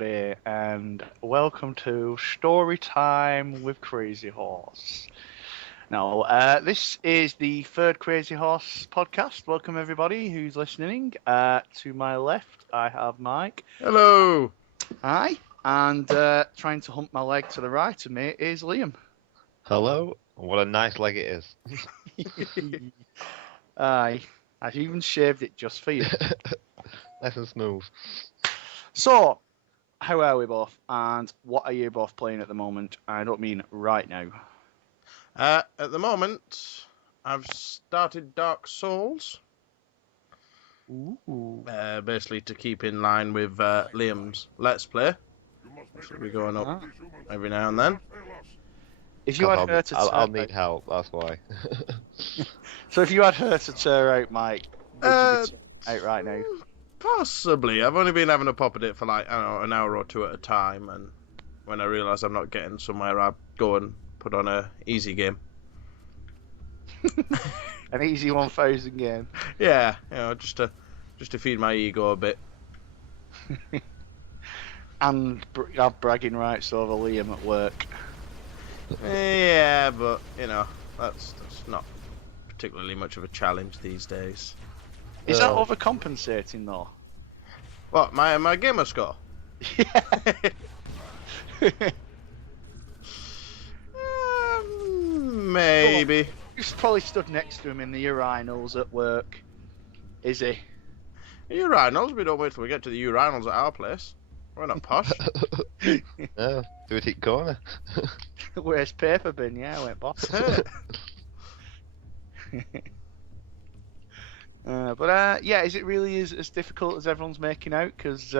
everybody, and welcome to Story Time with Crazy Horse. Now, this is the third Crazy Horse podcast. Welcome, everybody who's listening. To my left, I have Mike. Hello. Hi. And trying to hump my leg to the right of me is Liam. Hello. What a nice leg it is. Aye. I've even shaved it just for you. Nice and smooth. So, how are we both? And what are you both playing at the moment? I don't mean right now. At the moment, I've started Dark Souls. Ooh. Basically to keep in line with Liam's Let's Play. Should be going up every now and then. If you had her to I'll need help, that's why. So if you had her to tear out, Mike, would you be out right now? Possibly. I've only been having a pop at it for like, I don't know, an hour or two at a time, and when I realise I'm not getting somewhere, I go and put on a easy game. An easy 1,000 game. Yeah, just to feed my ego a bit. And have bragging rights over Liam at work. Yeah, but that's not particularly much of a challenge these days. Is that overcompensating though? What, my gamer score? Yeah. Maybe. You've probably stood next to him in the urinals at work. Is he? Urinals? We don't wait till we get to the urinals at our place. We're not posh. No, do it at corner. Where's paper bin? Yeah, I went boss. But yeah, is it really as difficult as everyone's making out? Because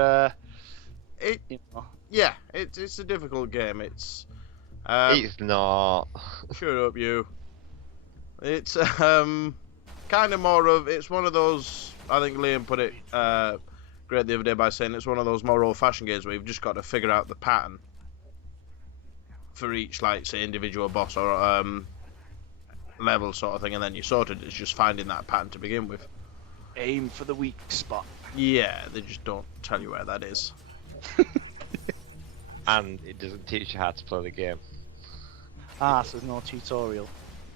yeah, it's a difficult game. It's not. Shut up, you. It's kind of more of, it's one of those. I think Liam put it great the other day by saying it's one of those more old-fashioned games where you've just got to figure out the pattern for each, like, say, individual boss or level sort of thing, and then you sort it. It's just finding that pattern to begin with. Aim for the weak spot. Yeah, they just don't tell you where that is. And it doesn't teach you how to play the game. So there's no tutorial.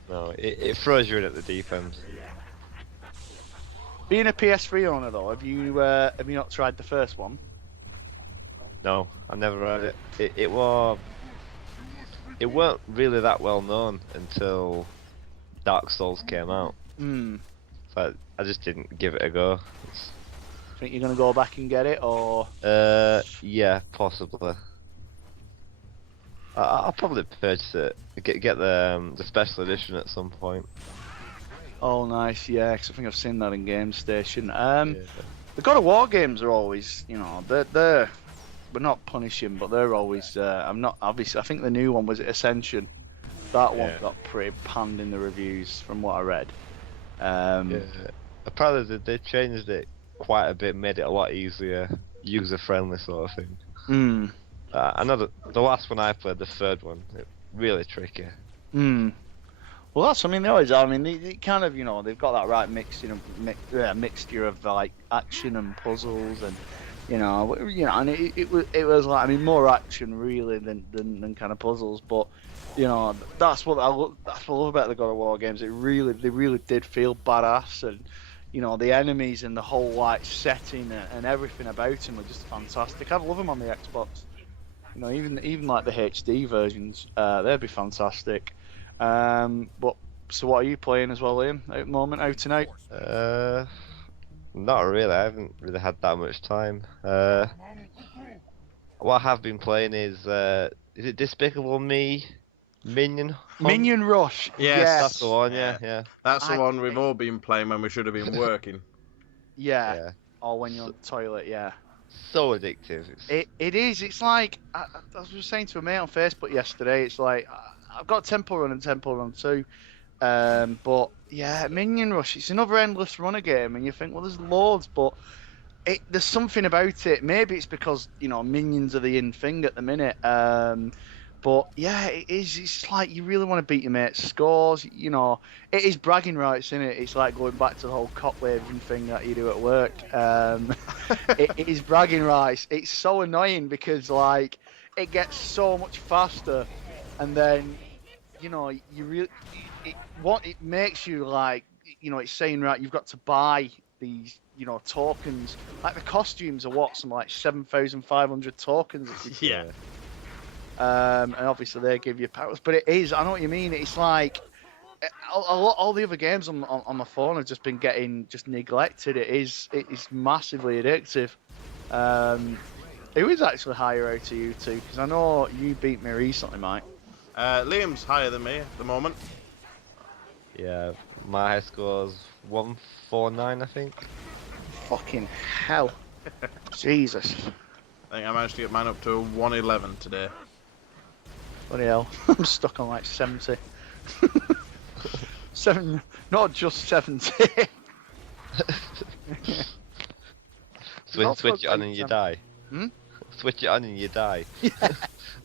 No, it throws you in at the deep end. Being a PS3 owner though, have you not tried the first one? No, I never read it. It weren't really that well known until Dark Souls came out. So I just didn't give it a go. Think you're gonna go back and get it, or? Yeah, possibly. I'll probably purchase it. Get the special edition at some point. Oh, nice, yeah. Because I think I've seen that in Game Station. The God of War games are always, we're not punishing, but they're always. I'm not obviously. I think the new one was Ascension. That one got pretty panned in the reviews, from what I read. Apparently they changed it quite a bit, made it a lot easier, user-friendly sort of thing. I know the last one I played, the third one, really tricky. Well, they always are. I mean, they kind of, they've got that right mixture of like action and puzzles, and and it was like, I mean, more action really than kind of puzzles, but that's what I love about the God of War games. They really did feel badass, and the enemies and the whole like setting and everything about them were just fantastic. I'd love them on the Xbox. Even like the HD versions, they'd be fantastic. But so what are you playing as well, Liam? At the moment, out and out? Not really. I haven't really had that much time. What I have been playing is it Despicable Me? Minion Hunt? Minion Rush. Yes. That's the one. Yeah. That's the one we've all been playing when we should have been working. Yeah. Or when you're on the toilet. Yeah. So addictive. It is. It's like I was just saying to a mate on Facebook yesterday. It's like I've got Temple Run and Temple Run 2, but yeah, Minion Rush. It's another endless runner game, and you think, well, there's loads, but there's something about it. Maybe it's because minions are the in thing at the minute. But yeah, it is. It's like you really want to beat your mate's scores. You know, it is bragging rights, isn't it? It's like going back to the whole cock waving thing that you do at work. It is bragging rights. It's so annoying because like it gets so much faster, and then you know you really it makes you like it's saying right you've got to buy these tokens. Like the costumes are something like 7,500 tokens. Yeah. And obviously they give you powers, but it is. I know what you mean. It's like all the other games on my phone have just been getting neglected. It is massively addictive. Who is actually higher out of you two? Because I know you beat me recently, Mike. Liam's higher than me at the moment. Yeah, my high score's 149, I think. Fucking hell. Jesus. I think I managed to get mine up to 111 today. Bloody hell. I'm stuck on like 70. Not just 70. Switch it on and you die. Hmm? Switch it on and you die. Yeah.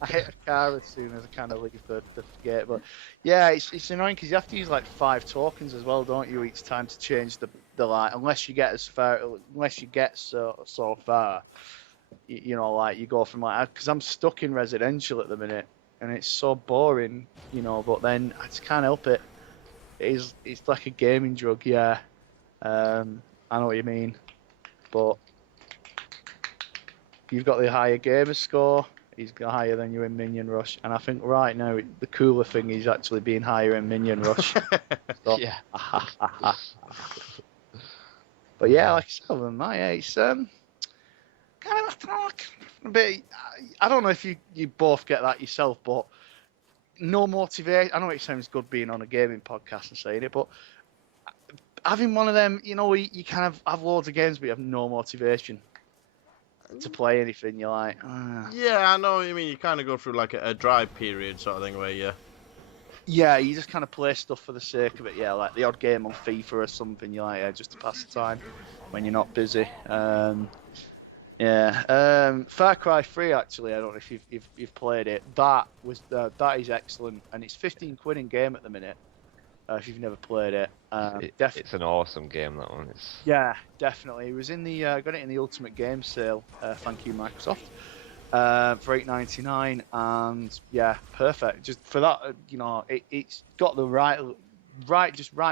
I hit a car as soon as I kind of leave the gate. But yeah, it's annoying because you have to use like 5 tokens as well, don't you, each time to change the light, unless you get so far. Like you go from like, because I'm stuck in residential at the minute and it's so boring, but then I just can't help it. It's like a gaming drug, yeah. I know what you mean, but you've got the higher gamer score. He's got higher than you in Minion Rush, and I think right now the cooler thing is actually being higher in Minion Rush. So, Yeah. But yeah, like I said, other than that, yeah, it's kind of a bit. I don't know if you both get that yourself, but no motivation. I know it sounds good being on a gaming podcast and saying it, but having one of them, where you kind of have loads of games, but you have no motivation to play anything. You're like, Yeah, I know what you mean. You kind of go through like a dry period sort of thing where you... Yeah, you just kind of play stuff for the sake of it. Yeah, like the odd game on FIFA or something. You're like, yeah, just to pass the time when you're not busy. Far Cry 3 actually. I don't know if you've played it. That is excellent, and it's 15 quid in game at the minute. If you've never played it, it's an awesome game, that one. Yeah, definitely. It was in the got it in the Ultimate Game Sale. Thank you, Microsoft, for $8.99, and yeah, perfect. Just for that, it's got the right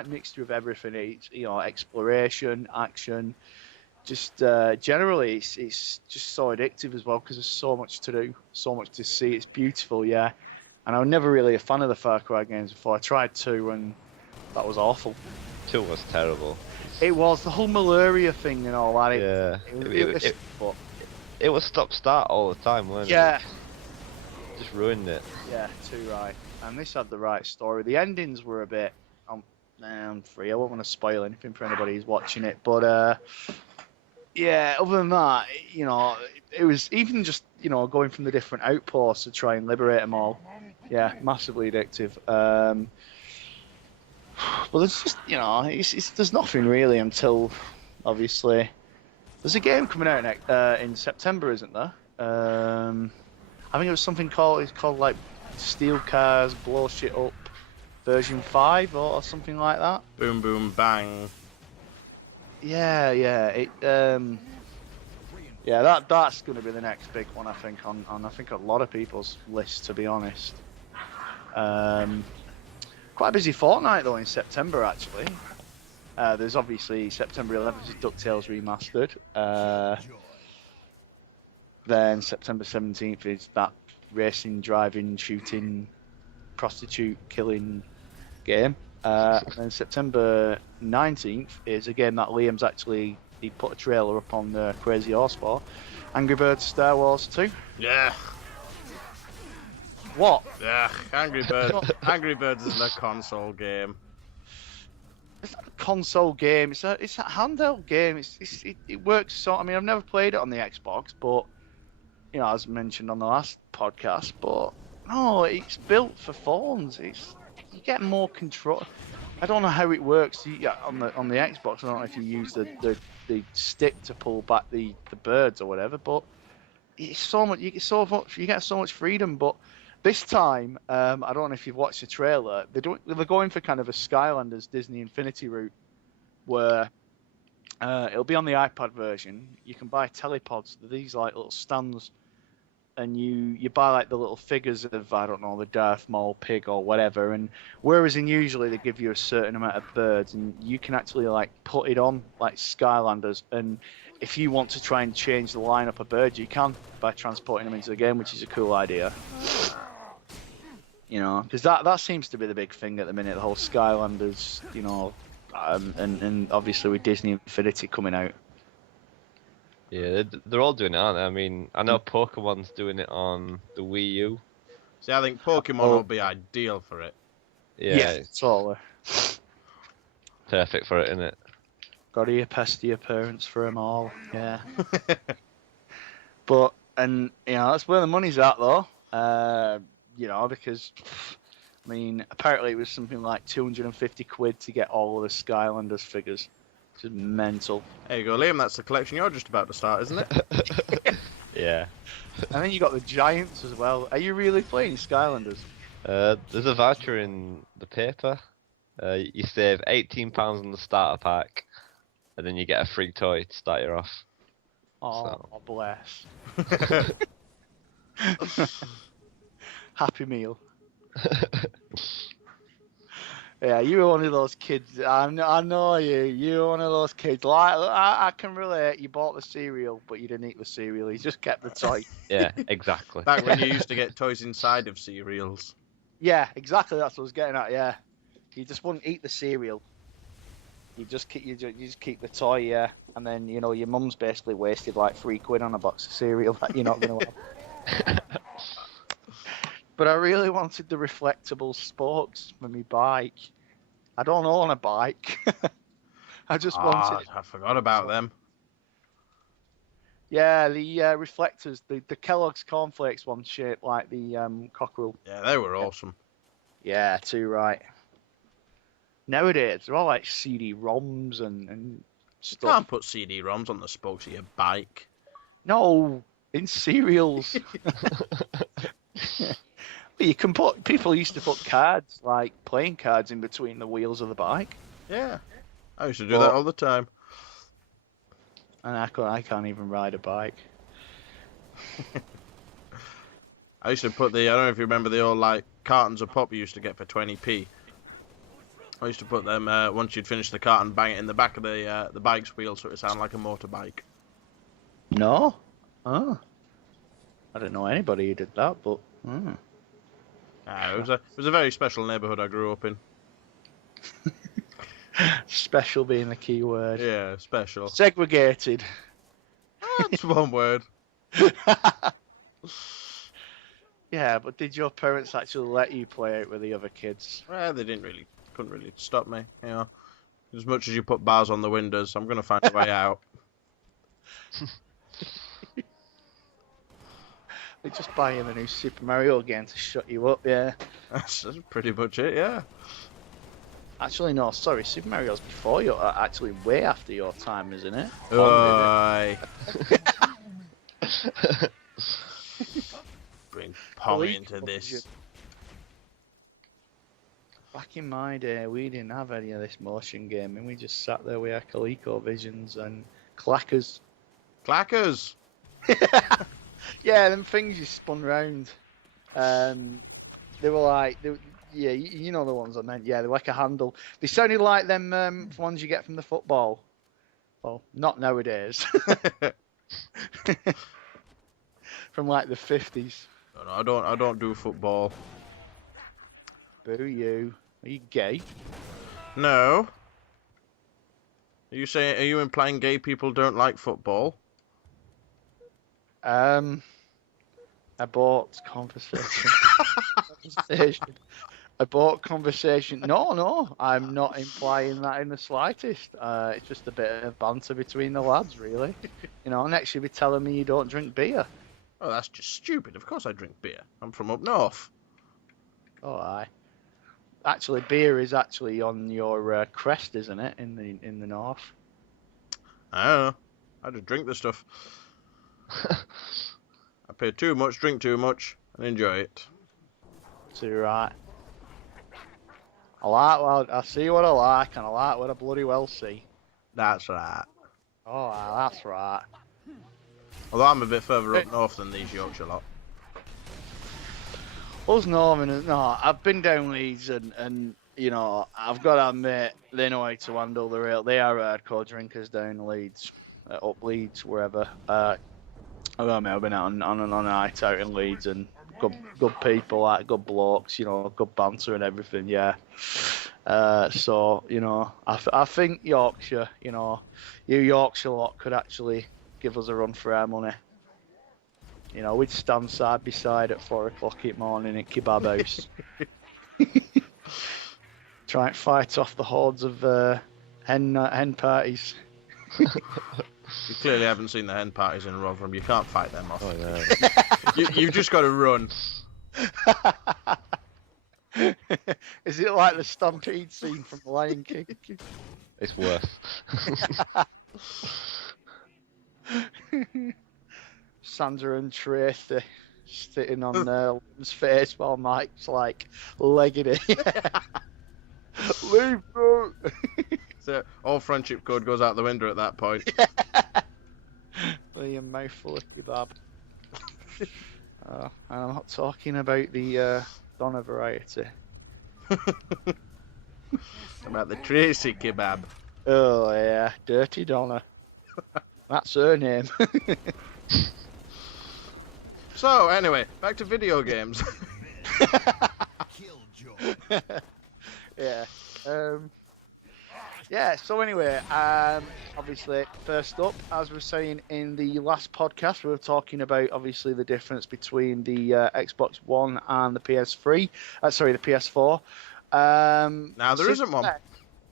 mixture of everything. It's exploration, action. Just generally, it's just so addictive as well because there's so much to do, so much to see. It's beautiful, yeah. And I was never really a fan of the Far Cry games before. I tried 2 and that was awful. 2 was terrible. It was the whole malaria thing and all that. It was stop-start all the time, wasn't yeah. it? Just ruined it. Yeah, too right. And this had the right story. The endings were a bit... I'm free. I won't want to spoil anything for anybody who's watching it. But, yeah, other than that, it was even just, going from the different outposts to try and liberate them all. Yeah, massively addictive. But there's just, there's nothing really until, obviously, there's a game coming out in September, isn't there? I think it was something called like Steel Cars Blow Shit Up version 5 or something like that. Boom Boom Bang. Yeah. Yeah, that's going to be the next big one, I think, on I think a lot of people's list, to be honest. Quite a busy fortnight though in September actually. There's obviously September 11th is DuckTales Remastered. Then September 17th is that racing, driving, shooting, prostitute, killing game. And then September 19th is a game that Liam's actually, he put a trailer up on the Crazy Horse for. Angry Birds Star Wars 2. Yeah. What? Yeah, Angry Birds. Angry Birds is a console game. It's not a console game. It's a handheld game. It works. So I mean, I've never played it on the Xbox, but as mentioned on the last podcast. But no, it's built for phones. You get more control. I don't know how it works on the Xbox. I don't know if you use the stick to pull back the birds or whatever. But it's so much. You get so much freedom. But This time, I don't know if you've watched the trailer. They're going for kind of a Skylanders Disney Infinity route, where it'll be on the iPad version. You can buy telepods. They're these like little stands, and you buy like the little figures of, I don't know, the Darth Maul pig or whatever. And whereas in usually they give you a certain amount of birds, and you can actually like put it on like Skylanders. And if you want to try and change the lineup of birds, you can by transporting them into the game, which is a cool idea. You know, because that seems to be the big thing at the minute, the whole Skylanders, you know, and obviously with Disney Infinity coming out. Yeah, they're all doing it, aren't they? I mean, I know Pokemon's doing it on the Wii U. See, I think Pokemon will be ideal for it. Yeah, it's all perfect for it, isn't it? got to pester your parents for them all. Yeah. But, and, you know, that's where the money's at, though. You know, because, I mean, apparently it was something like 250 quid to get all of the Skylanders figures. Which is mental. There you go, Liam, that's the collection you're just about to start, isn't it? Yeah. And then you got the Giants as well. Are you really playing Skylanders? There's a voucher in the paper. You save £18 on the starter pack, and then you get a free toy to start you off. Oh, bless. Happy Meal. Yeah, you were one of those kids. I know you. You were one of those kids. Like I can relate. You bought the cereal, but you didn't eat the cereal. You just kept the toy. Yeah, exactly. Back when you used to get toys inside of cereals. Yeah, exactly. That's what I was getting at. Yeah, you just wouldn't eat the cereal. You just keep the toy. Yeah, and then you know your mum's basically wasted like £3 on a box of cereal that you're not going to have. But I really wanted the reflectable spokes for my bike. I don't own a bike. I just wanted. I forgot about them. Yeah, the reflectors, the Kellogg's cornflakes one shaped like the cockerel. Yeah, they were awesome. Yeah, too right. Nowadays, they're all like CD-ROMs and stuff. You can't put CD-ROMs on the spokes of your bike. No, in cereals. You can put. People used to put cards, like playing cards, in between the wheels of the bike. Yeah, I used to do that all the time. And I can't even ride a bike. I used to put I don't know if you remember the old like cartons of pop you used to get for 20p. I used to put them once you'd finish the carton, bang it in the back of the bike's wheel so it sounded like a motorbike. No? Oh. I don't know anybody who did that, but. It was a very special neighbourhood I grew up in. Special being the key word. Yeah, special. Segregated. That's one word. Yeah, but did your parents actually let you play out with the other kids? Well, they couldn't really stop me. You know, as much as you put bars on the windows, I'm gonna find a way out. They just buy you the new Super Mario game to shut you up, yeah. That's pretty much it, yeah. Actually, no, sorry, Super Mario's before you, actually way after your time, isn't it? Bring Pong into this. Back in my day, we didn't have any of this motion gaming. We just sat there with our ColecoVisions and clackers. Clackers! Yeah, them things you spun round. They were like, yeah, you know the ones I meant. Yeah, they're like a handle. They sounded like them ones you get from the football. Well, not nowadays. From like the 50s. No, I don't do football. Boo you. Are you gay? No. Are you implying gay people don't like football? Abort conversation. Abort conversation. No, I'm not implying that in the slightest. It's just a bit of banter between the lads, really. You know, next you'll be telling me you don't drink beer. Oh, that's just stupid. Of course I drink beer. I'm from up north. Oh, aye. Actually, beer is actually on your crest, isn't it, in the north? I don't know. I just drink the stuff. I pay too much, drink too much, and enjoy it. Too right. I see what I like, and I like what I bloody well see. That's right. Oh, that's right. Although I'm a bit further up north than these Yorkshire lot. Us Northerners, no, I've been down Leeds, and you know, I've got to admit, they know how to handle the rail. They are hardcore drinkers down Leeds, up Leeds, wherever. I've been out on a night out in Leeds, and good people, like good blokes, you know, good banter and everything. Yeah. So you know, I think Yorkshire, you know, you Yorkshire lot could actually give us a run for our money. You know, we'd stand side by side at 4 o'clock in the morning at Kebab House. Try and fight off the hordes of hen parties. You clearly haven't seen the hen parties in Rotherham. You can't fight them off. Oh, yeah. You've just got to run. Is it like the Stampede scene from The Lion King? It's worse. Sandra and Tracy sitting on Liam's face while Mike's like legging it. Leave me. So all friendship code goes out the window at that point. Liam mouthful of kebab. And I'm not talking about the Donna variety. About the Tracy kebab. Oh yeah, Dirty Donna. That's her name. So anyway, back to video games. Yeah. Yeah, so anyway, obviously, first up, as we were saying in the last podcast, we were talking about, obviously, the difference between the Xbox One and the PS3. Sorry, the PS4. Now there isn't one.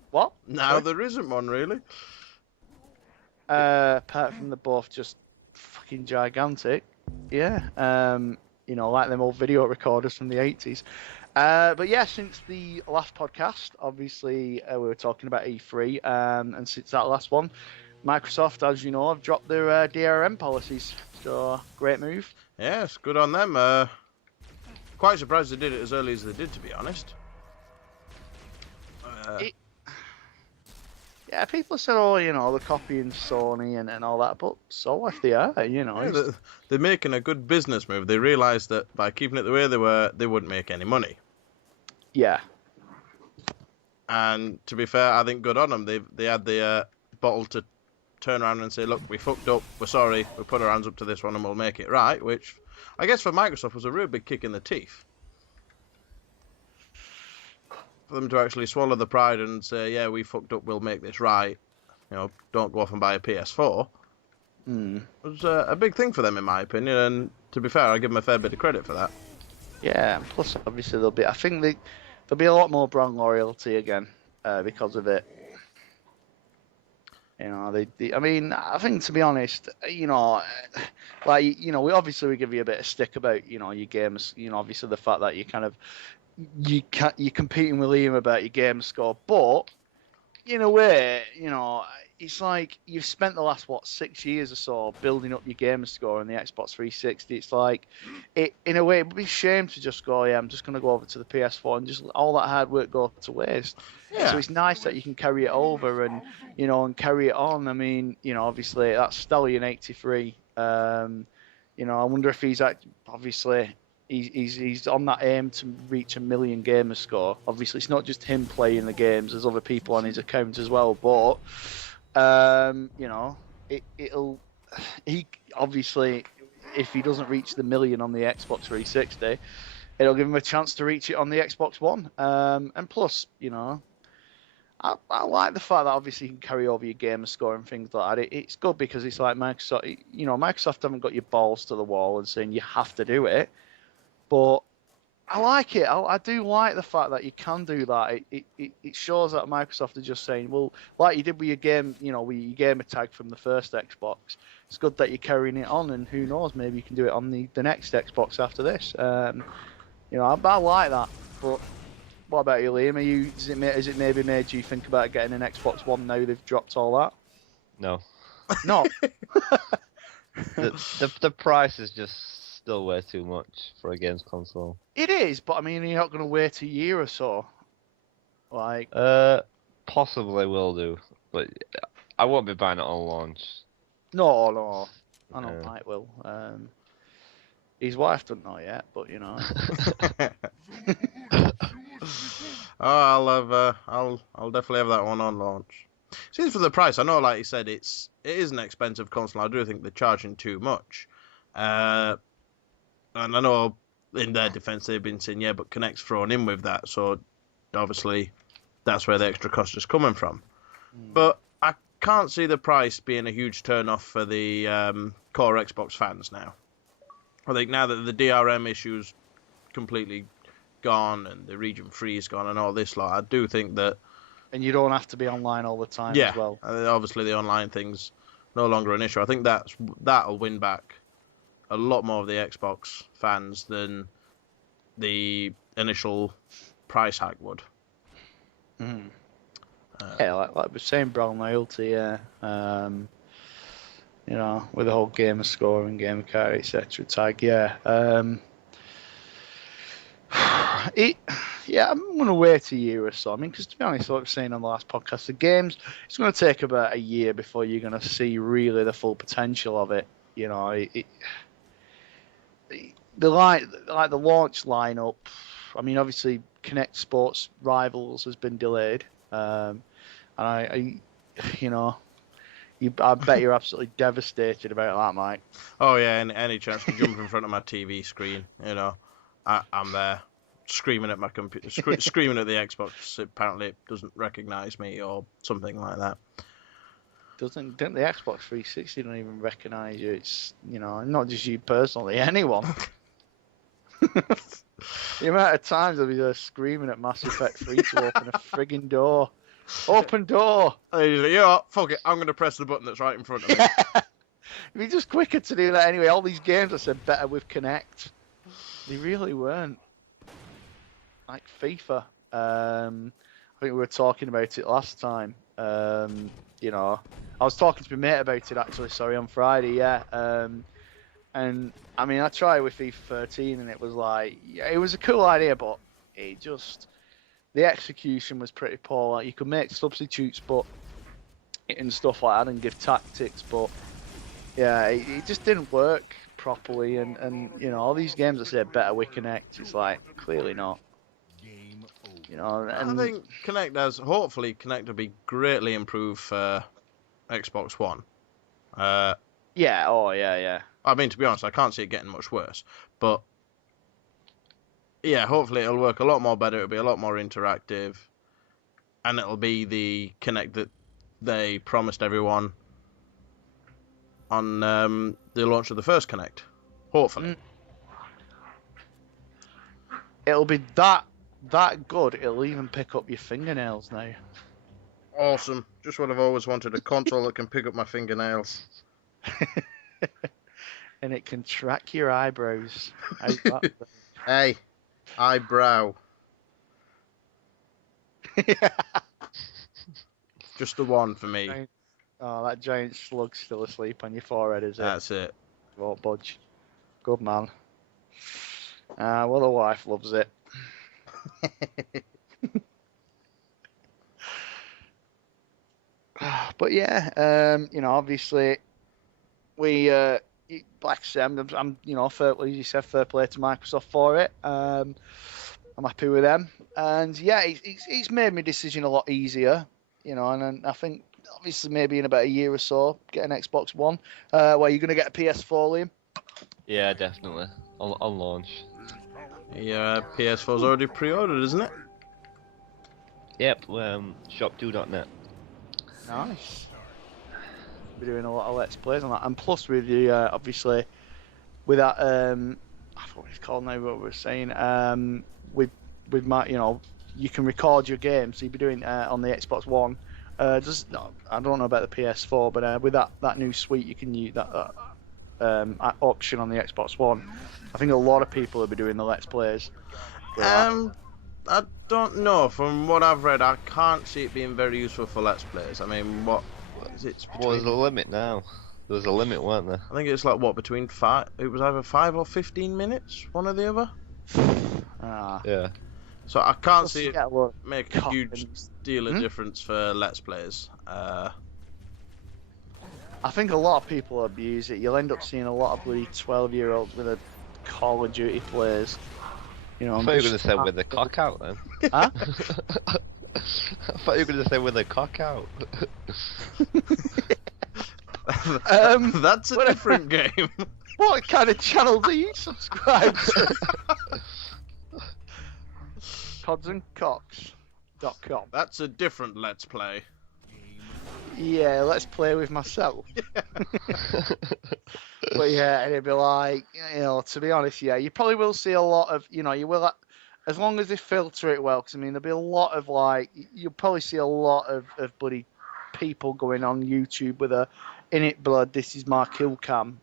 What? Now there isn't one, really. Apart from they're both just fucking gigantic. Yeah. You know, like them old video recorders from the 80s. But yeah, since the last podcast, obviously, we were talking about E3, and since that last one, Microsoft, as you know, have dropped their DRM policies. So, great move. Yes, good on them. Quite surprised they did it as early as they did, to be honest. Yeah, people said, oh, you know, they're copying Sony and all that, but so if they are, you know. Yeah, they're making a good business move. They realised that by keeping it the way they were, they wouldn't make any money. Yeah. And to be fair, I think good on them. They had the bottle to turn around and say, look, we fucked up, we're sorry, we put our hands up to this one and we'll make it right, which I guess for Microsoft was a real big kick in the teeth. For them to actually swallow the pride and say, yeah, we fucked up, we'll make this right. You know, don't go off and buy a PS4. It was a big thing for them, in my opinion, and to be fair, I give them a fair bit of credit for that. Yeah, and plus, obviously, I think there'll be a lot more brand loyalty again because of it. You know, I mean, I think, to be honest, you know, like, you know, we give you a bit of stick about, you know, your games, you know, obviously the fact that you kind of, you're competing with Liam about your game score, but in a way, you know, it's like you've spent the last 6 years or so building up your gamer score on the Xbox 360. It's like, in a way, it would be a shame to just go, yeah, I'm just going to go over to the PS4 and just all that hard work go to waste. Yeah. So it's nice that you can carry it over and, you know, and carry it on. I mean, you know, obviously that's Stallion 83. You know, I wonder if he's obviously. He's on that aim to reach 1 million gamer score. Obviously, it's not just him playing the games. There's other people on his account as well. But you know, he obviously, if he doesn't reach the 1 million on the Xbox 360, it'll give him a chance to reach it on the Xbox One. And plus, you know, I like the fact that obviously you can carry over your gamer score and things like that. It's good because it's like Microsoft. You know, Microsoft haven't got your balls to the wall and saying you have to do it. But I like it. I do like the fact that you can do that. It shows that Microsoft are just saying, well, like you did with your game, you know, with your gamer tag from the first Xbox. It's good that you're carrying it on, and who knows, maybe you can do it on the next Xbox after this. You know, I like that. But what about you, Liam? Has it maybe made you think about getting an Xbox One now they've dropped all that? No. No. The price is just still way too much for a games console. It is, but I mean, you're not going to wait a year or so. Like, Possibly will do, but I won't be buying it on launch. no, I know Yeah. Mike will. His wife doesn't know yet, but you know. I'll definitely have that one on launch. Since for the price, I know, like you said, it is an expensive console. I do think they're charging too much. And I know in their defense they've been saying, yeah, but Kinect's thrown in with that, so obviously that's where the extra cost is coming from. But I can't see the price being a huge turn-off for the core Xbox fans now. I think now that the DRM issue's completely gone and the region freeze gone and all this lot, I do think that... And you don't have to be online all the time as well. Obviously the online thing's no longer an issue. I think that'll win back a lot more of the Xbox fans than the initial price hike would. Mm. Yeah, like we were saying, brand loyalty, yeah. You know, with the whole gamer score and gamer card, etc. tag, yeah. I'm going to wait a year or so. I mean, because to be honest, like I was saying on the last podcast, the games, it's going to take about a year before you're going to see really the full potential of it. You know, the launch lineup. I mean, obviously, Kinect Sports Rivals has been delayed, and I bet you're absolutely devastated about that, Mike. Oh yeah, any chance to jump in front of my TV screen, you know, I'm there screaming at my computer, screaming at the Xbox. Apparently, it doesn't recognise me or something like that. Didn't the Xbox 360 don't even recognise you? It's, you know, not just you personally, anyone. The amount of times I'll be there screaming at Mass Effect 3 to open a frigging door. Open door! And he's like, yeah, fuck it, I'm going to press the button that's right in front of me. It'd be just quicker to do that anyway. All these games I said better with Kinect. They really weren't. Like FIFA. I think we were talking about it last time. You know, I was talking to my mate about it actually, on Friday, yeah. And I mean, I tried with FIFA 13 and it was like, yeah, it was a cool idea, but it just, the execution was pretty poor. Like, you could make substitutes, but and stuff like that and give tactics, but yeah, it just didn't work properly. And you know, all these games that say better with Kinect, it's like, clearly not. You know, and I think hopefully Kinect will be greatly improved for Xbox One. yeah, oh yeah. I mean, to be honest, I can't see it getting much worse. But yeah, hopefully it'll work a lot more better. It'll be a lot more interactive, and it'll be the Kinect that they promised everyone on the launch of the first Kinect. Hopefully, it'll be that good. It'll even pick up your fingernails now. Awesome. Just what I've always wanted, a console that can pick up my fingernails. And it can track your eyebrows. Hey, eyebrow. Just the one for me. Oh, that giant slug's still asleep on your forehead, is it? That's it. Won't budge. Good man. Well, the wife loves it. But yeah, you know, obviously, we, like I said, I'm, you know, as you said, fair play to Microsoft for it. I'm happy with them, and yeah, it's made my decision a lot easier, you know, and I think obviously maybe in about a year or so, get an Xbox One. Where you're gonna get a PS4, Liam? Yeah, definitely on launch. Yeah, PS4's already pre-ordered, isn't it? Yep, shop2.net. Nice. We're doing a lot of Let's Plays on that, and plus with the obviously with that I forgot what it's called now. What we're saying with my, you know, you can record your game, so you'll be doing on the Xbox One. I don't know about the PS4, but with that new suite, you can use that option on the Xbox One. I think a lot of people will be doing the Let's Plays. I don't know. From what I've read, I can't see it being very useful for Let's Plays. I mean, what is it? What is the limit now? There was a limit, weren't there? I think it's like what, between 5. It was either 5 or 15 minutes, one or the other. Yeah. So I can't Just see it get a look. make a huge Coffins. deal of difference for Let's Players. I think a lot of people abuse it. You'll end up seeing a lot of bloody 12-year-olds with a Call of Duty players. You know, I thought you were going to say with the cock out then. Huh? I thought you were going to say with the cock out. That's a different game. What kind of channel do you subscribe to? codsandcocks.com. That's a different Let's Play. Yeah, let's play with myself. But yeah, and it'd be like, you know, to be honest, yeah, you probably will see a lot of, you know, you will, as long as they filter it well, because I mean, there'll be a lot of like, you'll probably see a lot of bloody people going on YouTube with a, in it blood, this is my kill cam.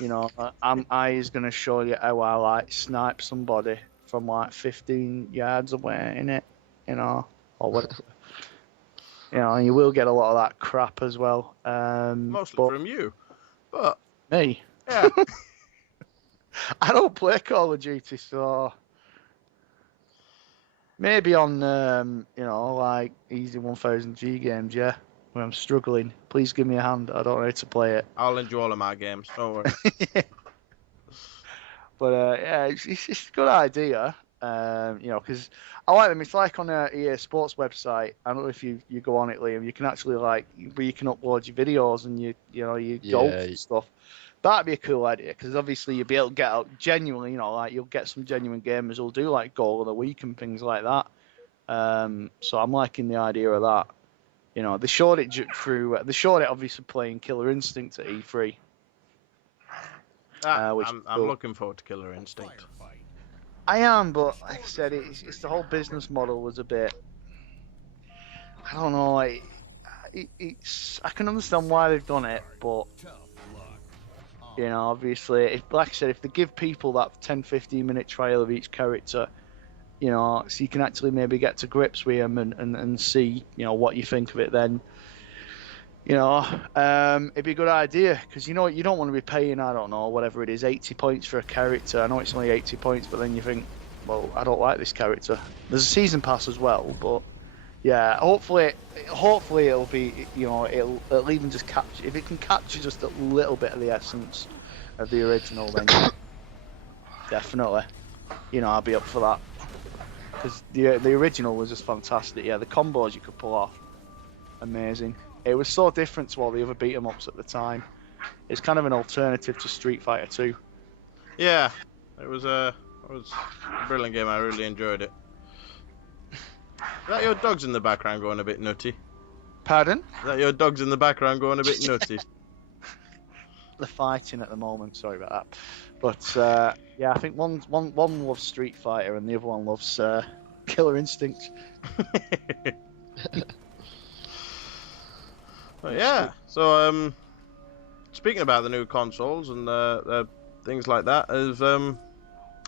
You know, I is going to show you how I like snipe somebody from like 15 yards away in it, you know, or whatever. You know, and you will get a lot of that crap as well. Mostly but from you. But, me, yeah. I don't play Call of Duty, so maybe on, you know, like easy 1000G games, yeah, when I'm struggling. Please give me a hand. I don't know how to play it. I'll enjoy all of my games. Don't worry. But yeah, it's a good idea. You know, because I like them. It's like on a EA Sports website. I don't know if you go on it, Liam. You can actually like, where you can upload your videos and your goals and stuff. That'd be a cool idea because obviously you'll be able to get out genuinely. You know, like you'll get some genuine gamers who'll do like goal of the week and things like that. So I'm liking the idea of that. You know, they showed it through. They showed it obviously playing Killer Instinct at E3. I'm looking forward to Killer Instinct. I am, but like I said, it's the whole business model was a bit. I don't know. It's I can understand why they've done it, but you know, obviously, like I said, if they give people that 10-15 minute trial of each character, you know, so you can actually maybe get to grips with them and see, you know, what you think of it, then. You know, it'd be a good idea because you know you don't want to be paying, I don't know, whatever it is, 80 points for a character. I know it's only 80 points, but then you think, well, I don't like this character. There's a season pass as well, but yeah, hopefully it'll be, you know, it'll even just capture, if it can capture just a little bit of the essence of the original, then definitely, you know, I'll be up for that because the original was just fantastic. Yeah, the combos you could pull off, amazing. It was so different to all the other beat 'em ups at the time. It's kind of an alternative to Street Fighter 2. Yeah, it was a brilliant game. I really enjoyed it. Is that your dogs in the background going a bit nutty? Pardon? Is that your dogs in the background going a bit nutty? They're fighting at the moment. Sorry about that. But yeah, I think one loves Street Fighter and the other one loves Killer Instinct. But yeah, so speaking about the new consoles and things like that, has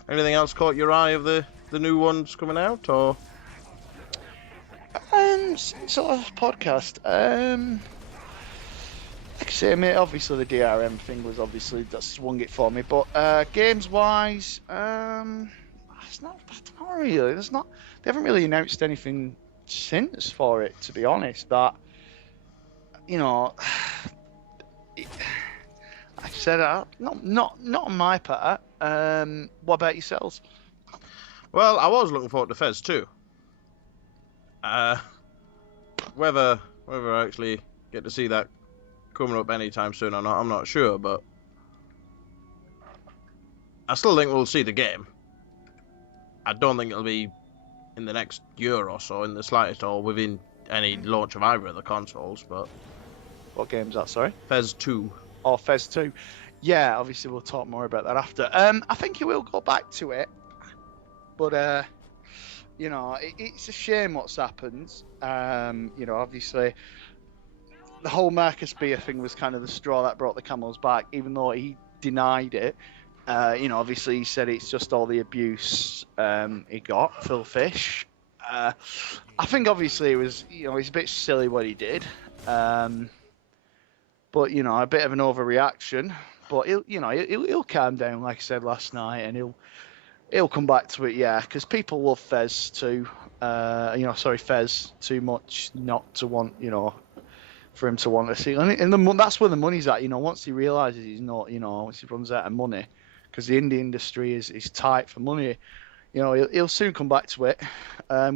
anything else caught your eye of the new ones coming out, or? Sort of podcast. Like I say, mate, obviously the DRM thing was obviously that swung it for me, but games wise, it's not really. They haven't really announced anything since for it, to be honest. That. You know, like I said, not on my part. What about yourselves? Well, I was looking forward to Fez 2. Whether I actually get to see that coming up anytime soon or not, I'm not sure, but I still think we'll see the game. I don't think it'll be in the next year or so, in the slightest, or within any launch of either of the consoles, but... What game's that, sorry? Fez 2. Oh, Fez 2. Yeah, obviously we'll talk more about that after. I think you will go back to it, but you know, it's a shame what's happened. You know, obviously the whole Marcus Beer thing was kind of the straw that brought the camels back, even though he denied it. You know, obviously he said it's just all the abuse he got, Phil Fish. I think obviously it was, you know, it's a bit silly what he did. but you know, a bit of an overreaction. But he'll calm down, like I said last night, and he'll come back to it, yeah, because people love Fez too. Fez too much not to want, for him to want to see. And that's where the money's at, once he realises he's not, once he runs out of money, because the indie industry is tight for money, he'll soon come back to it.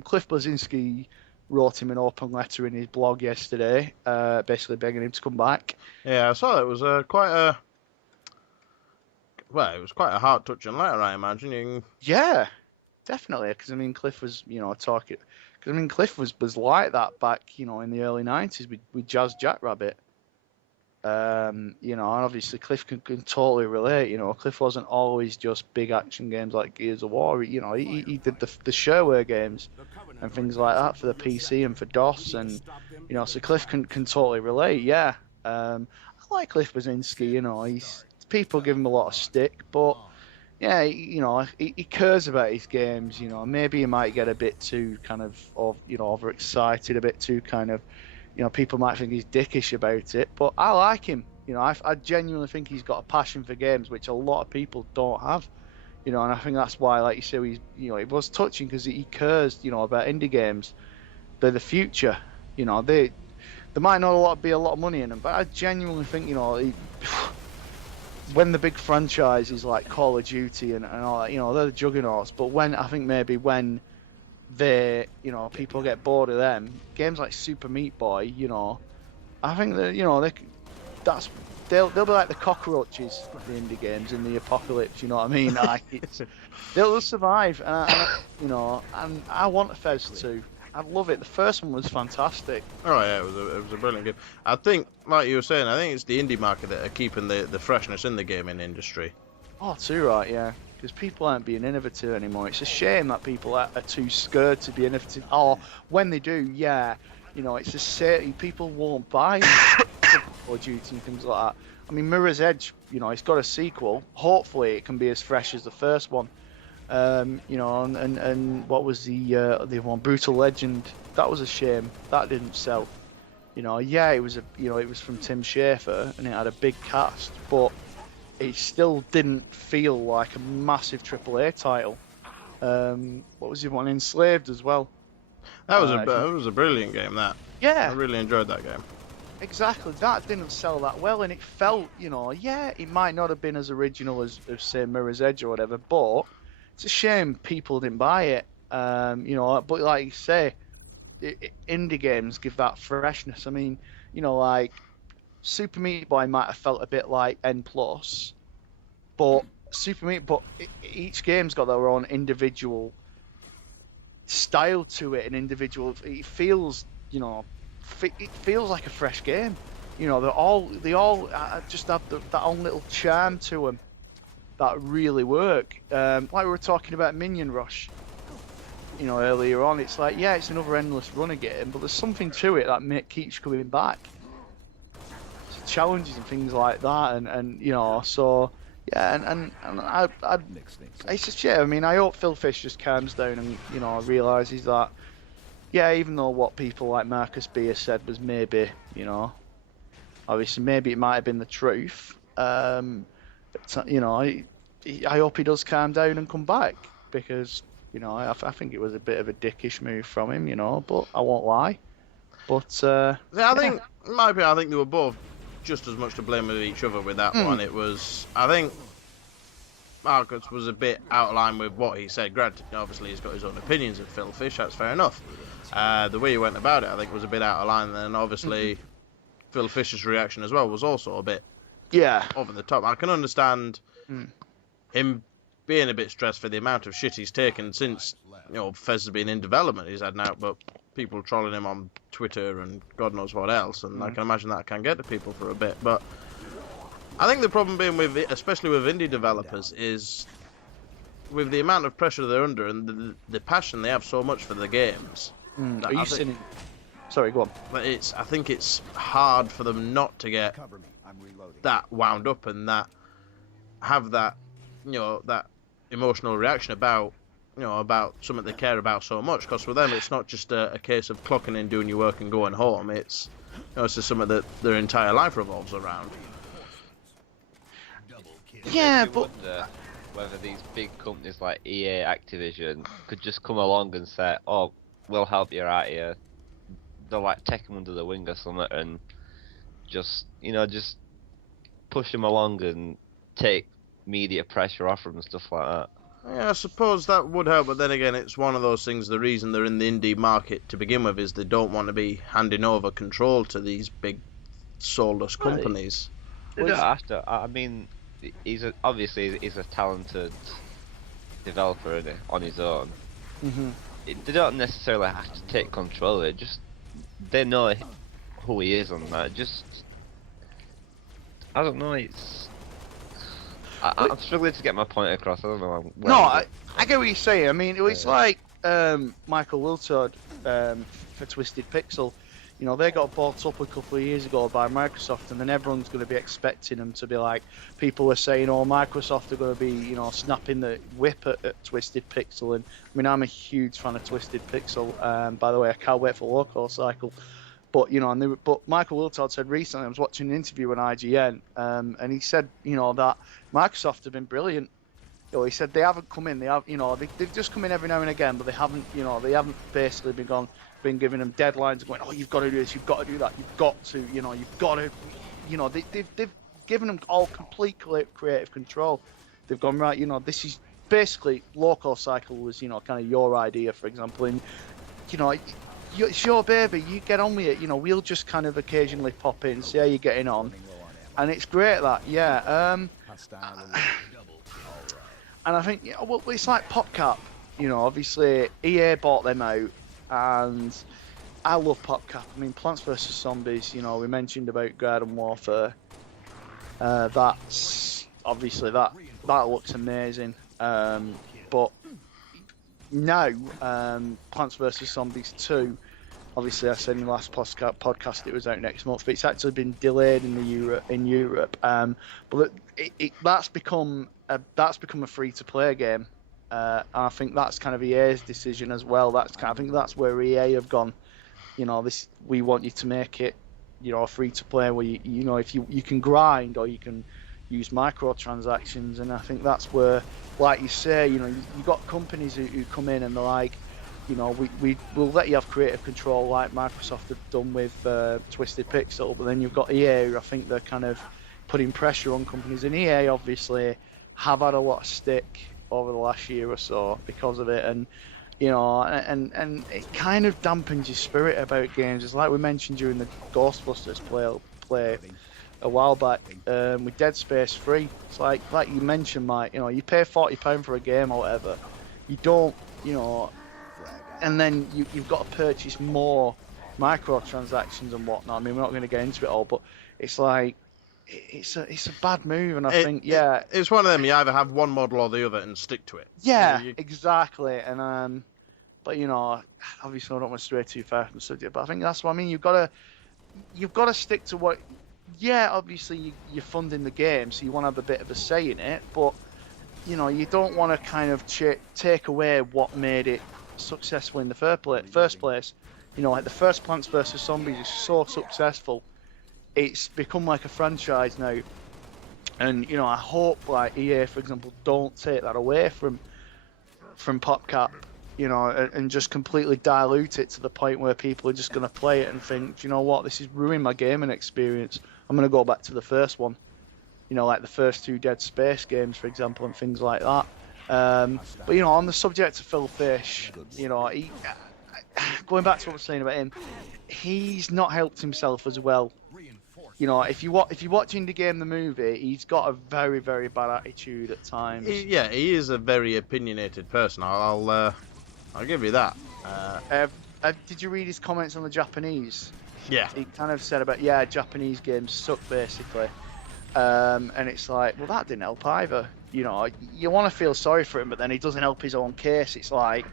Cliff Bleszinski wrote him an open letter in his blog yesterday, basically begging him to come back. Yeah, I saw it. It was quite a heart-touching letter, I imagine. Yeah, definitely, because Cliff was, talking. Because Cliff was like that back, in the early '90s with Jazz Jackrabbit. And obviously Cliff can totally relate. Cliff wasn't always just big action games like Gears of War. He did the shareware games and things like that for the PC and for DOS, and so Cliff can totally relate. Yeah, I like Cliff Bleszinski. He's people give him a lot of stick, but yeah, he cares about his games. Maybe he might get a bit too kind of overexcited, a bit too kind of. People might think he's dickish about it, but I like him. I genuinely think he's got a passion for games, which a lot of people don't have. And I think that's why, like you say, it was touching because he cares, about indie games. They're the future. There might not be a lot of money in them, but I genuinely think, when the big franchises like Call of Duty and all that, they're the juggernauts. But when they, people get bored of them. Games like Super Meat Boy, I think that, they'll be like the cockroaches of the indie games in the apocalypse. You know what I mean? Like they'll survive, and I want a Fez 2. I love it. The first one was fantastic. Oh yeah, it was a brilliant game. I think, like you were saying, I think it's the indie market that are keeping the freshness in the gaming industry. Oh, too right, yeah. Because people aren't being innovative anymore. It's a shame that people are too scared to be innovative. Or when they do, yeah, it's a shame. People won't buy Call of Duty and things like that. Mirror's Edge, it's got a sequel. Hopefully, it can be as fresh as the first one. And what was the one? Brutal Legend. That was a shame. That didn't sell. Yeah, it was from Tim Schafer and it had a big cast, but it still didn't feel like a massive AAA title. What was the one? Enslaved as well. That was a brilliant game. That. Yeah. I really enjoyed that game. Exactly. That didn't sell that well, and it felt, yeah, it might not have been as original as say Mirror's Edge or whatever, but it's a shame people didn't buy it. But like you say, indie games give that freshness. Like Super Meat Boy might have felt a bit like N+, but each game's got their own individual style to it, and individual. It feels, it feels like a fresh game. They all just have that own little charm to them that really work. Like we were talking about Minion Rush, earlier on. It's like, yeah, it's another endless runner game, but there's something to it that keeps coming back. Challenges and things like that, and so yeah, and I it's just, yeah, I hope Phil Fish just calms down and realizes that, yeah, even though what people like Marcus Beer said was maybe, obviously maybe it might have been the truth, I hope he does calm down and come back, because I think it was a bit of a dickish move from him, but I won't lie. But yeah, I think in my opinion, I think they were both just as much to blame with each other with that one. It was, I think Marcus was a bit out of line with what he said. Granted, obviously he's got his own opinions of Phil Fish, that's fair enough. The way he went about it, I think, was a bit out of line. And obviously Phil Fish's reaction as well was also a bit over the top. I can understand him being a bit stressed for the amount of shit he's taken since Fez has been in development. He's had now, but people trolling him on Twitter and God knows what else, and I can imagine that can get to people for a bit. But I think the problem being with it, especially with indie developers, is with the amount of pressure they're under and the passion they have so much for the games. Are you saying? Sorry, go on. But I think it's hard for them not to get that wound up and that have that that emotional reaction about something they care about so much. Because for them, it's not just a case of clocking in, doing your work, and going home. It's It's just something that their entire life revolves around. Yeah, You but wonder whether these big companies like EA, Activision could just come along and say, "Oh, we'll help you out here." They'll like take them under the wing or something and just push them along and take media pressure off them and stuff like that. Yeah, I suppose that would help, but then again, it's one of those things. The reason they're in the indie market to begin with is they don't want to be handing over control to these big soulless companies. They don't have to. I mean, obviously he's a talented developer on his own. Mm-hmm. They don't necessarily have to take control of it. Just they know who he is on that. Just I don't know. I'm struggling to get my point across. I don't know. No, I get what you're saying. I mean, it's like Michael Wiltord for Twisted Pixel. You know, they got bought up a couple of years ago by Microsoft, and then everyone's going to be expecting them to be like, people are saying, oh, Microsoft are going to be, you know, snapping the whip at Twisted Pixel. And I mean, I'm a huge fan of Twisted Pixel. By the way, I can't wait for Local Cycle. But, you know, but Michael Wiltord said recently, I was watching an interview on IGN, and he said, you know, that Microsoft have been brilliant. You know, he said they haven't come in, they've just come in every now and again, but they haven't basically been giving them deadlines and going, oh, you've got to do this, you've got to do that, you've got to, they've given them all complete creative control. They've gone, right, you know, this is basically Local Cycle was, you know, kind of your idea, for example, and, you know, it's your baby, you get on with it, you know, we'll just kind of occasionally pop in, see how you're getting on, and it's great that, yeah. And I think, you know, well, it's like PopCap, you know, obviously EA bought them out, and I love PopCap. I mean, Plants vs Zombies, you know, we mentioned about Garden Warfare, that's, obviously that looks amazing, but now, Plants vs Zombies 2, obviously I said in the last podcast it was out next month, but it's actually been delayed in Europe. But that's become a free-to-play game. And I think that's kind of EA's decision as well. I think that's where EA have gone. You know, we want you to make it, you know, a free-to-play where you know if you can grind or you can use microtransactions, and I think that's where, like you say, you know, you got companies who come in and they're like, you know, we'll let you have creative control like Microsoft have done with Twisted Pixel, but then you've got EA who I think they're kind of putting pressure on companies, and EA obviously have had a lot of stick over the last year or so because of it, and you know, and it kind of dampens your spirit about games. It's like we mentioned during the Ghostbusters play a while back with Dead Space 3. It's like you mentioned, Mike, you know, you pay £40 for a game or whatever, you don't, you know, and then you've got to purchase more microtransactions and whatnot. I mean, we're not going to get into it all, but it's like it's a bad move, and I think it's one of them. You either have one model or the other and stick to it. Yeah, exactly. And but you know, obviously I don't want to stray too far from the subject, but I think that's what I mean. You've got to stick to what. Yeah, obviously you're funding the game, so you want to have a bit of a say in it, but you know, you don't want to kind of take away what made it successful in the first place. You know, like the first Plants vs Zombies is so successful, it's become like a franchise now, and you know, I hope like EA, for example, don't take that away from PopCap, you know, and just completely dilute it to the point where people are just going to play it and think, do you know what, this is ruining my gaming experience, I'm going to go back to the first one, you know, like the first two Dead Space games, for example, and things like that. But you know, on the subject of Phil Fish, you know, going back to what I was saying about him, he's not helped himself as well. You know, if you watch Indie Game the movie, he's got a very, very bad attitude at times. He is a very opinionated person. I'll give you that. Did you read his comments on the Japanese? Yeah. He kind of said about Japanese games suck basically, and it's like, well, that didn't help either. You know, you want to feel sorry for him, but then he doesn't help his own case. It's like,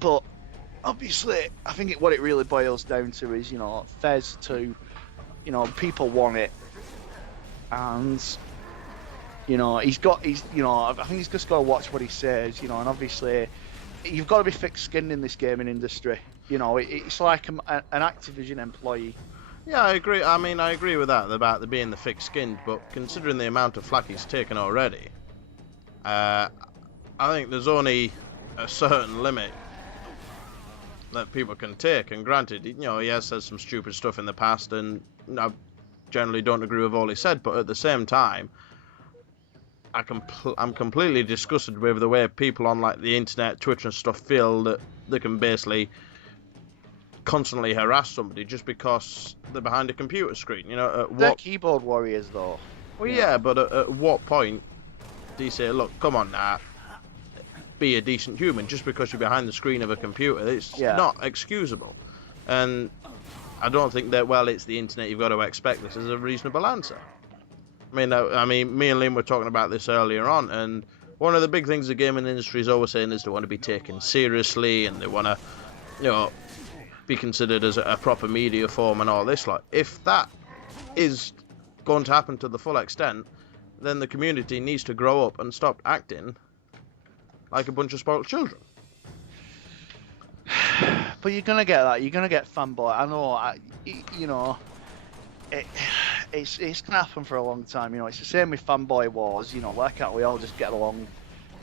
but obviously, I think what it really boils down to is, you know, Fez 2, you know, people want it, and you know, I think he's just got to watch what he says, you know, and obviously, you've got to be thick-skinned in this gaming industry. You know, it's like an Activision employee. Yeah, I agree. I mean, I agree with that about the being the thick-skinned, but considering the amount of flack he's taken already, I think there's only a certain limit that people can take. And granted, you know, he has said some stupid stuff in the past, and I generally don't agree with all he said. But at the same time, I'm completely disgusted with the way people on like the internet, Twitter and stuff feel that they can basically constantly harass somebody just because they're behind a computer screen. You know, They're keyboard warriors, though. Well, yeah, but at what point do you say, look, come on now, be a decent human just because you're behind the screen of a computer? It's not excusable. And I don't think that, well, it's the internet, you've got to expect this as a reasonable answer. I mean, me and Liam were talking about this earlier on, and one of the big things the gaming industry is always saying is they want to be taken seriously, and they want to, you know, be considered as a proper media form and all this. Like, if that is going to happen to the full extent, then the community needs to grow up and stop acting like a bunch of spoiled children. But you're gonna get that. You're gonna get fanboy. I know. You know, it's gonna happen for a long time. You know, it's the same with fanboy wars. You know, why can't we all just get along?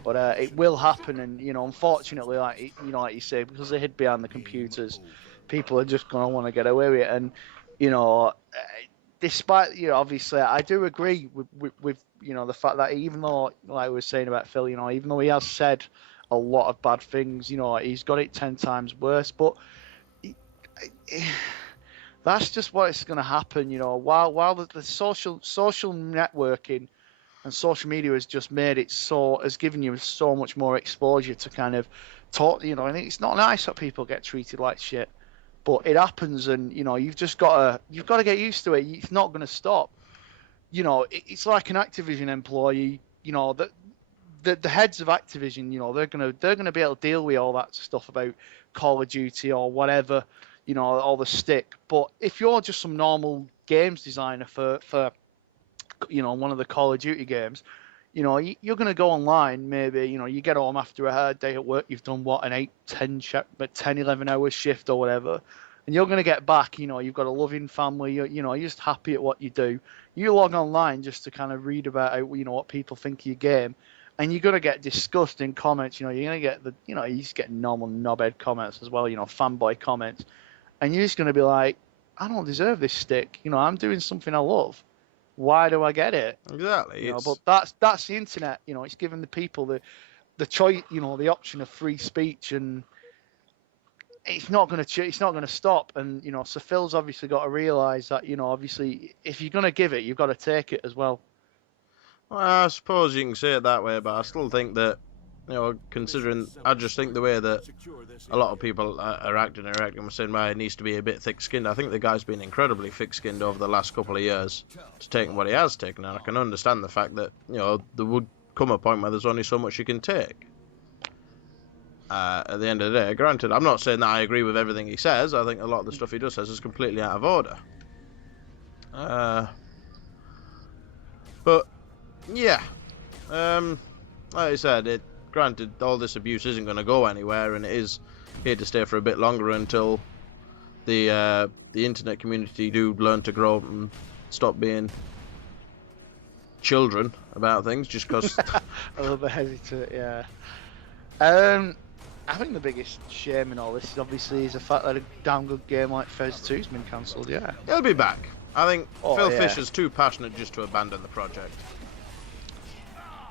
But it will happen, and you know, unfortunately, like you say, because they hid behind the computers, people are just gonna want to get away with it. And you know, despite obviously, I do agree with you know the fact that even though, like I was saying about Phil, you know, even though he has said a lot of bad things, you know, he's got it 10 times worse. But that's just what is going to happen, you know. While the social networking and social media has just made it has given you so much more exposure to kind of talk, you know. I think it's not nice that people get treated like shit, but it happens, and you know, you've got to get used to it. It's not going to stop. You know, it's like an Activision employee, you know, that the heads of Activision, you know, they're gonna be able to deal with all that stuff about Call of Duty or whatever, you know, all the stick. But if you're just some normal games designer for you know, one of the Call of Duty games, you know, you're gonna go online. Maybe, you know, you get home after a hard day at work, you've done what, an 11 hour shift or whatever, and you're gonna get back. You know, you've got a loving family. You know, you're just happy at what you do. You log online just to kind of read about you know, what people think of your game. And you're going to get disgusting comments, you know, you're going to get you just get normal knobhead comments as well, you know, fanboy comments. And you're just going to be like, I don't deserve this stick. You know, I'm doing something I love. Why do I get it? Exactly. You know, but that's the internet, you know, it's giving the people the choice, you know, the option of free speech, and it's not going to stop. And, you know, so Phil's obviously got to realise that, you know, obviously, if you're going to give it, you've got to take it as well. Well, I suppose you can say it that way, but I still think that, you know, considering, I just think the way that a lot of people are acting we're saying, well, it needs to be a bit thick-skinned. I think the guy's been incredibly thick-skinned over the last couple of years to taking what he has taken, and I can understand the fact that, you know, there would come a point where there's only so much you can take. At the end of the day, granted, I'm not saying that I agree with everything he says. I think a lot of the stuff he does says is completely out of order. But yeah, like I said, granted, all this abuse isn't going to go anywhere, and it is here to stay for a bit longer until the internet community do learn to grow up and stop being children about things, just because. A little bit hesitant, yeah. I think the biggest shame in all this is obviously the fact that a damn good game like Fez 2's been cancelled. Yeah, He'll be back. I think Phil yeah. Fisher's too passionate just to abandon the project.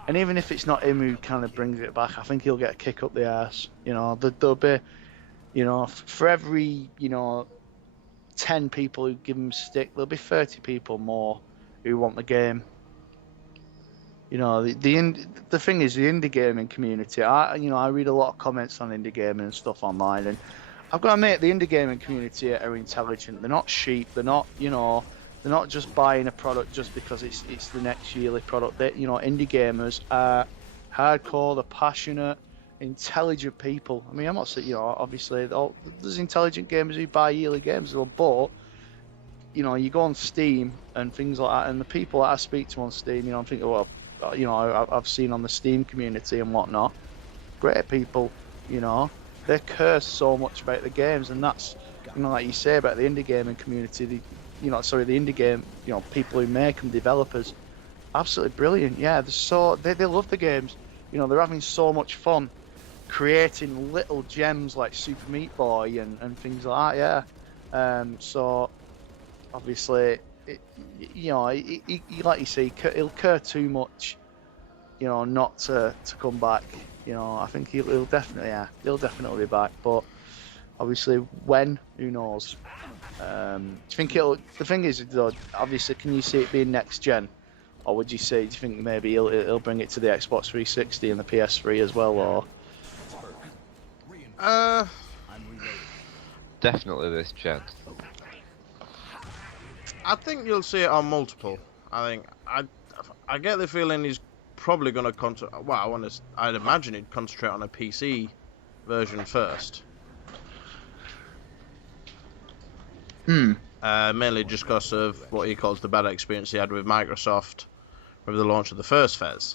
And even if it's not him who kind of brings it back, I think he'll get a kick up the arse. You know, there'll be, you know, for every, you know, 10 people who give him stick, there'll be 30 people more who want the game. You know, the thing is, the indie gaming community, I read a lot of comments on indie gaming and stuff online, and I've got to admit, the indie gaming community are intelligent. They're not sheep. They're not, you know, they're not just buying a product just because it's the next yearly product. They, you know, indie gamers are hardcore. They're passionate, intelligent people. I mean, I'm not saying, you know, obviously there's intelligent gamers who buy yearly games, but you know, you go on Steam and things like that, and the people that I speak to on Steam, you know, I'm thinking, well, you know, I've seen on the Steam community and whatnot, great people, you know, they care so much about the games, and that's, you know, like you say about the indie gaming community, the indie game, you know, people who make them, developers, absolutely brilliant. Yeah, they love the games. You know, they're having so much fun creating little gems like Super Meat Boy and things like that. Yeah. So obviously, like you say, he'll care too much, you know, not to come back. You know, I think he'll definitely be back. But obviously, when, who knows? Do you think the thing is, though, obviously, can you see it being next gen, or would you say, do you think maybe he'll bring it to the Xbox 360 and the PS3 as well, or? Definitely this gen. I think you'll see it on multiple. I get the feeling he's probably going to I'd imagine he'd concentrate on a PC version first. Mainly just because of what he calls the bad experience he had with Microsoft with the launch of the first Fez.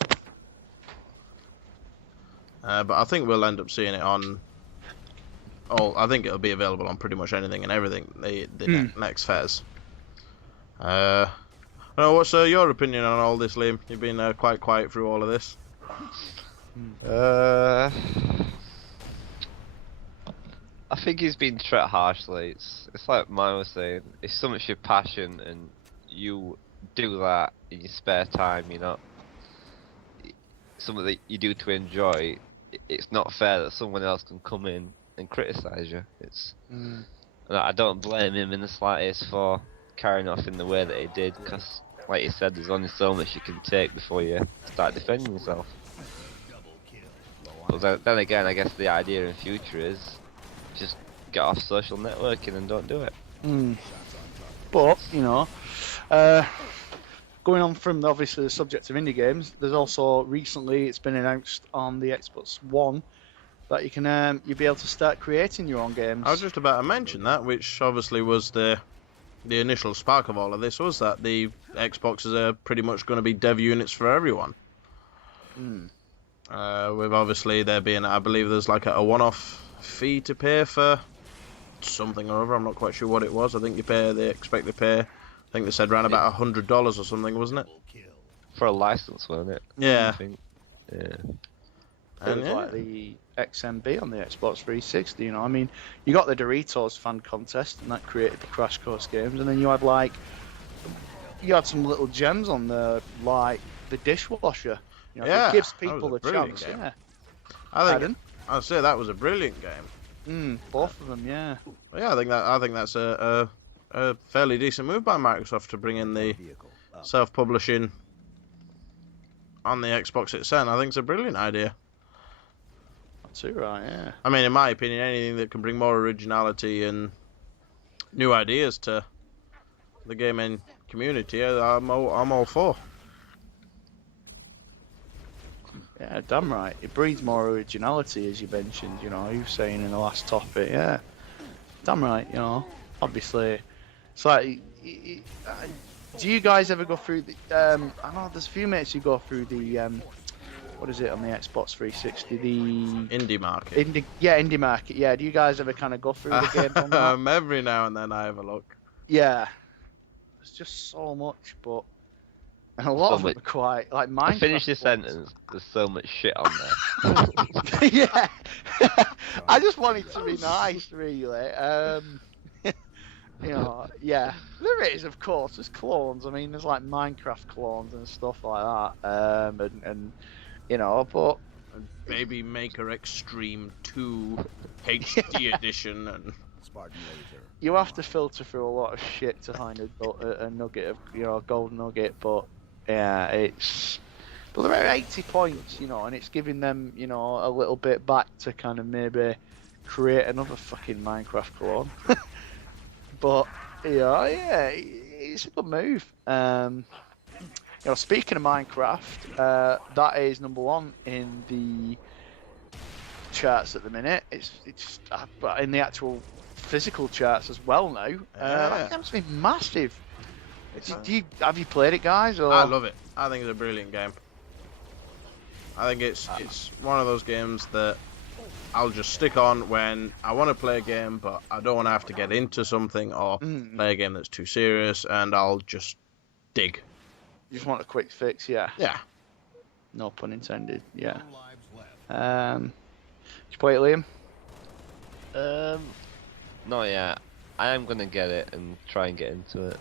But I think we'll end up seeing it on. I think it'll be available on pretty much anything and everything. The next Fez. What's your opinion on all this, Liam? You've been quite quiet through all of this. I think he's been treated harshly. It's like mine was saying. If so much your passion and you do that in your spare time, you know, something that you do to enjoy, it's not fair that someone else can come in and criticise you. And I don't blame him in the slightest for carrying off in the way that he did, because, like you said, there's only so much you can take before you start defending yourself. But then again, I guess the idea in future is just get off social networking and don't do it. But, you know, going on from obviously the subject of indie games, there's also recently, it's been announced on the Xbox One that you can you'll be able to start creating your own games. I was just about to mention that, which obviously was the initial spark of all of this, was that the Xboxes are pretty much going to be dev units for everyone. With obviously there being, I believe there's like a one-off fee to pay for something or other. I'm not quite sure what it was. I think they expect to pay. I think they said around about $100 or something, wasn't it? For a license, wasn't it? Yeah. I think. Yeah. It was like the XMB on the Xbox 360, you know. I mean, you got the Doritos fan contest, and that created the Crash Course games, and then you had some little gems on there, like the dishwasher. You know, Yeah, it gives that was people a a brilliant chance. game. Yeah. I'd say that was a brilliant game. Both of them, yeah. But yeah, I think that's a fairly decent move by Microsoft to bring in the self-publishing on the Xbox itself. I think it's a brilliant idea. Too right, yeah. I mean, in my opinion, anything that can bring more originality and new ideas to the gaming community, I'm all for. Yeah, damn right. It breeds more originality, as you mentioned. You know, you were saying in the last topic. Yeah, damn right. You know, obviously, it's like. Do you guys ever go through the? I know there's a few mates who go through the. What is it on the Xbox 360? The Indie Market. Indie Market. Yeah. Do you guys ever kind of go through the games on that? Every now and then I have a look. Yeah. There's just so much, but and a lot of them are quite like Minecraft. Finish your sentence. There's so much shit on there. Yeah. I just wanted to be nice, really. You know, yeah, there is, of course. There's clones. I mean, there's like Minecraft clones and stuff like that. And you know, but Baby Maker Extreme 2 HD edition and you have to filter through a lot of shit to find a nugget of, you know, a gold nugget. But yeah, but they're at 80 points, you know, and it's giving them, you know, a little bit back to kind of maybe create another fucking Minecraft clone. But yeah, it's a good move. You know, speaking of Minecraft, that is number 1 in the charts at the minute. It's but in the actual physical charts as well now. That game's been massive. Have you played it, guys? Or? I love it. I think it's a brilliant game. I think it's one of those games that I'll just stick on when I want to play a game, but I don't want to have to get into something or play a game that's too serious, and I'll just dig. You just want a quick fix, yeah. Yeah. No pun intended, yeah. Did you play it, Liam? No, yeah. I am gonna get it and try and get into it.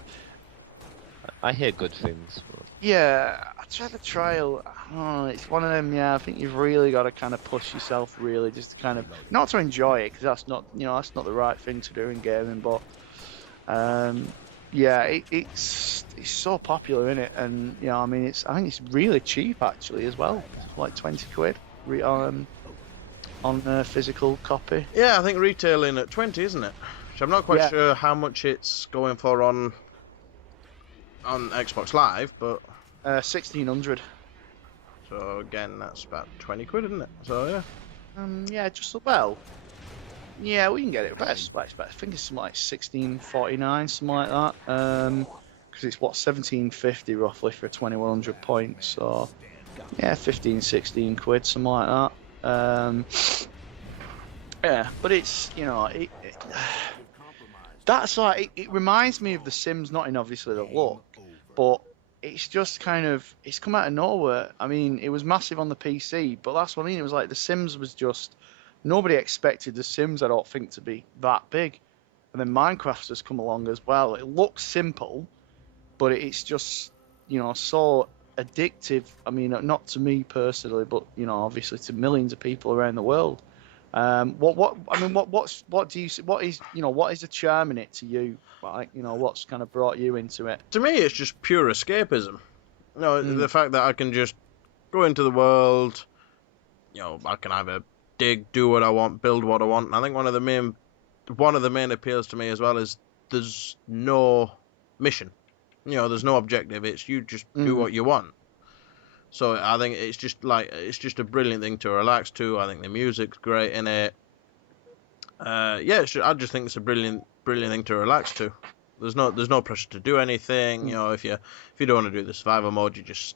I hear good things. But... Yeah, I tried the trial. Oh, it's one of them. Yeah, I think you've really got to kind of push yourself, really, just to kind of not to enjoy it, because that's not, that's not the right thing to do in gaming. But yeah, it's so popular, isn't it? And I mean, I think it's really cheap actually as well. It's like 20 quid on a physical copy. Yeah, I think retailing at 20, isn't it? Which I'm not quite sure how much it's going for on Xbox Live, but 1600. so again, that's about 20 quid, isn't it? So yeah. Yeah, just well. Yeah, we can get it. I think it's something like 1649, something like that. Because it's what 1750 roughly for 2100 points. So yeah, 15, 16 quid, something like that. Yeah, but it's that's like it reminds me of The Sims, not in obviously the look, but it's just kind of it's come out of nowhere. I mean, it was massive on the PC, but that's what I mean. It was like The Sims was just nobody expected The Sims, I don't think, to be that big, and then Minecraft has come along as well. It looks simple, but it's just so addictive. I mean, not to me personally, but obviously to millions of people around the world. What do you what is the charm in it to you? Like, what's kind of brought you into it? To me, it's just pure escapism. The fact that I can just go into the world. I can either dig, do what I want, build what I want. And I think one of the main appeals to me as well is there's no mission. There's no objective. It's you just do what you want. So I think it's just a brilliant thing to relax to. I think the music's great in it. I just think it's a brilliant thing to relax to. There's no pressure to do anything. If you don't want to do the survival mode, you just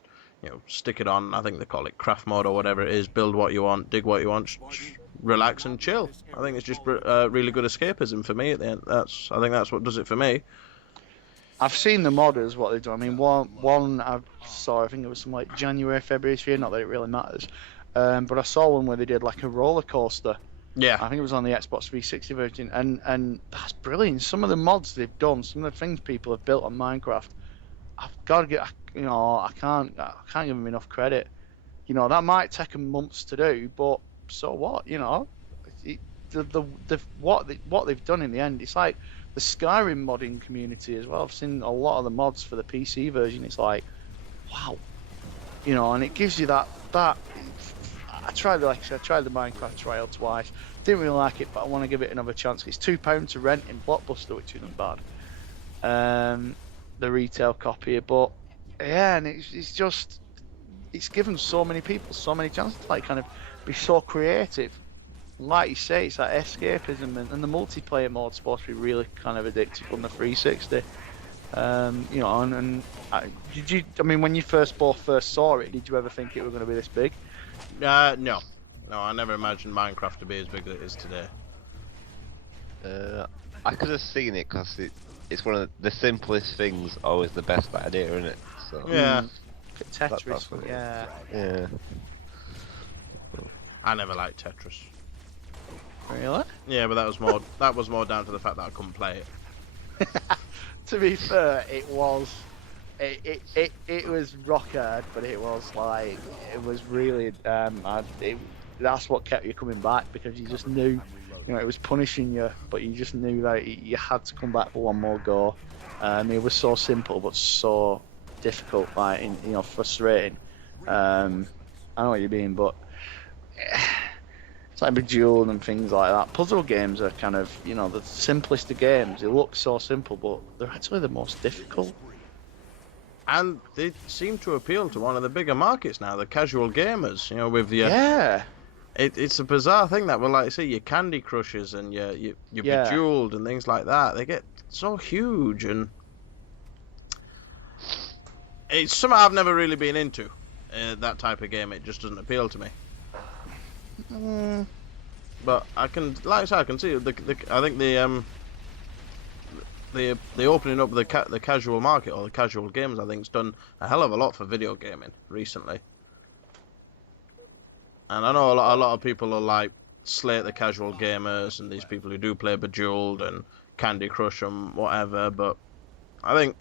stick it on. I think they call it craft mode or whatever it is. Build what you want, dig what you want, just relax and chill. I think it's just really good escapism for me at the end. I think that's what does it for me. I've seen the modders, what they've done. I mean, one I saw, I think it was some like January, February this year, not that it really matters. But I saw one where they did like a roller coaster. Yeah. I think it was on the Xbox 360 version, and that's brilliant. Some of the mods they've done, some of the things people have built on Minecraft, I've got to get, I can't give them enough credit. That might take them months to do, but so what? What they've done in the end, it's like the Skyrim modding community as well. I've seen a lot of the mods for the PC version. It's like, wow, and it gives you that. I tried the Minecraft trial twice. Didn't really like it, but I want to give it another chance. It's £2 to rent in Blockbuster, which isn't bad. The retail copy, but yeah, and it's given so many people so many chances to like kind of be so creative. Like you say, it's like escapism, and the multiplayer mode's supposed to be really kind of addictive on the 360. When you first saw it, did you ever think it was going to be this big? No, I never imagined Minecraft to be as big as it is today. I could have seen it because it's one of the simplest things, always the best idea, isn't it? So yeah, Tetris, yeah. I never liked Tetris. Really? Yeah, but that was more down to the fact that I couldn't play it. To be fair, it was rock hard, but it was really that's what kept you coming back, because you just knew, it was punishing you, but you just knew that you had to come back for one more go. It was so simple but so difficult, frustrating. I know what you mean, but it's like Bejeweled and things like that. Puzzle games are kind of, the simplest of games. They look so simple, but they're actually the most difficult. And they seem to appeal to one of the bigger markets now, the casual gamers. With the it's a bizarre thing that, like I say, your Candy Crushes and your Bejeweled and things like that. They get so huge, and it's something I've never really been into. That type of game, it just doesn't appeal to me. But I can, like I said, I can see I think the opening up the casual market or the casual games, I think, has done a hell of a lot for video gaming recently. And I know a lot of people are like slate the casual gamers and these people who do play Bejeweled and Candy Crush and whatever, but I think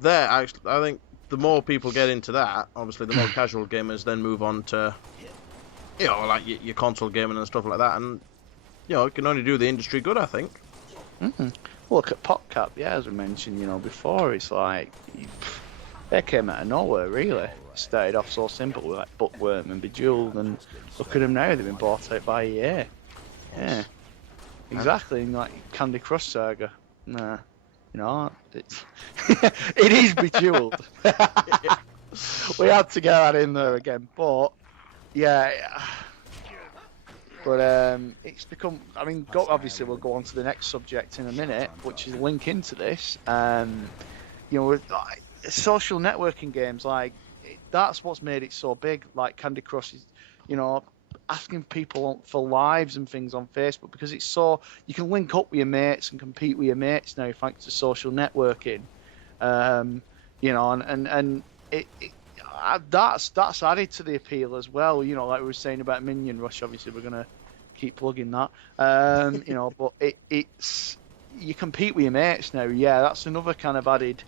the more people get into that, obviously the more casual gamers then move on to, you know, like your console gaming and stuff like that, and you know, it can only do the industry good, I think. Mm-hmm. Look at PopCap, yeah, as we mentioned, you know, before, it's like, they came out of nowhere, really. It started off so simple with like Bookworm and Bejeweled, and look at them now, they've been bought out by EA. Yeah, exactly, and like Candy Crush Saga. Nah, you know, it's it is Bejeweled. We had to get that in there again, but yeah. But it's become, I mean, obviously we'll go on to the next subject in a minute, which is link into this. You know, with social networking games, like, that's what's made it so big. Like Candy Crush is, you know, asking people for lives and things on Facebook, because it's so, you can link up with your mates and compete with your mates now thanks to social networking. You know, and that's added to the appeal as well. You know, like we were saying about Minion Rush, obviously we're gonna keep plugging that. You know, but it's you compete with your mates now. Yeah, that's another kind of added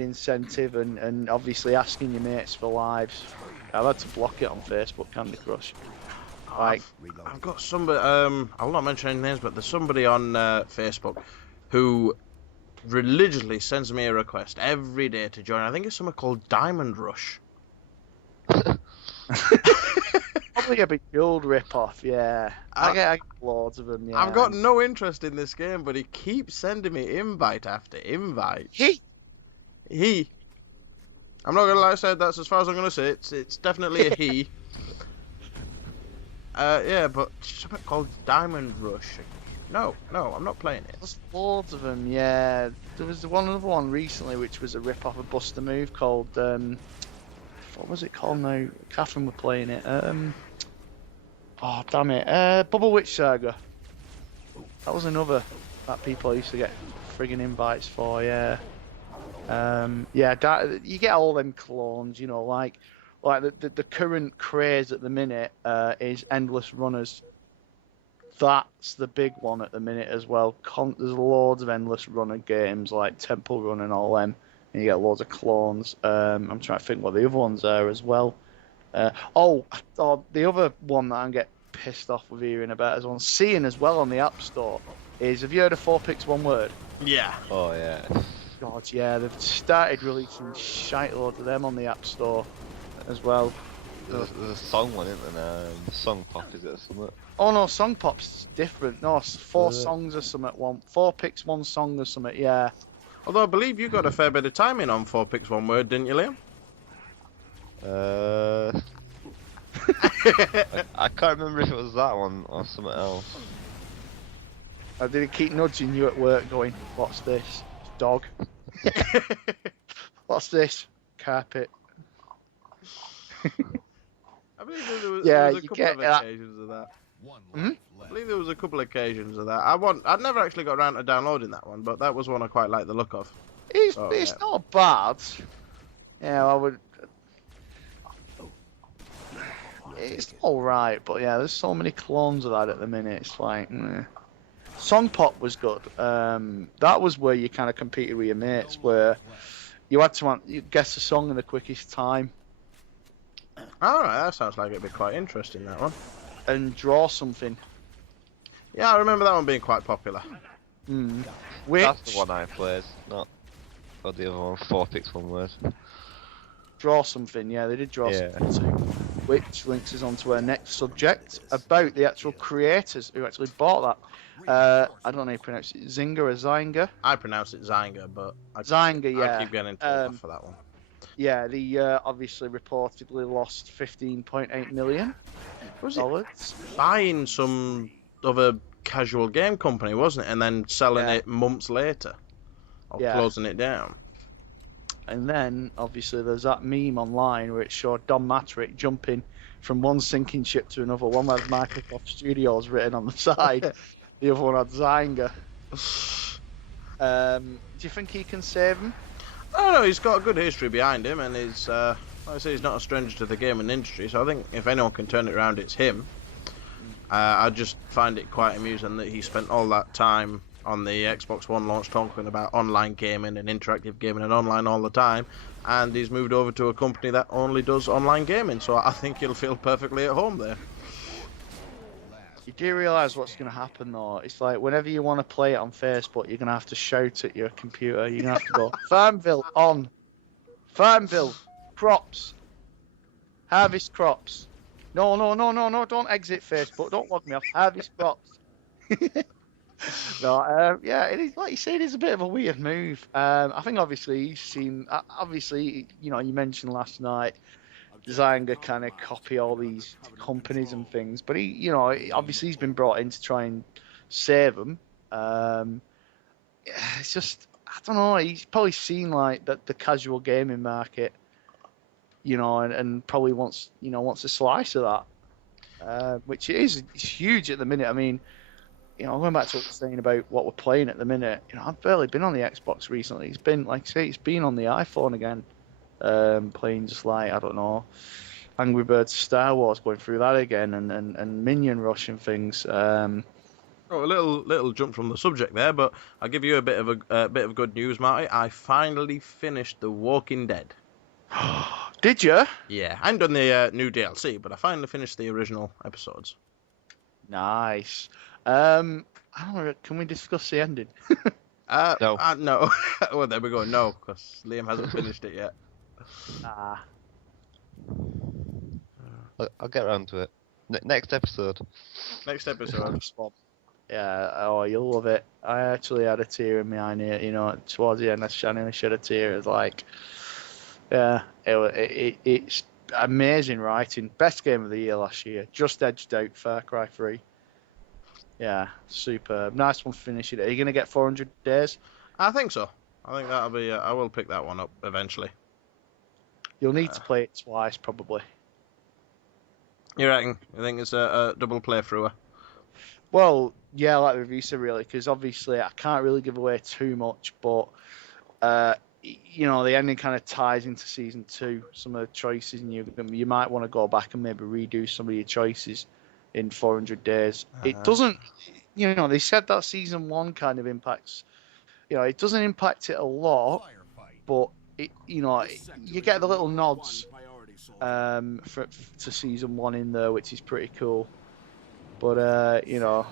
incentive, and obviously asking your mates for lives. I've had to block it on Facebook, Candy Crush. Like, I've got somebody. I'll not mention any names, but there's somebody on Facebook who religiously sends me a request every day to join. I think it's something called Diamond Rush. Probably a Bejeweled rip-off, yeah. I get loads of them, yeah. I've got no interest in this game, but he keeps sending me invite after invite. He. I'm not gonna lie, I said that's as far as I'm gonna say. It's definitely a he. Yeah, but something called Diamond Rush. No, I'm not playing it. There's loads of them, yeah. There was another one recently which was a rip-off of Bust a Move called, what was it called now? Catherine were playing it. Oh, damn it. Bubble Witch Saga. That was another that people used to get friggin' invites for, yeah. Yeah, you get all them clones, you know, like the current craze at the minute is Endless Runners. That's the big one at the minute as well. There's loads of Endless Runner games like Temple Run and all them, and you get loads of clones. I'm trying to think what the other ones are as well. The other one that I get pissed off with hearing about is one seeing as well on the App Store is, have you heard of 4Pix One Word? Yeah. Oh yeah. God, yeah, they've started releasing shite loads of them on the App Store as well. There's a song one, isn't there? Song Pop, is it, or something? Oh no, Song Pop's different. No, 4 songs or something. 4Pix 1 song or something. Yeah. Although I believe you got a fair bit of time in on 4Pix One Word, didn't you, Liam? I can't remember if it was that one or something else. Did it keep nudging you at work, going, "What's this? Dog." What's this? Carpet. I believe there was a couple of occasions of that. I believe there was a couple of occasions of that. I'd never actually got around to downloading that one, but that was one I quite liked the look of. It's not bad. Yeah, I would. It's all right, but yeah, there's so many clones of that at the minute. It's like, Song Pop was good. That was where you kind of competed with your mates, where you had to guess the song in the quickest time. Alright, that sounds like it'd be quite interesting, that one. And draw something. Yeah, I remember that one being quite popular. That's the one I played, not the other one, 4Pix One Word. Draw something, yeah, they did draw something too. Which links us on to our next subject, about the actual creators who actually bought that. I don't know how you pronounce it, Zynga or Zynga? I pronounce it Zynga, but Zynga, yeah. I keep getting told off for that one. Yeah, they obviously reportedly lost $15.8 million. Was it buying some other casual game company, wasn't it? And then selling it months later. Or closing it down. And then, obviously, there's that meme online where it showed Don Matrick jumping from one sinking ship to another. One had Microsoft Studios written on the side, the other one had Zynga. Do you think he can save him? I don't know, he's got a good history behind him, and he's, like I say, he's not a stranger to the gaming industry, so I think if anyone can turn it around, it's him. I just find it quite amusing that he spent all that time on the Xbox One launch talking about online gaming and interactive gaming and online all the time, and he's moved over to a company that only does online gaming, so I think he'll feel perfectly at home there. You do realise what's going to happen though? It's like whenever you want to play it on Facebook, you're going to have to shout at your computer. You're going to have to go, Farmville on. Farmville. Crops. Harvest crops. No, don't exit Facebook. Don't log me off. Harvest crops. No, yeah, it is, like you said, it's a bit of a weird move. I think obviously he's seen, obviously, you know, you mentioned last night, Zynga kind of copy all these companies and things, but he, you know, obviously he's been brought in to try and save them. It's just, I don't know, he's probably seen like the casual gaming market, you know, and probably wants a slice of that, which it's huge at the minute. I mean, you know, going back to what we're saying about what we're playing at the minute, you know, I've barely been on the Xbox recently. It's been, like I say, it's been on the iPhone again, playing just like, I don't know, Angry Birds Star Wars, going through that again, and Minion Rush and things. Oh, a little jump from the subject there, but I'll give you a bit of good news, Marty. I finally finished The Walking Dead. Did you? Yeah, I haven't done the new DLC, but I finally finished the original episodes. Nice. I don't know, can we discuss the ending? No. No. Well, there we go. No, because Liam hasn't finished it yet. Ah. I'll get around to it. Next episode. Next episode. Yeah, oh, you'll love it. I actually had a tear in my eye near, you know, towards the end. I nearly shed a tear. It's like, yeah, it's amazing writing. Best game of the year last year. Just edged out Far Cry 3. Yeah, superb. Nice one finishing it. Are you going to get 400 days? I think so. I think that'll be. I will pick that one up eventually. You'll need to play it twice, probably. You reckon? You think it's a double playthrough? Well, yeah, like with Visa, really, because obviously I can't really give away too much, but you know, the ending kind of ties into season 2. Some of the choices, and you might want to go back and maybe redo some of your choices in 400 days. It doesn't, you know, they said that season 1 kind of impacts, you know, it doesn't impact it a lot, but it, you know, you get the little nods to season 1 in there, which is pretty cool. But you know,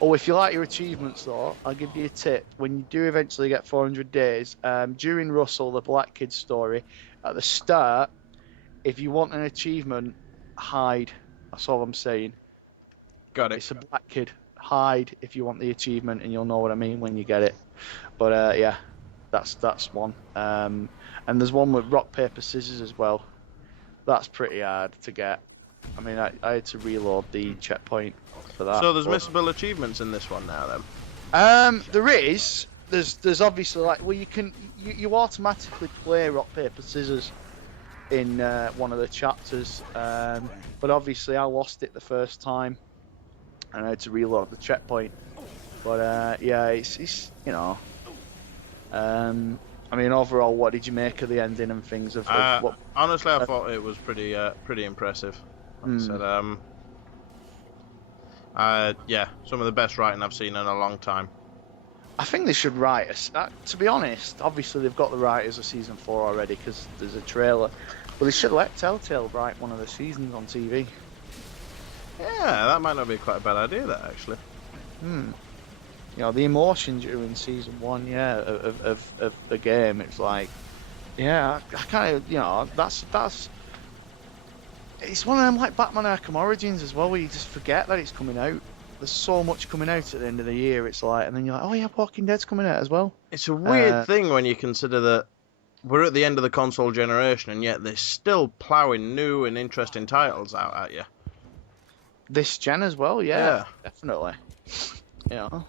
oh, if you like your achievements though, I'll give you a tip. When you do eventually get 400 days, during Russell the Black Kid story, at the start, if you want an achievement, hide. That's all I'm saying. Got it. It's a Black Kid. Hide if you want the achievement, and you'll know what I mean when you get it. But yeah, that's one. And there's one with rock paper scissors as well. That's pretty hard to get. I mean, I had to reload the checkpoint for that. So there's missable achievements in this one now, then. There is. There's obviously like, well, you automatically play rock paper scissors in one of the chapters, but obviously I lost it the first time, and I had to reload the checkpoint. But yeah, it's you know, I mean, overall, what did you make of the ending and things? Of what? Honestly, I thought it was pretty impressive. Like I said, yeah, some of the best writing I've seen in a long time. I think they should write us. To be honest, obviously they've got the writers of season 4 already because there's a trailer. But they should let Telltale write one of the seasons on TV. Yeah, that might not be quite a bad idea, that actually. You know, the emotions you in season 1, yeah, of the game. It's like, yeah, I kind of, you know, that's. It's one of them like Batman Arkham Origins as well, where you just forget that it's coming out. There's so much coming out at the end of the year. It's like, and then you're like, oh yeah, Walking Dead's coming out as well. It's a weird thing when you consider that we're at the end of the console generation, and yet they're still ploughing new and interesting titles out at you. This gen as well, yeah. Definitely. You know,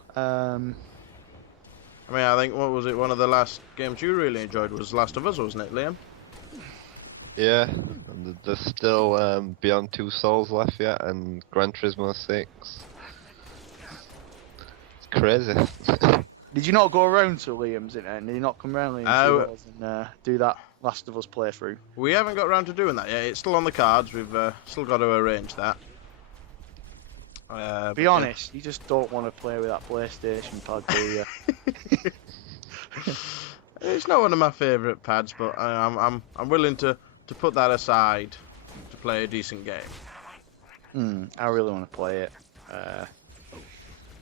I mean, I think, what was it, one of the last games you really enjoyed was Last of Us, wasn't it, Liam? Yeah, and there's still Beyond Two Souls left yet, and Gran Turismo 6. It's crazy. Did you not go around to Liam's in it? Did you not come round Liam's and do that Last of Us playthrough? We haven't got around to doing that yet. It's still on the cards. We've still got to arrange that. Be honest, you just don't want to play with that PlayStation pad, do you? It's not one of my favourite pads, but I'm willing to put that aside to play a decent game. I really want to play it.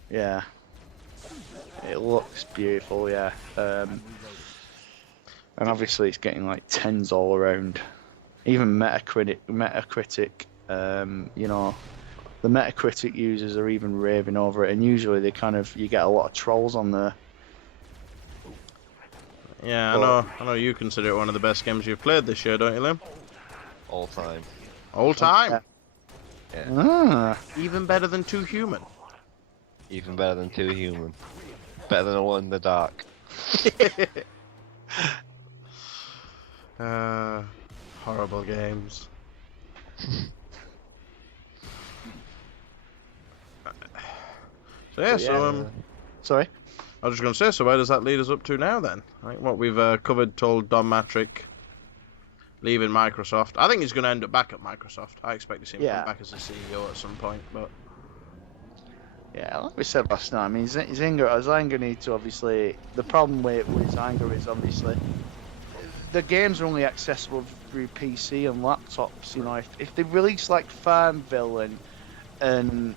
Yeah. It looks beautiful, yeah. And obviously it's getting like 10s all around. Even Metacritic, you know, the Metacritic users are even raving over it, and usually you get a lot of trolls on there. Yeah, I know you consider it one of the best games you've played this year, don't you, Liam? All time. All time? Yeah. Even better than Two Human. Even better than Two Human. Better than Alone in the Dark. Horrible games. Sorry? I was just going to say, so where does that lead us up to now then? Like what we've covered told Don Matrick leaving Microsoft. I think he's going to end up back at Microsoft. I expect to see him come back as a CEO at some point, but... Yeah, like we said last night, I mean, Zynga needs to obviously... The problem with Zynga is obviously... The games are only accessible through PC and laptops, you know. If they release like Farmville and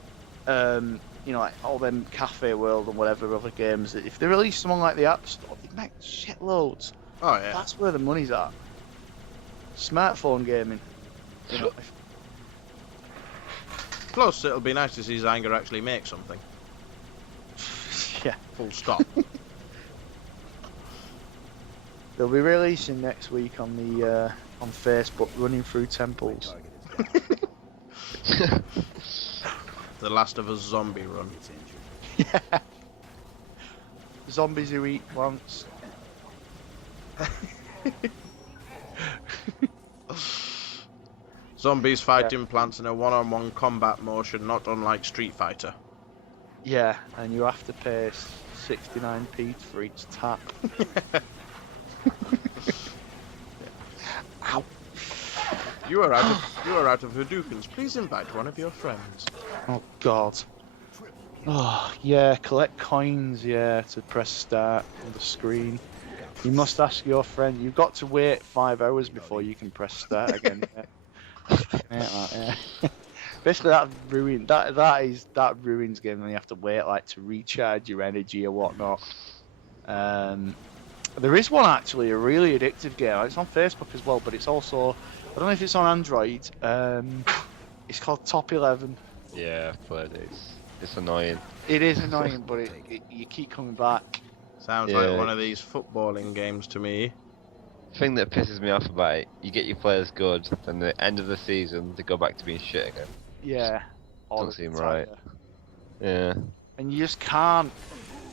you know, like all them Cafe World and whatever other games, if they release something like the App Store, they make shitloads. Oh yeah. That's where the money's at. Smartphone gaming. You know, Plus, it'll be nice to see Zynga actually make something. Yeah. Full stop. They'll be releasing next week on the on Facebook, Running Through Temples. The Last of Us zombie run. Yeah. Zombies who eat plants. Zombies fighting plants in a one-on-one combat motion, not unlike Street Fighter. Yeah, and you have to pay 69p for each tap. Ow. You are out of Hadoukens. Please invite one of your friends. Oh God. Oh yeah, collect coins, yeah, to press start on the screen. You must ask your friend. You've got to wait 5 hours before you can press start again. Yeah. Basically, that ruins game, and you have to wait like to recharge your energy or whatnot. There is one actually, a really addictive game. It's on Facebook as well, but it's also, I don't know if it's on Android. It's called Top 11. Yeah, I've played it. It's annoying. It is annoying, but you keep coming back. Sounds like one of these footballing games to me. The thing that pisses me off about it, you get your players good, then the end of the season they go back to being shit again. Yeah. Doesn't seem right. Yeah. And you just can't.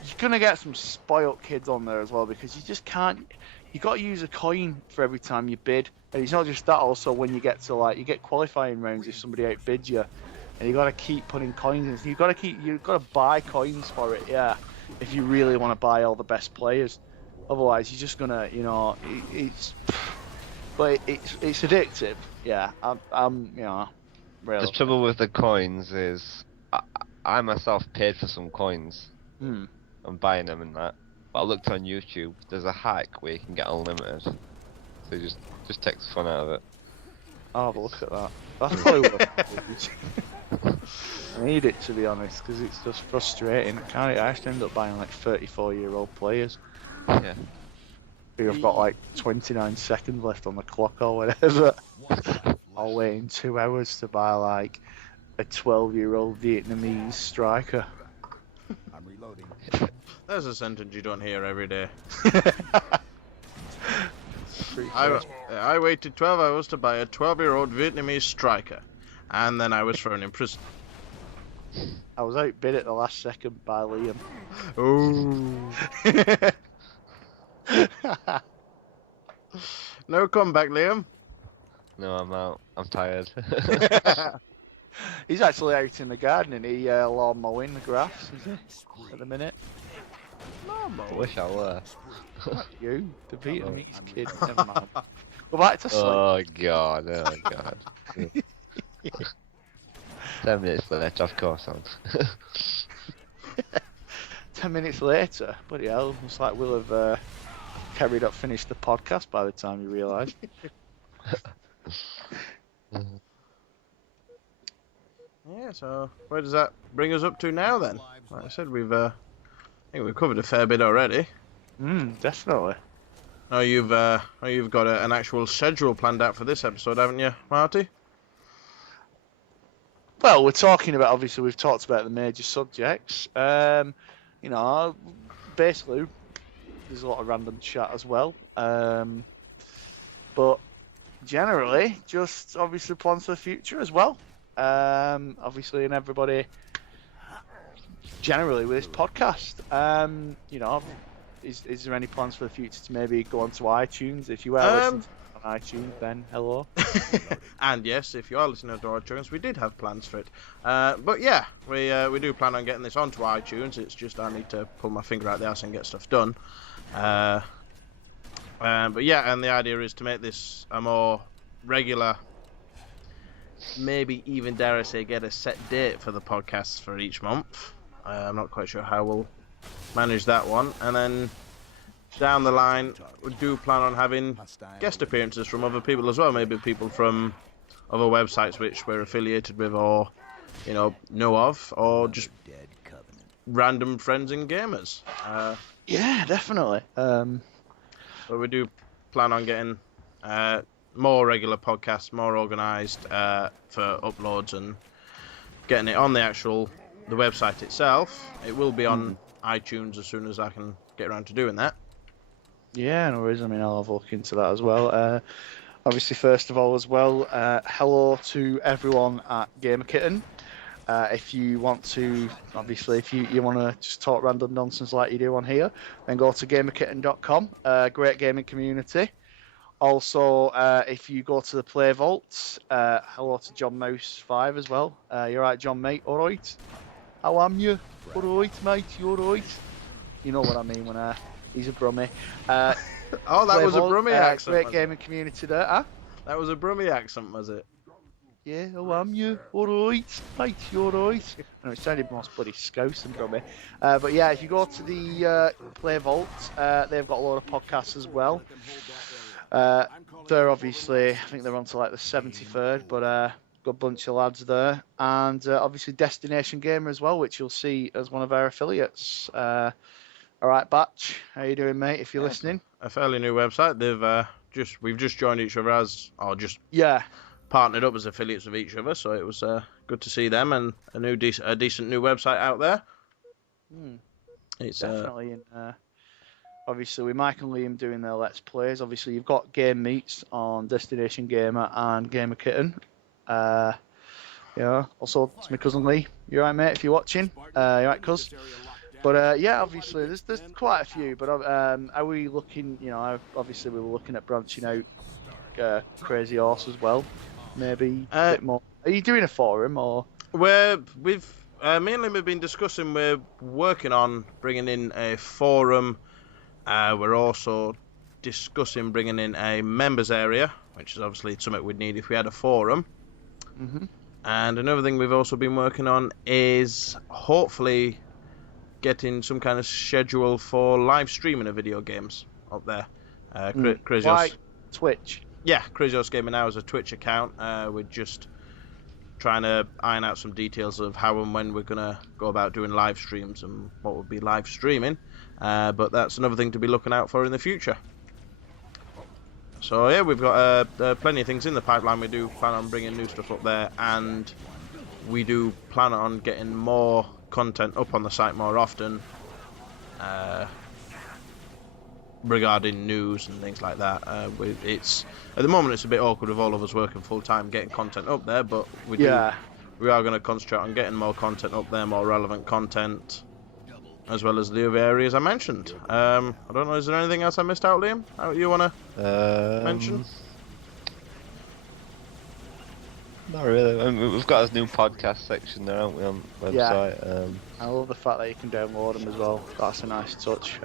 You're gonna get some spoilt kids on there as well, because you just can't. You got to use a coin for every time you bid, and it's not just that. Also, when you get to you get qualifying rounds if somebody outbids you, and you got to keep putting coins in. So you've got to buy coins for it, yeah. If you really want to buy all the best players, otherwise you're just gonna, you know, it's addictive, yeah. I'm you know. Really. The trouble with the coins is, I myself paid for some coins. I'm buying them and that. But I looked on YouTube. There's a hack where you can get unlimited. So it just takes the fun out of it. I'll have a look at that. That's probably what I need it, to be honest, because it's just frustrating. I actually end up buying like 34-year-old players. Yeah. Who have got like 29 seconds left on the clock or whatever. I'll wait in 2 hours to buy like a 12-year-old Vietnamese striker. I'm reloading. There's a sentence you don't hear every day. I I waited 12 hours to buy a 12-year-old Vietnamese striker, and then I was thrown in prison. I was outbid at the last second by Liam. Ooh. No comeback, Liam. No, I'm out. I'm tired. He's actually out in the garden and he lawn mowing the grass, is he? At the minute. I wish I were. Not you, the Vietnamese kid. Never mind. Go back to sleep. Oh god, oh god. 10 minutes left, of course I'm. 10 minutes later, bloody hell, looks like we'll have finished the podcast by the time you realise. Yeah, so where does that bring us up to now then? Like I said, I think we've covered a fair bit already. Definitely. Oh, you've got an actual schedule planned out for this episode, haven't you, Marty? Well, we're talking about, obviously, we've talked about the major subjects. You know, basically, there's a lot of random chat as well. But generally, just obviously plans for the future as well. Obviously, and everybody generally with this podcast. You know, is there any plans for the future to maybe go onto iTunes? If you are listening on iTunes, then hello. And yes, if you are listening to iTunes, we did have plans for it. But yeah, we do plan on getting this onto iTunes. It's just I need to pull my finger out the ass and get stuff done. But yeah, and the idea is to make this a more regular, maybe even dare I say get a set date for the podcasts for each month. I'm not quite sure how we'll manage that one. And then down the line, we do plan on having guest appearances from other people as well. Maybe people from other websites which we're affiliated with or, you know of, or just random friends and gamers. Yeah, definitely. So we do plan on getting more regular podcasts, more organised for uploads and getting it on the website itself. It will be on iTunes as soon as I can get around to doing that. Yeah, no worries. I mean, I'll have a look into that as well. Obviously, first of all, as well, hello to everyone at Gamer Kitten. If you want to, obviously, if you want to just talk random nonsense like you do on here, then go to gamerkitten.com. Great gaming community. Also, if you go to the Play Vault, hello to John Mouse 5 as well. You're right, John, mate. All right. How am you? All right, mate. You all right? You know what I mean when he's a Brummie. Oh, that was a Brummie accent. Great gaming community there, huh? That was a Brummie accent, was it? Yeah, how am you? All right, mate. You all right? No, it sounded more bloody Scouse than Brummie. But yeah, if you go to the Play Vault, they've got a lot of podcasts as well. They're obviously, I think they're on to like the 73rd, but got a bunch of lads there. And obviously Destination Gamer as well, which you'll see as one of our affiliates. All right, Batch, how you doing, mate, if you're listening? A fairly new website. We've just joined each other yeah, partnered up as affiliates of each other, so it was good to see them and a decent new website out there. It's definitely. And obviously, with Mike and Liam doing their Let's Plays, obviously you've got game meets on Destination Gamer and Gamer Kitten. Yeah, also it's my cousin Lee. You alright, mate? If you're watching, you alright, cuz? But yeah, obviously there's quite a few. But are we looking? You know, obviously we were looking at branching out Crazy Horse as well. Maybe a bit more. Are you doing a forum or? Me and Liam have been discussing. We're working on bringing in a forum. We're also discussing bringing in a members area, which is obviously something we'd need if we had a forum. And another thing we've also been working on is hopefully getting some kind of schedule for live streaming of video games up there. Crazy like Twitch. Yeah, Crazy Horse Gaming now is a Twitch account. We're just trying to iron out some details of how and when we're going to go about doing live streams and what would be live streaming. But that's another thing to be looking out for in the future. So yeah, we've got plenty of things in the pipeline. We do plan on bringing new stuff up there, and we do plan on getting more content up on the site more often regarding news and things like that. It's at the moment it's a bit awkward with all of us working full time getting content up there, but we we are going to concentrate on getting more content up there, more relevant content, as well as the other areas I mentioned. I don't know, is there anything else I missed out, Liam? You want to mention? Not really. I mean, we've got this new podcast section there, haven't we, on the website? I love the fact that you can download them as well. That's a nice touch.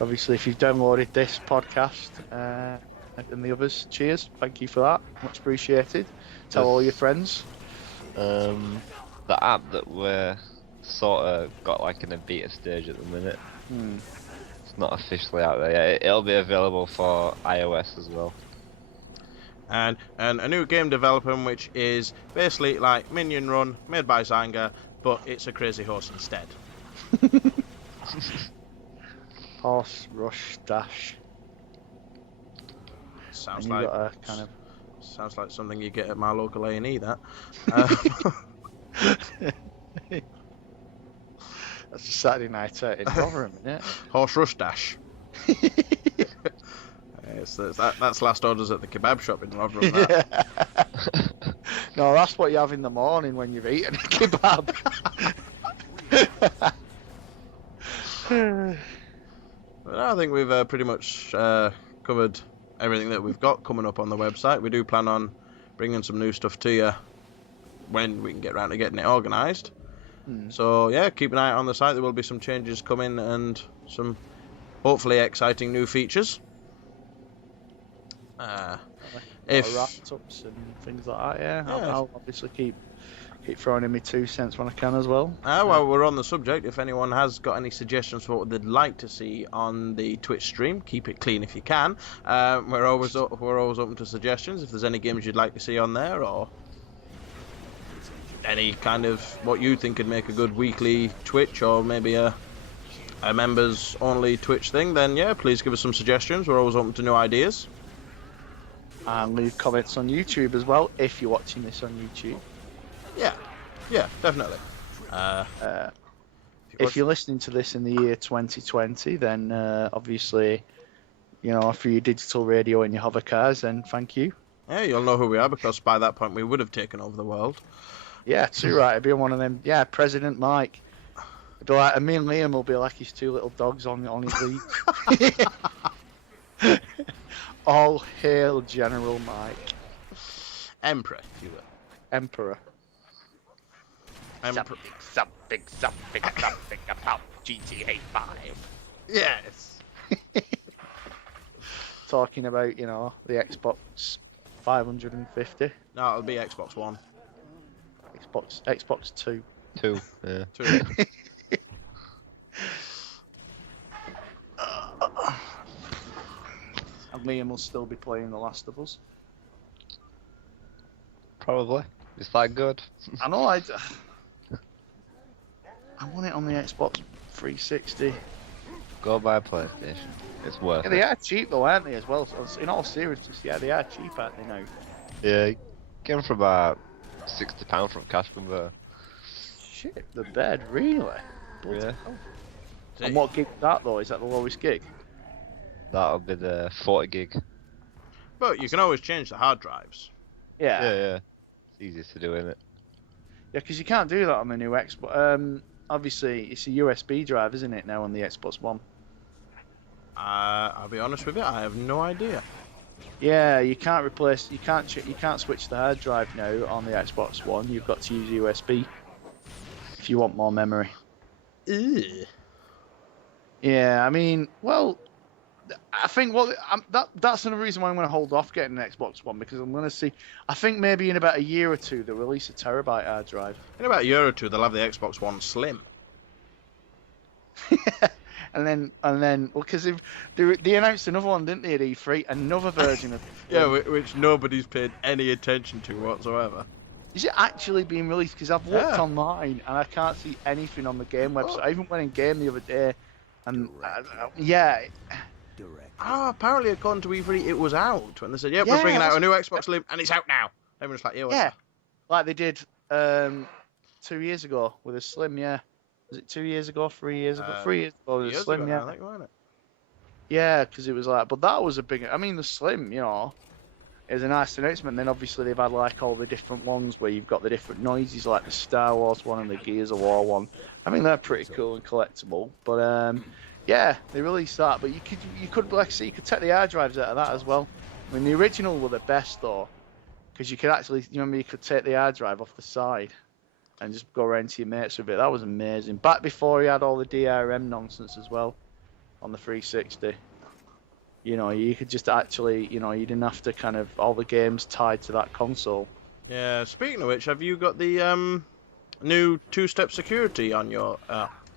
Obviously, if you've downloaded this podcast and the others, cheers. Thank you for that. Much appreciated. Tell all your friends. The app that we're sort of got like in a beta stage at the minute. It's not officially out there yet. It'll be available for iOS as well. And a new game development, which is basically like Minion Run, made by Zynga, but it's a Crazy Horse instead. Horse Rush Dash. Sounds And like you've got a kind of sounds like something you get at my local A&E. That. That's a Saturday night out in Rotherham, isn't it? Horse Rush Dash. That's last orders at the kebab shop in Rotherham. That. No, that's what you have in the morning when you've eaten a kebab. But I think we've pretty much covered everything that we've got coming up on the website. We do plan on bringing some new stuff to you when we can get around to getting it organised. So yeah, keep an eye out on the site. There will be some changes coming and some hopefully exciting new features. Wrap-ups and things like that, yeah. I'll obviously keep throwing in my 2 cents when I can as well. While we're on the subject, if anyone has got any suggestions for what they'd like to see on the Twitch stream, keep it clean if you can. We're always open to suggestions. If there's any games you'd like to see on there, or any kind of what you think could make a good weekly Twitch, or maybe a members only Twitch thing, then yeah, please give us some suggestions. We're always open to new ideas. And leave comments on YouTube as well, if you're watching this on YouTube. Yeah, definitely. If you're listening to this in the year 2020, then obviously, you know, for your digital radio and your hover cars, then thank you. Yeah, you'll know who we are, because by that point we would have taken over the world. Yeah, too right. I'd be one of them. Yeah, President Mike. It'd be like, and me and Liam will be like his two little dogs on his lead. All hail General Mike. Emperor, if you will. Emperor. Something about GTA 5. Yes. Talking about, you know, the Xbox 550. No, it'll be Xbox One. Xbox 2. 2, yeah. 2. And Liam will still be playing The Last of Us. Probably. Is that good? I know, I want it on the Xbox 360. Go buy a PlayStation. It's worth Yeah, it. they are cheap though, aren't they, as well? So in all seriousness, yeah, they are cheap, aren't they now? Yeah, you get them for about £60 from Cash Converter. Shit, the bed, really? Bloody Yeah. hell. And what gig is that though? Is that the lowest gig? That'll be the 40 gig. But you can always change the hard drives. Yeah. Yeah. It's easy to do, isn't it? Yeah, because you can't do that on the new Xbox. Obviously, it's a USB drive, isn't it, now on the Xbox One? I'll be honest with you, I have no idea. Yeah, you can't replace, you can't switch the hard drive now on the Xbox One. You've got to use USB if you want more memory. Ew. Yeah, I mean, well, I think that's another reason why I'm going to hold off getting an Xbox One, because I'm going to see. I think maybe in about a year or two they'll release a terabyte hard drive. In about a year or two, they'll have the Xbox One Slim. and then, well, because they announced another one, didn't they, at E3? Another version of. Yeah, which nobody's paid any attention to whatsoever. Is it actually being released? Because I've looked online and I can't see anything on the game website. I even went in game the other day, and yeah. Apparently according to E3 it was out when they said, we're bringing out a new Xbox Slim and it's out now. Everyone's like, yeah, like they did 2 years ago with a Slim, yeah. Was it 2 years ago, 3 years ago? 3 years ago with a Slim, yeah. I think, wasn't it? Yeah, because it was like, but that was a big, I mean, the Slim, you know, it was a nice announcement. Then obviously they've had like all the different ones where you've got the different noises, like the Star Wars one and the Gears of War one. I think they're pretty cool and collectible. But yeah, they released that. But you could like see you could take the hard drives out of that as well. I mean, the original were the best though, because you could actually, you remember, you could take the hard drive off the side and just go around to your mates with it. That was amazing. Back before you had all the DRM nonsense as well on the 360. You know, you could just actually, you know, you didn't have to kind of all the games tied to that console. Yeah. Speaking of which, have you got the new two-step security on your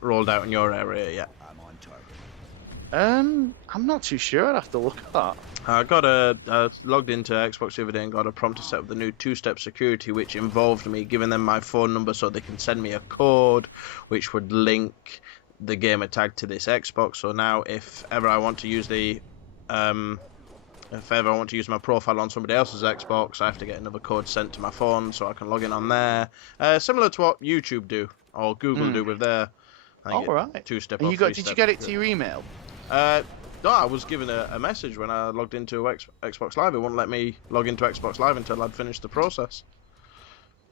rolled out in your area yet? I'm on target. I'm not too sure. I'd have to look at that. I got logged into Xbox the other day and got a prompt to set up the new two-step security, which involved me giving them my phone number so they can send me a code, which would link the gamer tag to this Xbox. So now, if ever I want to use my profile on somebody else's Xbox, I have to get another code sent to my phone so I can log in on there. Similar to what YouTube do or Google do with their Alright. two-step. And or you got? Did three-step. you get it to your email? No, I was given a message when I logged into Xbox Live. It wouldn't let me log into Xbox Live until I'd finished the process.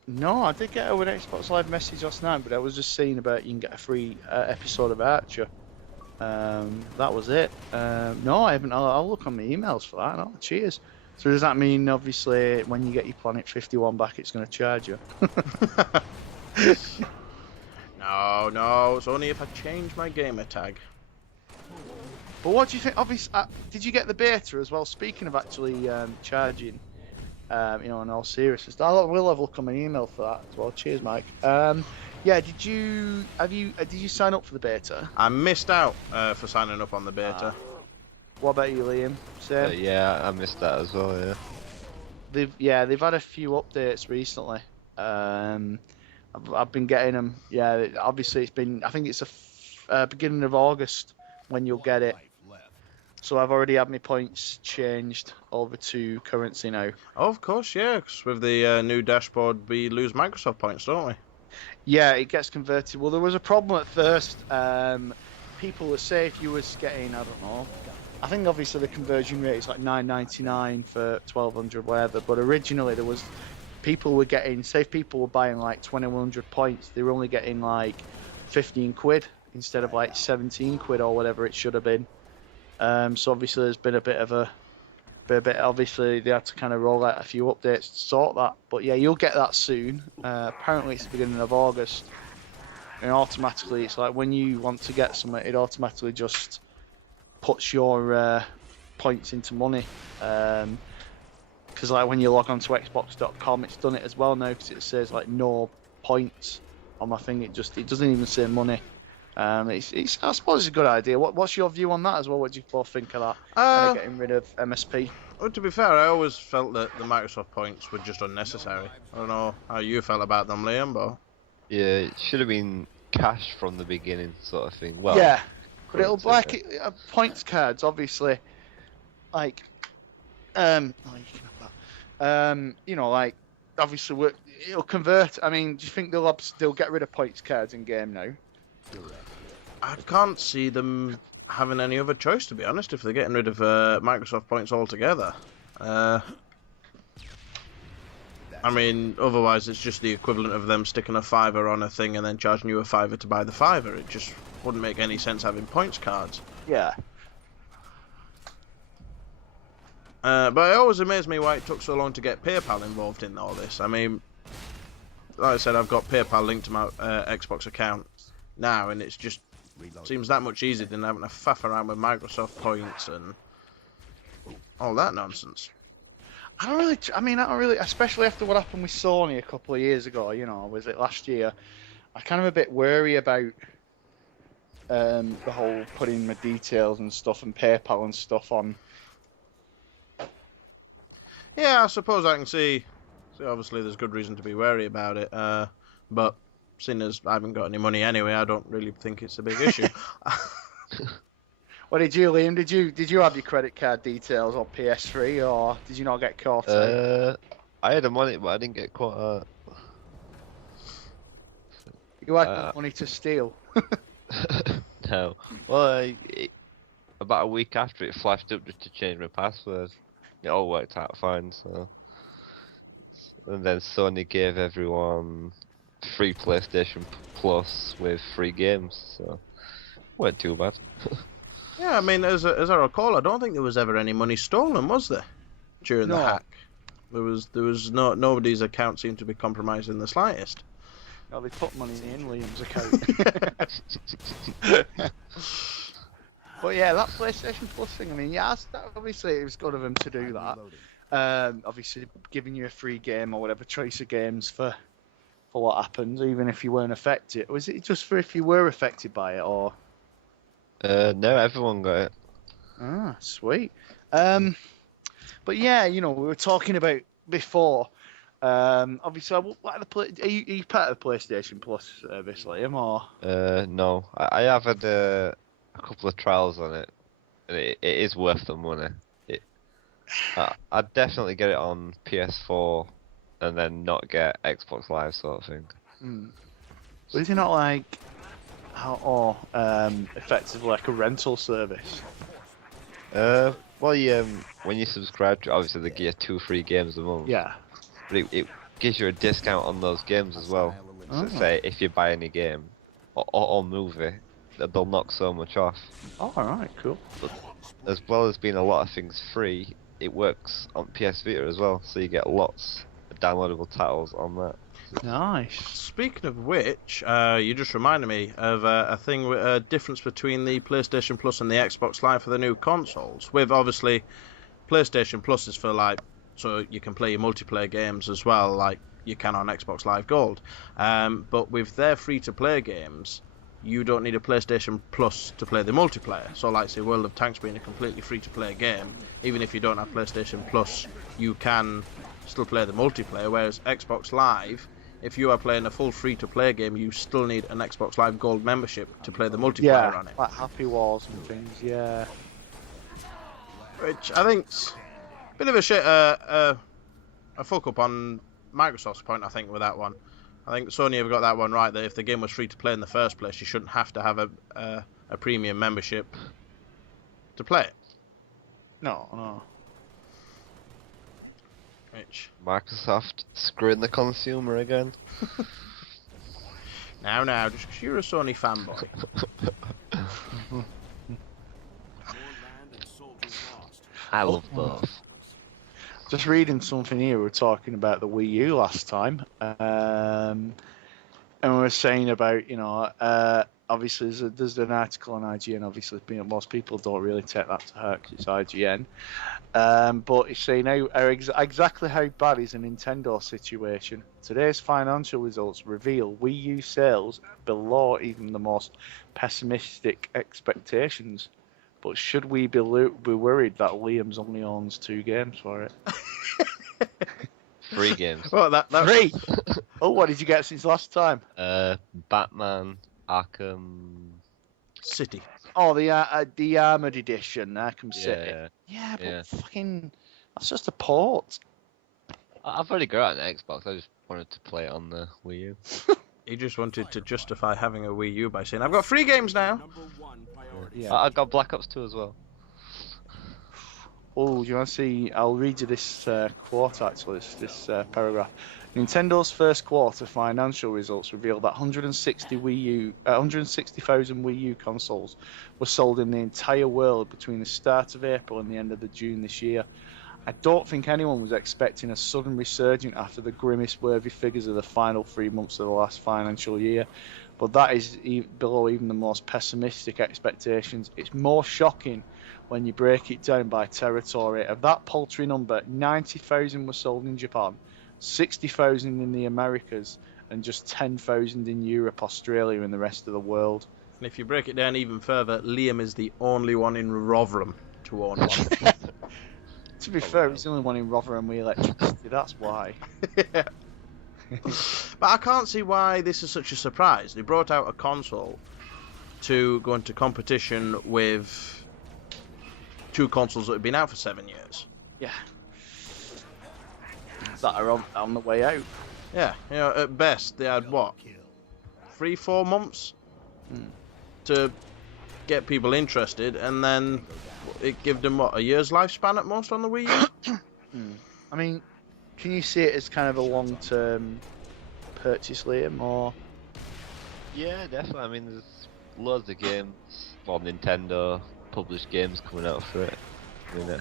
No, I did get an Xbox Live message last night, but I was just seeing about you can get a free episode of Archer. That was it. No, I haven't. I'll look on my emails for that. No, cheers. So does that mean, obviously, when you get your Planet 51 back, it's going to charge you? No, it's only if I change my gamer tag. But what do you think? Obviously, did you get the beta as well? Speaking of actually charging, you know, in all seriousness, we'll have a look on my email for that as well. Cheers, Mike. Yeah, did you sign up for the beta? I missed out for signing up on the beta. What about you, Liam? Same. Yeah, I missed that as well. Yeah. They've had a few updates recently. I've been getting them. Yeah, obviously it's been. I think it's a beginning of August when you'll get it. So I've already had my points changed over to currency now. Oh, of course, yeah. 'Cause with the new dashboard, we lose Microsoft points, don't we? Yeah, it gets converted. Well, there was a problem at first. People were say if you was getting, I don't know. I think obviously the conversion rate is like $9.99 for 1,200 whatever. But originally there was people were getting. Say if people were buying like 2,100 points, they were only getting like 15 quid instead of like 17 quid or whatever it should have been. So obviously there's been a bit of obviously they had to kind of roll out a few updates to sort that. But yeah, you'll get that soon. Apparently it's the beginning of August. And automatically it's like when you want to get something, it automatically just puts your points into money. Because like when you log on to Xbox.com, it's done it as well now because it says like no points on my thing. It doesn't even say money. I suppose it's a good idea. What's your view on that as well? What do you both think of that? Getting rid of MSP. Well, to be fair, I always felt that the Microsoft points were just unnecessary. I don't know how you felt about them, Liam, but Yeah, it should have been cash from the beginning, sort of thing. Well, yeah, but it'll currency, like points cards, obviously. Like, oh, you can have that. You know, like obviously it'll convert. I mean, do you think they'll get rid of points cards in game now? I can't see them having any other choice, to be honest, if they're getting rid of Microsoft points altogether. I mean, otherwise it's just the equivalent of them sticking a $5 on a thing and then charging you a $5 to buy the $5. It just wouldn't make any sense having points cards. Yeah. But it always amazed me why it took so long to get PayPal involved in all this. I mean, like I said, I've got PayPal linked to my Xbox account now, and it's just seems that much easier than having to faff around with Microsoft points and all that nonsense. I don't really, especially after what happened with Sony a couple of years ago, you know, was it last year? I'm kind of a bit wary about the whole putting my details and stuff and PayPal and stuff on. Yeah, I suppose I can see obviously there's good reason to be wary about it, but seeing as I haven't got any money anyway, I don't really think it's a big issue. What did you, Liam? Did you have your credit card details on PS3, or did you not get caught? I had them on it, but I didn't get caught out. You had money to steal. No. Well, about a week after it flashed up just to change my password. it all worked out fine. So, and then Sony gave everyone free PlayStation Plus with free games, so weren't too bad. Yeah, I mean, as I recall, I don't think there was ever any money stolen, was there? During the No. hack, there was nobody's account seemed to be compromised in the slightest. Oh, they put money in Liam's account. But yeah, that PlayStation Plus thing. I mean, yeah, obviously it was good of them to do that. Obviously giving you a free game or whatever, choice of games for what happens, even if you weren't affected. Was it just for if you were affected by it, or? No, everyone got it. Ah, sweet. But yeah, you know, we were talking about before. Obviously, are you part of the PlayStation Plus service, Liam, or? No, I have had a couple of trials on it, and it is worth the money. I'd definitely get it on PS4, and then not get Xbox Live sort of thing. But is it not like effectively like a rental service? Well, when you subscribe to, obviously they give you 2 free games a month. Yeah. But it gives you a discount on those games as well. So say if you buy any game or movie, they'll knock so much off. Oh, alright, cool. As well as being a lot of things free, it works on PS Vita as well, so you get lots of downloadable titles on that. Nice. Speaking of which, you just reminded me of a thing, a difference between the PlayStation Plus and the Xbox Live for the new consoles. With obviously, PlayStation Plus is for like, so you can play your multiplayer games as well, like you can on Xbox Live Gold. But with their free-to-play games, you don't need a PlayStation Plus to play the multiplayer. So like say World of Tanks being a completely free-to-play game, even if you don't have PlayStation Plus, you can still play the multiplayer, whereas Xbox Live, if you are playing a full free-to-play game, you still need an Xbox Live Gold membership to play the multiplayer on it. Like Happy Wars and things, yeah. Which I think's a bit of a fuck up on Microsoft's point, I think, with that one. I think Sony have got that one right, that if the game was free to play in the first place, you shouldn't have to have a premium membership to play it. No. Which, Microsoft screwing the consumer again. now, just 'cause you're a Sony fanboy. I love both. Just reading something here, we were talking about the Wii U last time, and we were saying about, you know, obviously there's an article on IGN, obviously most people don't really take that to heart because it's IGN, but it's saying exactly how bad is the Nintendo situation. Today's financial results reveal Wii U sales below even the most pessimistic expectations. But should we be worried that Liam's only owns 2 games for it? 3 games. Well, that 3? Oh, what did you get since last time? Batman, Arkham City. Oh, the Armored Edition, Arkham City. Yeah. But fucking, that's just a port. I've already got an Xbox. I just wanted to play it on the Wii U. He just wanted to justify having a Wii U by saying, I've got 3 games now. Yeah. I got Black Ops 2 as well. Oh, do you want to see? I'll read you this quote actually. This paragraph. Nintendo's first quarter financial results reveal that 160,000 Wii U consoles were sold in the entire world between the start of April and the end of June this year. I don't think anyone was expecting a sudden resurgence after the grimace-worthy figures of the final 3 months of the last financial year, but that is below even the most pessimistic expectations. It's more shocking when you break it down by territory. Of that paltry number, 90,000 were sold in Japan, 60,000 in the Americas, and just 10,000 in Europe, Australia, and the rest of the world. And if you break it down even further, Liam is the only one in Rotherham to own one. To be fair, he's the only one in Rotherham with electricity, that's why. Yeah. But I can't see why this is such a surprise. They brought out a console to go into competition with 2 consoles that have been out for 7 years. Yeah. That are on the way out. Yeah, you know, at best they had what, 3-4 months to get people interested, and then it give them what, a year's lifespan at most on the Wii U. I mean, can you see it as kind of a long-term purchase, Liam, or? Yeah, definitely. I mean, there's loads of games on Nintendo published games coming out for it. I mean,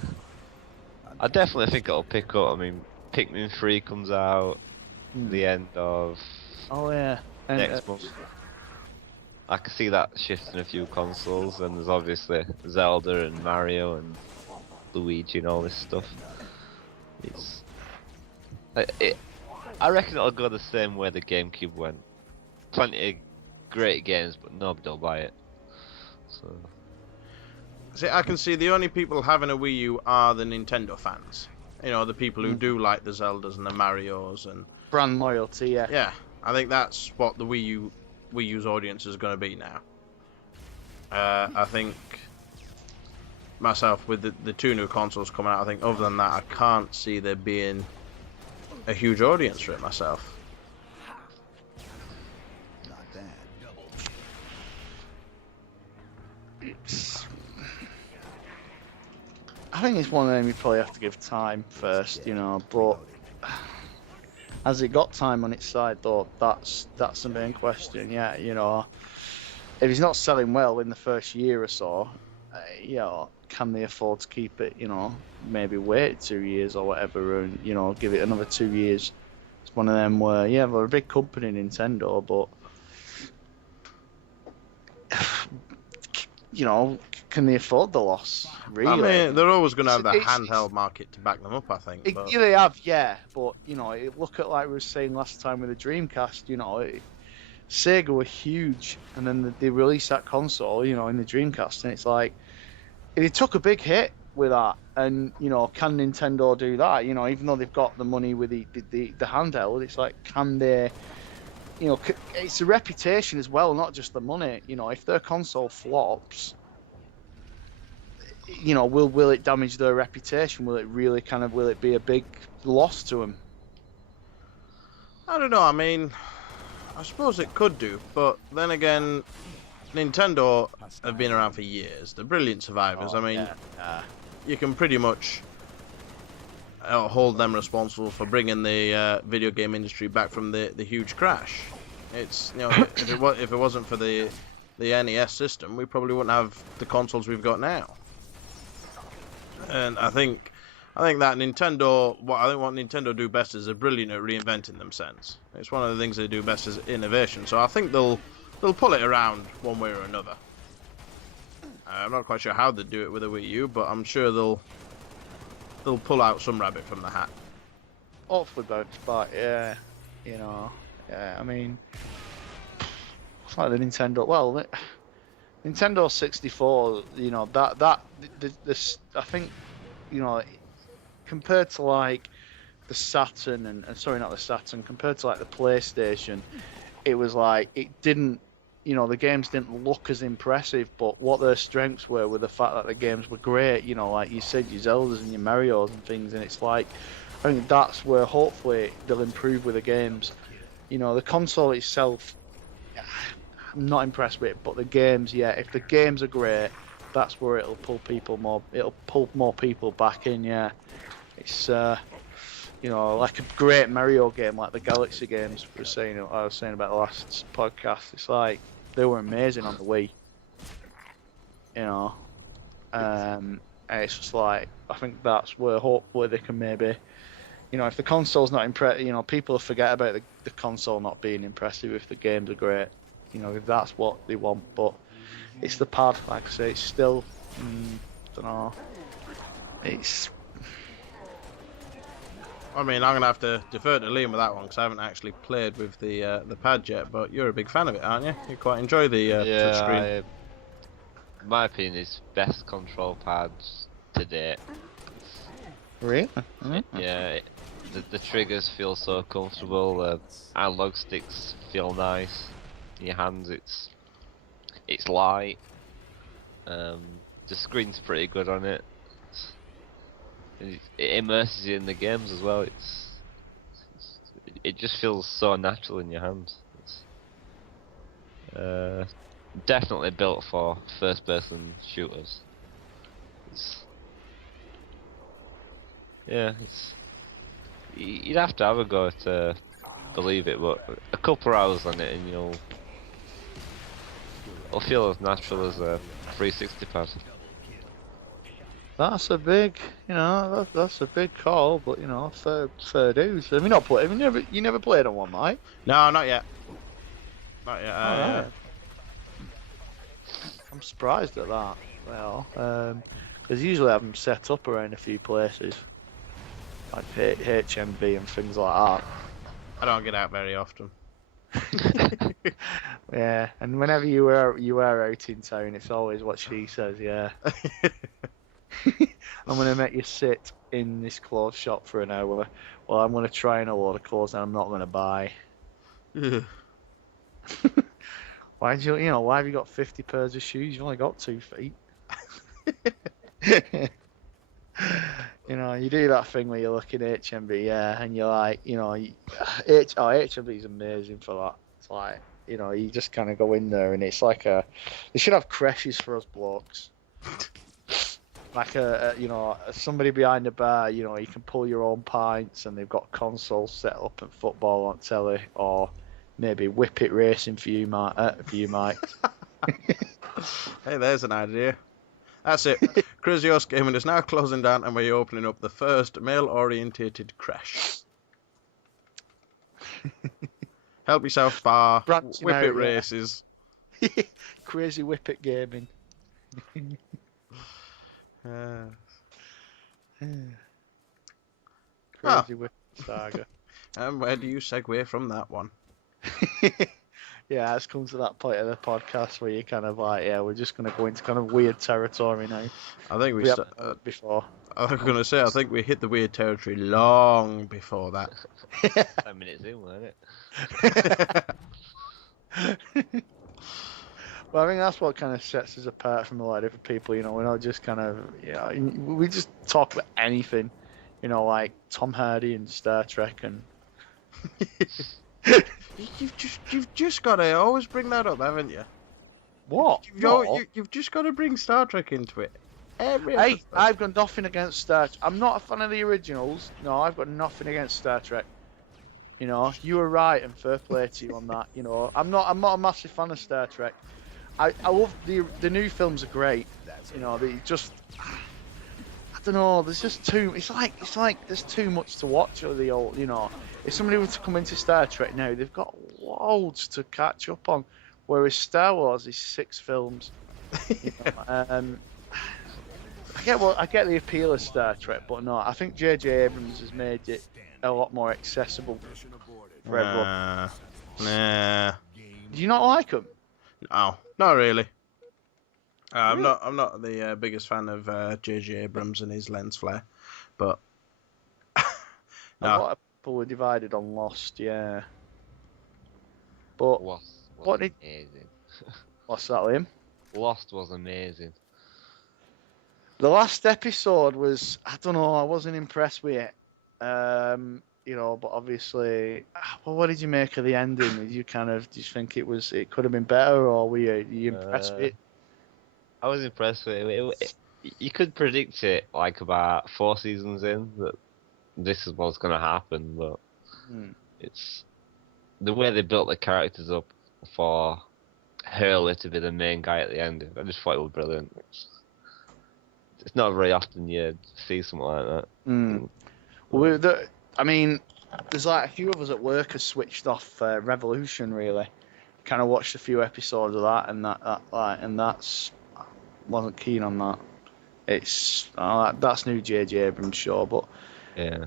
I definitely think it'll pick up. I mean, Pikmin 3 comes out the end of Oh yeah. And, next month. I can see that shifting a few consoles, and there's obviously Zelda and Mario and Luigi and all this stuff. I reckon it'll go the same way the GameCube went. Plenty of great games, but nobody will buy it. So. See, I can see the only people having a Wii U are the Nintendo fans. You know, the people who do like the Zeldas and the Marios and brand loyalty, yeah. yeah. I think that's what the Wii U's audience is going to be now. I think myself with the two new consoles coming out, I think other than that, I can't see there being a huge audience for it myself. Not bad. I think it's one of them you probably have to give time first, you know, but has it got time on its side though? That's the main question, yeah, you know. If he's not selling well in the first year or so, you know, can they afford to keep it, you know, maybe wait 2 years or whatever and, you know, give it another 2 years. It's one of them where, yeah, they're a big company, Nintendo, but, you know, can they afford the loss, really? I mean, they're always going to have the It's- handheld market to back them up, I think. But... Yeah, they have, yeah, but, you know, look at like we were saying last time with the Dreamcast, you know, Sega were huge, and then they released that console, you know, in the Dreamcast, and it's like, they took a big hit with that, and, you know, can Nintendo do that? You know, even though they've got the money with the handheld, it's like, can they, you know, it's a reputation as well, not just the money. You know, if their console flops, you know, will it damage their reputation? Will it be a big loss to them? I don't know, I mean, I suppose it could do, but then again, Nintendo have been around for years. They're brilliant survivors. I mean, you can pretty much hold them responsible for bringing the video game industry back from the huge crash. It's, you know, if it wasn't for the NES system, we probably wouldn't have the consoles we've got now. And I think that Nintendo, what Nintendo do best is they're brilliant at reinventing themselves. It's one of the things they do best is innovation. So I think they'll pull it around one way or another. I'm not quite sure how they do it with a Wii U, but I'm sure they'll pull out some rabbit from the hat. Hopefully bounce back, yeah. You know, yeah. I mean, it's like the Nintendo. Well, the Nintendo 64. You know this. I think, you know, compared to like the Saturn and sorry, not the Saturn. Compared to like the PlayStation, it was like it didn't. You know, the games didn't look as impressive, but what their strengths were the fact that the games were great. You know, like you said, your Zeldas and your Marios and things, and it's like, I think that's where hopefully they'll improve with the games. You know, the console itself, I'm not impressed with it, but the games, yeah, if the games are great, that's where it'll pull more people back in, yeah. It's, you know, like a great Mario game, like the Galaxy games I was saying about the last podcast. It's like, they were amazing on the Wii. You know, and it's just like, I think that's where hopefully they can maybe, you know, if the console's not impressive, you know, people forget about the console not being impressive if the games are great. You know, if that's what they want, but it's the pad, like I say, it's still, don't know, it's... I mean, I'm gonna have to defer to Liam with that one because I haven't actually played with the pad yet. But you're a big fan of it, aren't you? You quite enjoy the touchscreen. In my opinion, it's best control pads to date. Really? Mm-hmm. Yeah, the triggers feel so comfortable. The analog sticks feel nice in your hands. It's light. The screen's pretty good on it. It immerses you in the games as well. It just feels so natural in your hands. definitely built for first-person shooters. It's you'd have to have a go to believe it, but a couple of hours on it and it'll feel as natural as a 360 pad. That's a big, that's a big call, but fair dues. Have you not played? You never played on one, Mike? No, not yet. Not yet. Alright. I'm surprised at that. Well, because usually I have them set up around a few places, like HMB and things like that. I don't get out very often. Yeah, and whenever you were out in town, it's always what she says. Yeah, I'm gonna make you sit in this clothes shop for an hour. Well, I'm gonna try on a load of clothes and I'm not gonna buy. Why have you got 50 pairs of shoes? You've only got 2 feet. You do that thing where you look in HMB, yeah, and you're like, HMB is amazing for that. It's like, you just kind of go in there and it's like they should have creches for us blokes. Like somebody behind the bar, you can pull your own pints and they've got consoles set up and football on telly, or maybe whip it racing for you, Mike. Hey, there's an idea. That's it. Crazy Horse Gaming is now closing down and we're opening up the first male-orientated crash. Help yourself bar, Branch whip out, it yeah. races. Crazy whip it gaming. Crazy whip saga. And where do you segue from that one? Yeah, it's come to that point of the podcast where you're kind of like, yeah, we're just going to go into kind of weird territory now. I think We haven't done it before. I was going to say, I think we hit the weird territory long before that. 10 minutes in, weren't it? Well, I think that's what kind of sets us apart from a lot of different people. We're not just kind of, we just talk about anything, like Tom Hardy and Star Trek and. You've just got to always bring that up, haven't you? What? You've just got to bring Star Trek into it. Every Hey, episode. I've got nothing against Star Trek. I'm not a fan of the originals. No, I've got nothing against Star Trek. You were right, and fair play to you on that. I'm not a massive fan of Star Trek. I love the new films are great. They just, I don't know. There's just too. It's like there's too much to watch of the old. If somebody were to come into Star Trek now, they've got loads to catch up on. Whereas Star Wars is 6 films. I get the appeal of Star Trek, but no, I think J.J. Abrams has made it a lot more accessible for everyone. Nah. Do you not like them? No, not really. I'm not the biggest fan of J.J. Abrams and his lens flare, but A no. lot of people were divided on Lost, yeah. But Lost was What did- amazing. what's that, Liam? Lost was amazing. The last episode was, I don't know, I wasn't impressed with it. But obviously, what did you make of the ending? Did you think it could have been better, or were you impressed with it? I was impressed with it. You could predict it like about 4 seasons in that this is what's going to happen, but it's the way they built the characters up for Hurley to be the main guy at the end. I just thought it was brilliant. It's not very often you see something like that. Well, there's like a few of us at work have switched off Revolution, really. Kind of watched a few episodes of that, and that's wasn't keen on that. That's new J.J. Abrams show, but Yeah.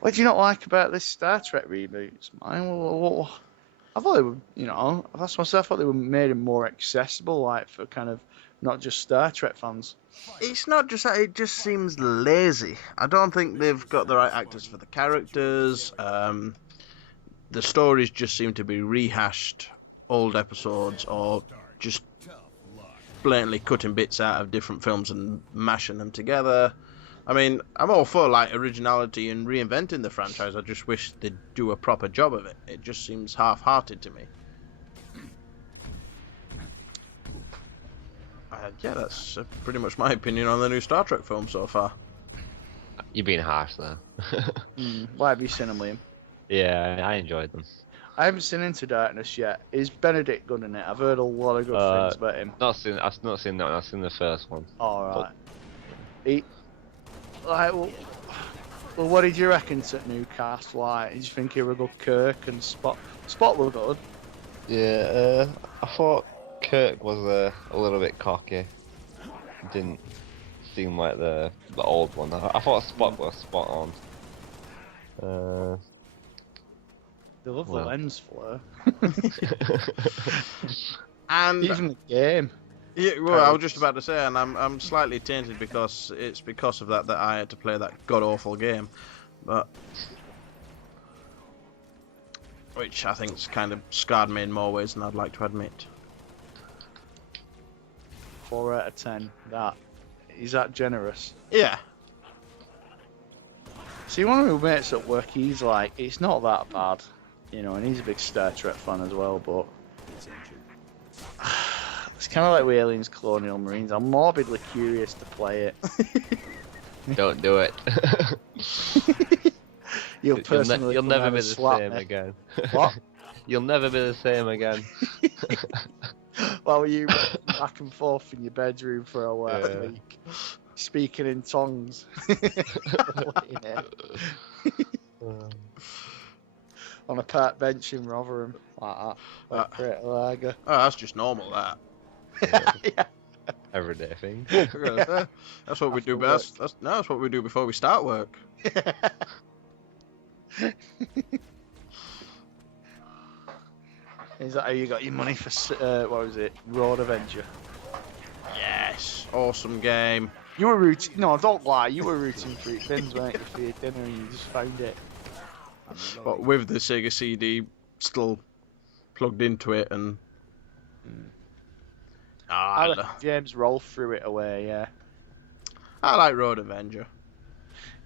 what do you not like about this Star Trek reboots, man? I thought they were, that's what I said. I thought they were made it more accessible, like for kind of not just Star Trek fans. It's not just that, it just seems lazy. I don't think they've got the right actors for the characters. The stories just seem to be rehashed old episodes or just blatantly cutting bits out of different films and mashing them together. I mean, I'm all for originality and reinventing the franchise. I just wish they'd do a proper job of it. It just seems half-hearted to me. Yeah, that's pretty much my opinion on the new Star Trek film so far. You're being harsh there. Why have you seen them, Liam? Yeah, I enjoyed them. I haven't seen Into Darkness yet. Is Benedict good in it? I've heard a lot of good things about him. I've not seen that one. I've seen the first one. Alright. Well, what did you reckon to Newcastle? Like, did you think he were good? Kirk and Spot? Spot were good. Yeah, I thought Kirk was a little bit cocky. Didn't seem like the old one. I thought Spot was spot on. They love the lens flare. And Even the game. yeah, well, I was just about to say, and I'm slightly tainted because it's because of that I had to play that god awful game, but which I think's kind of scarred me in more ways than I'd like to admit. 4 out of 10. Is that generous? Yeah. See, one of my mates at work, he's like, it's not that bad, you know, and he's a big Star Trek fan as well, but it's kind of like with Aliens Colonial Marines. I'm morbidly curious to play it. Don't do it. You'll personally You'll come never out be and the slap same me. again. What? You'll never be the same again. While you back and forth in your bedroom for a week, speaking in tongues. On a park bench in Rotherham, like that. Like Great Lager. Oh, that's just normal, that. Yeah. Everyday thing. That's what we do best. That's what we do before we start work. Is that how you got your money for, what was it, Road Avenger? Yes, awesome game. You were rooting, no, don't lie, you were rooting for it, Bins, weren't you, for your dinner and you just found it. But with the Sega CD still plugged into it and... I let James roll through it away, yeah. I like Road Avenger.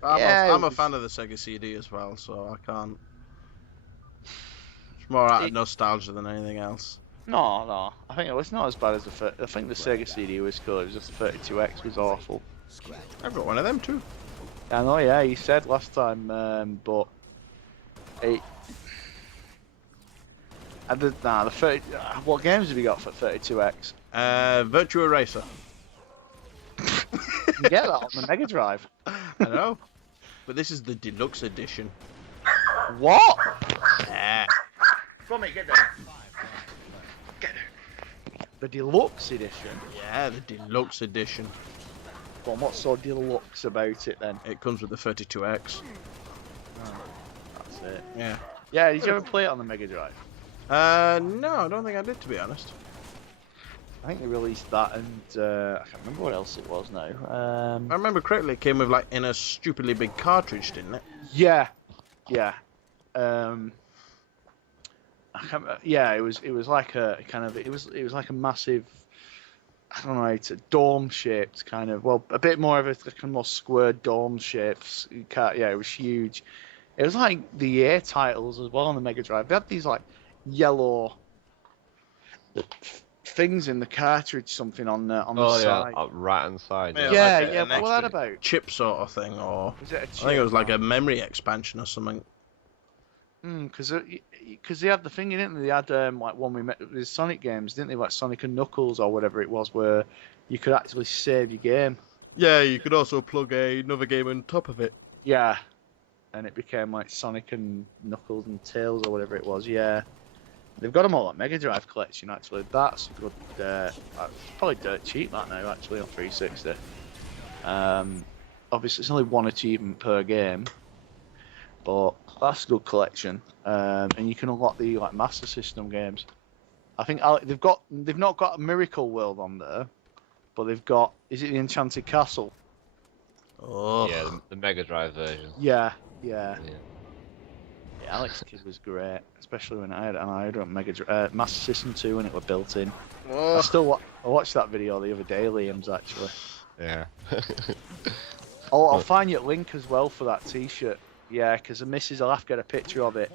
Yeah, I'm a fan of the Sega CD as well, so I can't... It's more out of nostalgia than anything else. No, I think it was not as bad as I think the Sega CD was cool, it was just the 32X was awful. I've got one of them too. I know, yeah, you said last time, but... the 30, what games have you got for 32X? Virtua Racer. You can get that on the Mega Drive. I know. But this is the deluxe edition. What? Yeah. Come on, get there. The deluxe edition? Yeah, the deluxe edition. Well, what's so deluxe about it then? It comes with the 32X. That's it. Yeah. Yeah, did you ever play it on the Mega Drive? No, I don't think I did, to be honest. I think they released that and I can't remember what else it was now. I remember correctly, it came with like in a stupidly big cartridge, didn't it? Yeah. Yeah, it was like a kind of it was like a massive, I don't know, it's a dome shaped kind of, well, a bit more of a kind of more square dome shapes. Yeah, it was huge. It was like the EA titles as well on the Mega Drive. They had these like yellow things in the cartridge, something on the side. Right hand side. Yeah, like what was that about? Chip sort of thing, or Was it a I think it was like a memory expansion or something. Because they had the thing in it, and they had like one we met with Sonic games, didn't they? Like Sonic and Knuckles or whatever it was, where you could actually save your game. Yeah, you could also plug another game on top of it. Yeah, and it became like Sonic and Knuckles and Tails or whatever it was. Yeah, they've got them all at Mega Drive collection actually. That's good. Probably dirt cheap that now actually on 360. Obviously it's only one achievement per game, but that's a good collection. And you can unlock the like Master System games. I think they've not got Miracle World on there, but they've got, is it the Enchanted Castle? Oh. Yeah, the Mega Drive version. Yeah. Alex Kidd was great, especially when I had it on Master System 2 when it was built in. Oh. I watched that video the other day, Liam's actually. Yeah. I'll find you a link as well for that T-shirt. Yeah, because the missus will have to get a picture of it.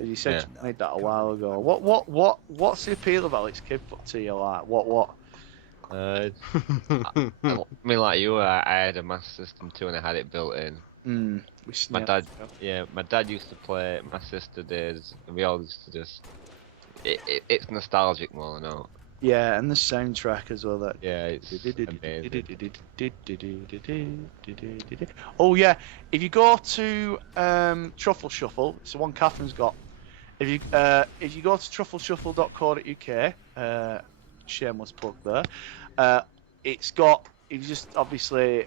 As you said, she made that a while ago. What's the appeal of Alex Kidd to you? Like, what? I mean, like you, I had a Master System 2 and I had it built in. We My snapped. dad, my dad used to play it. My sister did, and we all used to just. It's nostalgic more, no. Yeah, and the soundtrack as well. That. Yeah, it's amazing. Oh yeah, if you go to Truffle Shuffle, it's the one Catherine's got. If you go to truffleshuffle.co.uk, shameless plug there. It's got, if you just obviously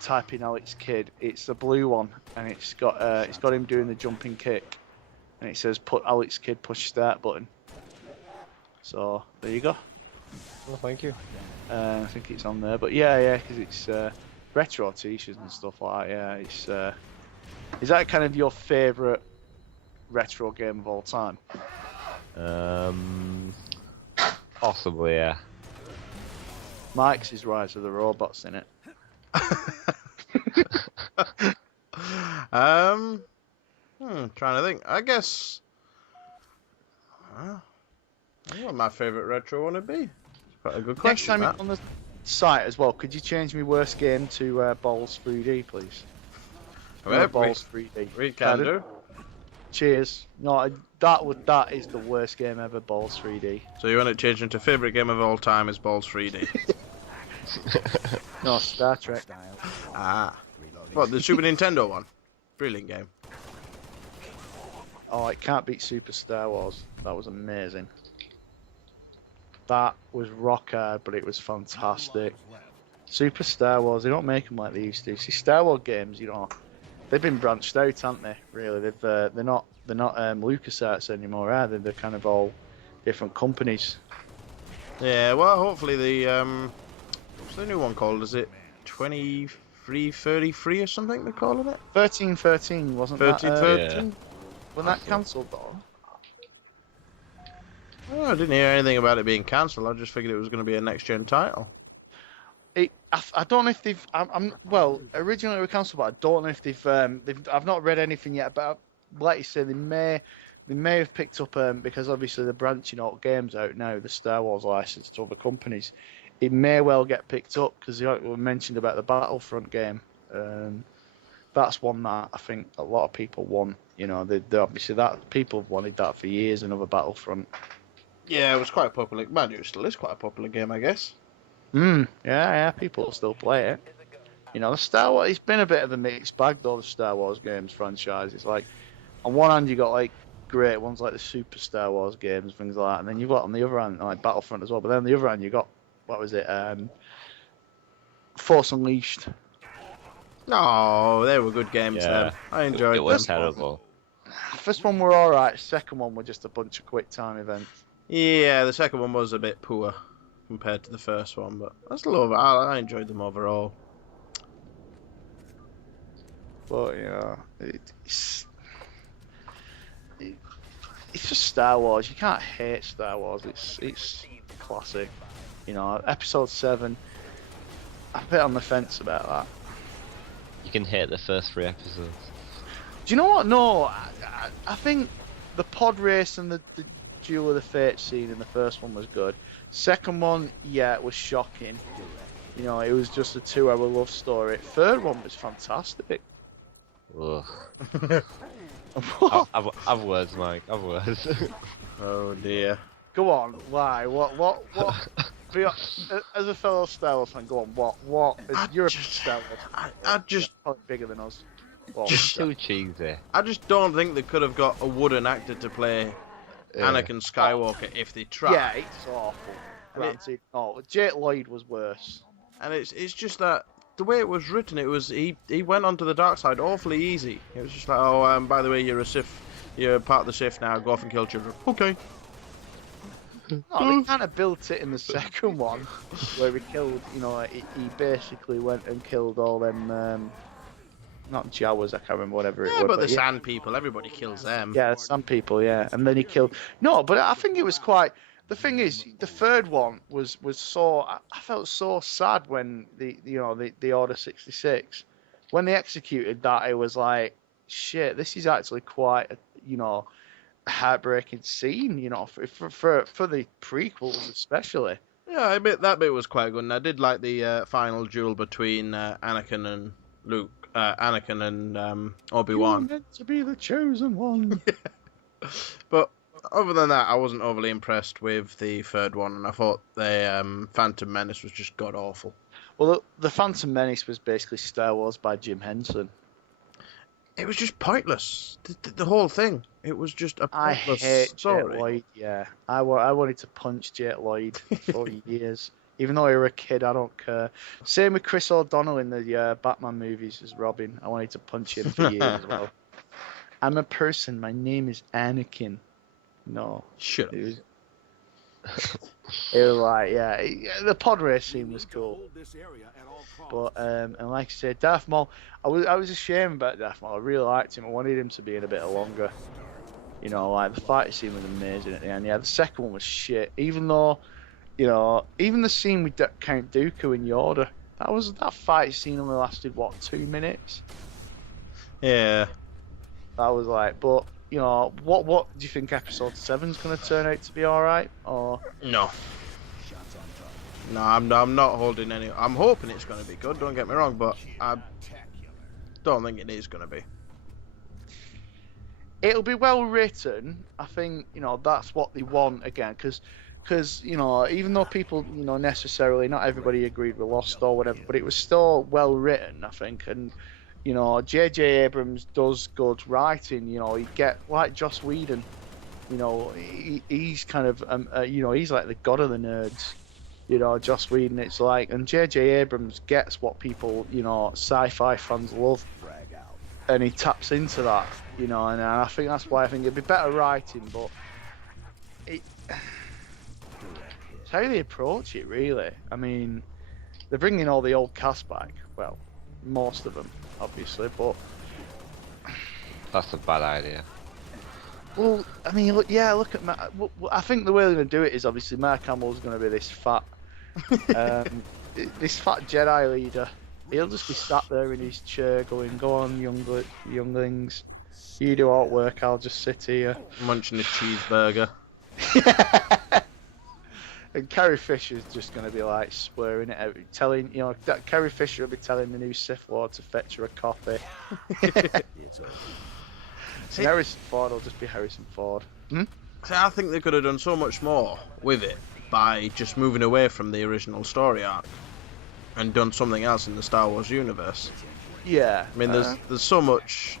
type in Alex Kidd, it's the blue one, and it's got him doing the jumping kick, and it says put Alex Kidd push start button. So there you go. Well, thank you. I think it's on there, but yeah, because it's retro t-shirts and stuff like that. Yeah, it's is that kind of your favourite retro game of all time? Possibly, yeah. Mike's is Rise of the Robots in it. Trying to think. I guess. What my favourite retro one would be? It's quite a good Next question. time That. you're on the site as well, could you change my worst game to Balls 3D, please? Well, Balls 3D. we can do. Cheers. No, that is the worst game ever. Balls 3D. So you want it changed into favourite game of all time is Balls 3D. No, Star Trek. Ah. What, the Super Nintendo one? Brilliant game. Oh, it can't beat Super Star Wars. That was amazing. That was rock hard, but it was fantastic. Super Star Wars, they don't make them like they used to. See, Star Wars games, they've been branched out, haven't they? Really, they're not LucasArts anymore, are they? They're kind of all different companies. Yeah, well, hopefully what's the new one called? Is it 2333 or something they're calling it? 1313 wasn't that? 1313? When that cancelled though. Oh, I didn't hear anything about it being cancelled. I just figured it was going to be a next-gen title. I don't know if they've. Well, originally it was cancelled, but I don't know if they've. I've not read anything yet, but like you say, they may have picked up because obviously they're branching out games out now, the Star Wars license to other companies. It may well get picked up because we mentioned about the Battlefront game. That's one that I think a lot of people want. They obviously that people have wanted that for years. Another Battlefront. Yeah, it was quite popular. Man, it still is quite a popular game, I guess. Yeah, people still play it. The Star Wars, it's been a bit of a mixed bag though, the Star Wars games franchise. It's like, on one hand you got like great ones like the Super Star Wars games, things like that, and then you've got on the other hand, like Battlefront as well, but then on the other hand you got, what was it, Force Unleashed. No, they were good games then. I enjoyed It was them. terrible. First one were alright, second one were just a bunch of quick time events. Yeah, the second one was a bit poor compared to the first one, but I still I enjoyed them overall. But it's just Star Wars. You can't hate Star Wars. It's classic. Episode 7. I'm a bit on the fence about that. You can hate the first 3 episodes. Do you know what? No, I think the pod race and the Duel of the Fates scene in the first one was good. Second one, yeah, it was shocking. It was just a 2-hour love story. Third one was fantastic. Ugh. What? I've words, Mike. I've words. Oh dear. Go on, why? What? As a fellow Star Wars fan, go on. What? You're a Star Wars fan. I just Probably bigger than us. What? Just too cheesy. I just don't think they could have got a wooden actor to play Anakin Skywalker if they tried. Yeah, it's awful. Granted, Jake Lloyd was worse. And it's just that the way it was written, it was he went onto the dark side awfully easy. It was just like, oh, by the way, you're a Sith, you're part of the Sith now. Go off and kill children. Okay. No, they kind of built it in the second one, where he killed. He basically went and killed all them. Not Jawas, I can't remember whatever it was. Yeah, but the Sand people, everybody kills them. Yeah, some people, yeah, and then he killed. No, but I think it was quite. The thing is, the third one was so. I felt so sad when the Order 66, when they executed that. It was like, shit, this is actually quite a heartbreaking scene. For the prequels especially. Yeah, that bit was quite good, and I did like the final duel between Anakin and Luke, Anakin and Obi-Wan. You're meant to be the chosen one. But other than that, I wasn't overly impressed with the third one, and I thought the Phantom Menace was just god awful. Well, the Phantom Menace was basically Star Wars by Jim Henson. It was just pointless. The whole thing. It was just a I pointless hate story. Jake Lloyd. Yeah, I wanted to punch Jake Lloyd for years. Even though I was a kid, I don't care. Same with Chris O'Donnell in the Batman movies as Robin. I wanted to punch him for years as well. I'm a person. My name is Anakin. No. Shut up. It was like, yeah, the pod race scene was cool. But and like I said, Darth Maul, I was ashamed about Darth Maul. I really liked him. I wanted him to be in a bit longer. You know, like the fight scene was amazing at the end. Yeah, the second one was shit. Even though, you know, even the scene with Count Dooku and Yoda, that fight scene only lasted what, 2 minutes? Yeah. That was like, but you know, what do you think Episode 7's going to turn out to be? All right, or No. No, I'm not holding any. I'm hoping it's going to be good. Don't get me wrong, but I don't think it is going to be. It'll be well written. I think, you know, that's what they want again, because you know, even though people, you know, necessarily not everybody agreed with Lost or whatever, but it was still well written, I think. And you know, J.J. Abrams does good writing. You know, you get like Joss Whedon. You know, he's kind of you know, he's like the god of the nerds. You know, Joss Whedon, it's like, and J.J. Abrams gets what people, you know, sci-fi fans love, and he taps into that, you know, and I think that's why I think it'd be better writing, but it's how they approach it, really. I mean, they're bringing all the old cast back, well, most of them, obviously, but That's a bad idea. well, I mean, look, yeah, look at I think the way they're going to do it is obviously Mark Hamill's going to be this fat, this fat Jedi leader. He'll just be sat there in his chair going, "Go on, younglings, you do all work. I'll just sit here." Munching a cheeseburger. And Carrie Fisher's just going to be like swearing at telling, you know, that Carrie Fisher will be telling the new Sith Lord to fetch her a coffee. And Harrison Ford will just be Harrison Ford. See, I think they could have done so much more with it by just moving away from the original story arc and done something else in the Star Wars universe. Yeah. I mean, there's so much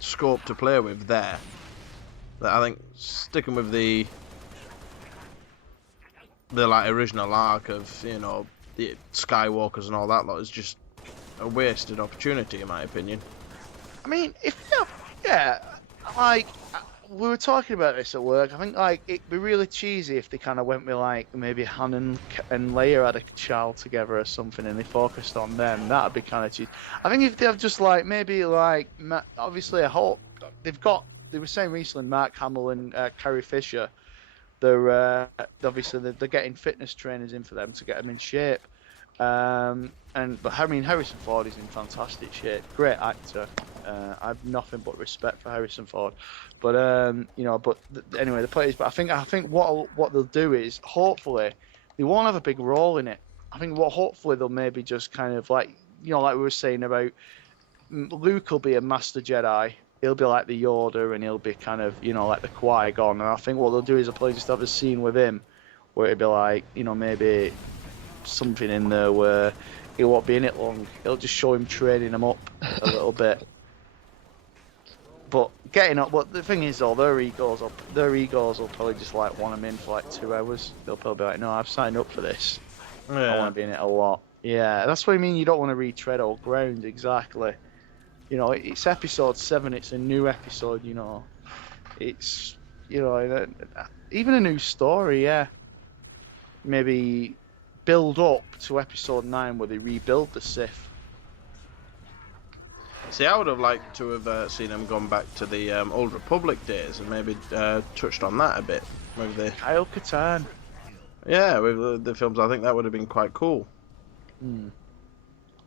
scope to play with there that I think sticking with the like original arc of, you know, the Skywalkers and all that lot is just a wasted opportunity, in my opinion. I mean, like, we were talking about this at work. I think, like, it'd be really cheesy if they kind of went with, like, maybe Han and Leia had a child together or something and they focused on them. That'd be kind of cheesy. I think if they have just, like, maybe, like, obviously, I hope they were saying recently, Mark Hamill and Carrie Fisher, they're getting fitness trainers in for them to get them in shape. But I mean, Harrison Ford is in fantastic shape. Great actor. I have nothing but respect for Harrison Ford. But anyway, the point is, but I think what they'll do is, hopefully they won't have a big role in it. I think hopefully they'll maybe just kind of, like, you know, like we were saying about Luke will be a Master Jedi. He'll be like the Yoda, and he'll be kind of, you know, like the Qui-Gon. And I think what they'll do is they'll probably just have a scene with him where it'll be like, you know, maybe something in there where he won't be in it long. It'll just show him training him up a little bit. But getting up, but the thing is, though, their egos will probably just like want him in for like 2 hours. They'll probably be like, "No, I've signed up for this. I want to be in it a lot." Yeah, that's what I mean. You don't want to retread old ground, exactly. You know, it's episode 7. It's a new episode. You know, it's, you know, even a new story. Yeah, maybe build up to episode 9 where they rebuild the Sith. See, I would have liked to have seen them gone back to the Old Republic days and maybe touched on that a bit. Maybe Kyle Katarn. Yeah, with the films, I think that would have been quite cool.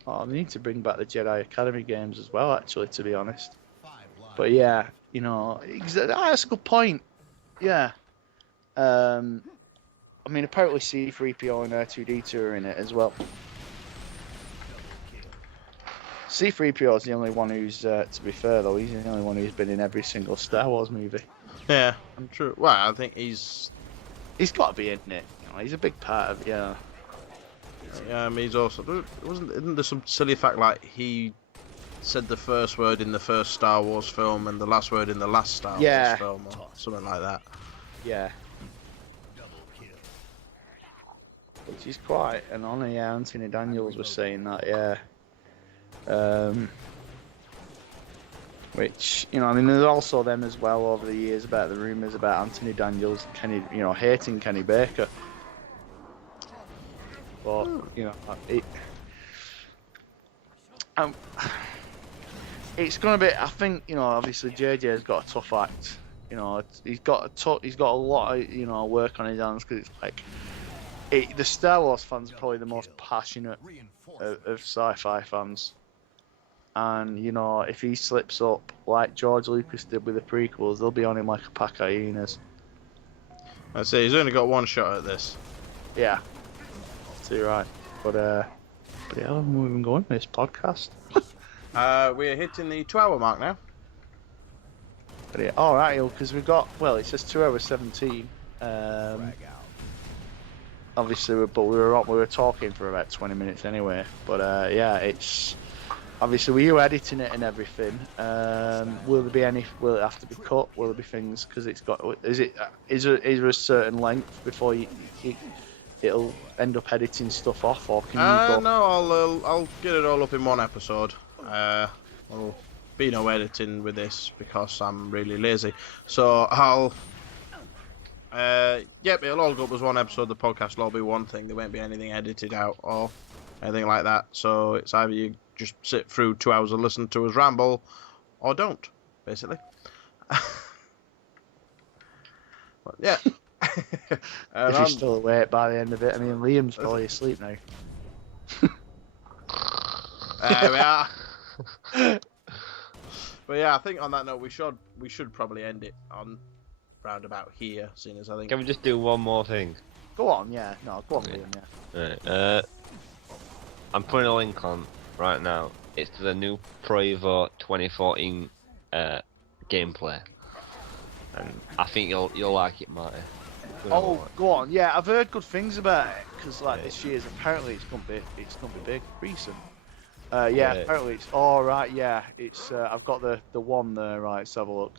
Oh, they need to bring back the Jedi Academy games as well, actually, to be honest. But yeah, you know, that's a good point. Yeah. I mean, apparently C-3PO and R2-D2 are in it as well. C-3PO is the only one who's, to be fair though, he's the only one who's been in every single Star Wars movie. Yeah, I'm true. Well, I think he's He's got to be in it. You know, he's a big part of he's also isn't there some silly fact like he said the first word in the first Star Wars film and the last word in the last Star Wars film or something like that. Yeah. Which is quite an honour, yeah. Anthony Daniels was saying that, yeah. Which, you know, I mean, there's also them as well over the years about the rumours about Anthony Daniels, hating Kenny Baker. But, you know, it's going to be, I think, you know, obviously JJ's got a tough act. You know, he's got a lot of, you know, work on his hands because it's like, the Star Wars fans are probably the most passionate of sci-fi fans. And, you know, if he slips up like George Lucas did with the prequels, they'll be on him like a pack of hyenas. I say he's only got one shot at this. Yeah, too right. But yeah, we're even going with this podcast. We're hitting the 2-hour mark now. But yeah, all right, because we've got, well, it says 2 hours 17. Obviously, we were talking for about 20 minutes anyway. But yeah, it's. Obviously, were you editing it and everything? Will there be any? Will it have to be cut? Will there be things? Because it's got. Is there a certain length before it'll end up editing stuff off, or can you go? No, I'll get it all up in one episode. There'll be no editing with this because I'm really lazy. So I'll. It'll all go up as one episode. The podcast will all be one thing. There won't be anything edited out or anything like that. So it's either you just sit through 2 hours and listen to us ramble, or don't, basically. But, yeah. If you're still awake by the end of it, I mean, Liam's probably asleep now. There we are. But yeah, I think on that note, we should probably end it on round about here, seeing as I think. Can we just do one more thing? Go on, yeah. No, go on, Liam, yeah. Right, I'm putting a link on right now. It's to the new Pro Evo 2014 gameplay, and I think you'll like it, Marty. Oh, go on. Yeah, I've heard good things about it because like this year's apparently it's gonna be big, recent. Yeah, apparently it's all right. Yeah, it's I've got the one there. Right, let's have a look.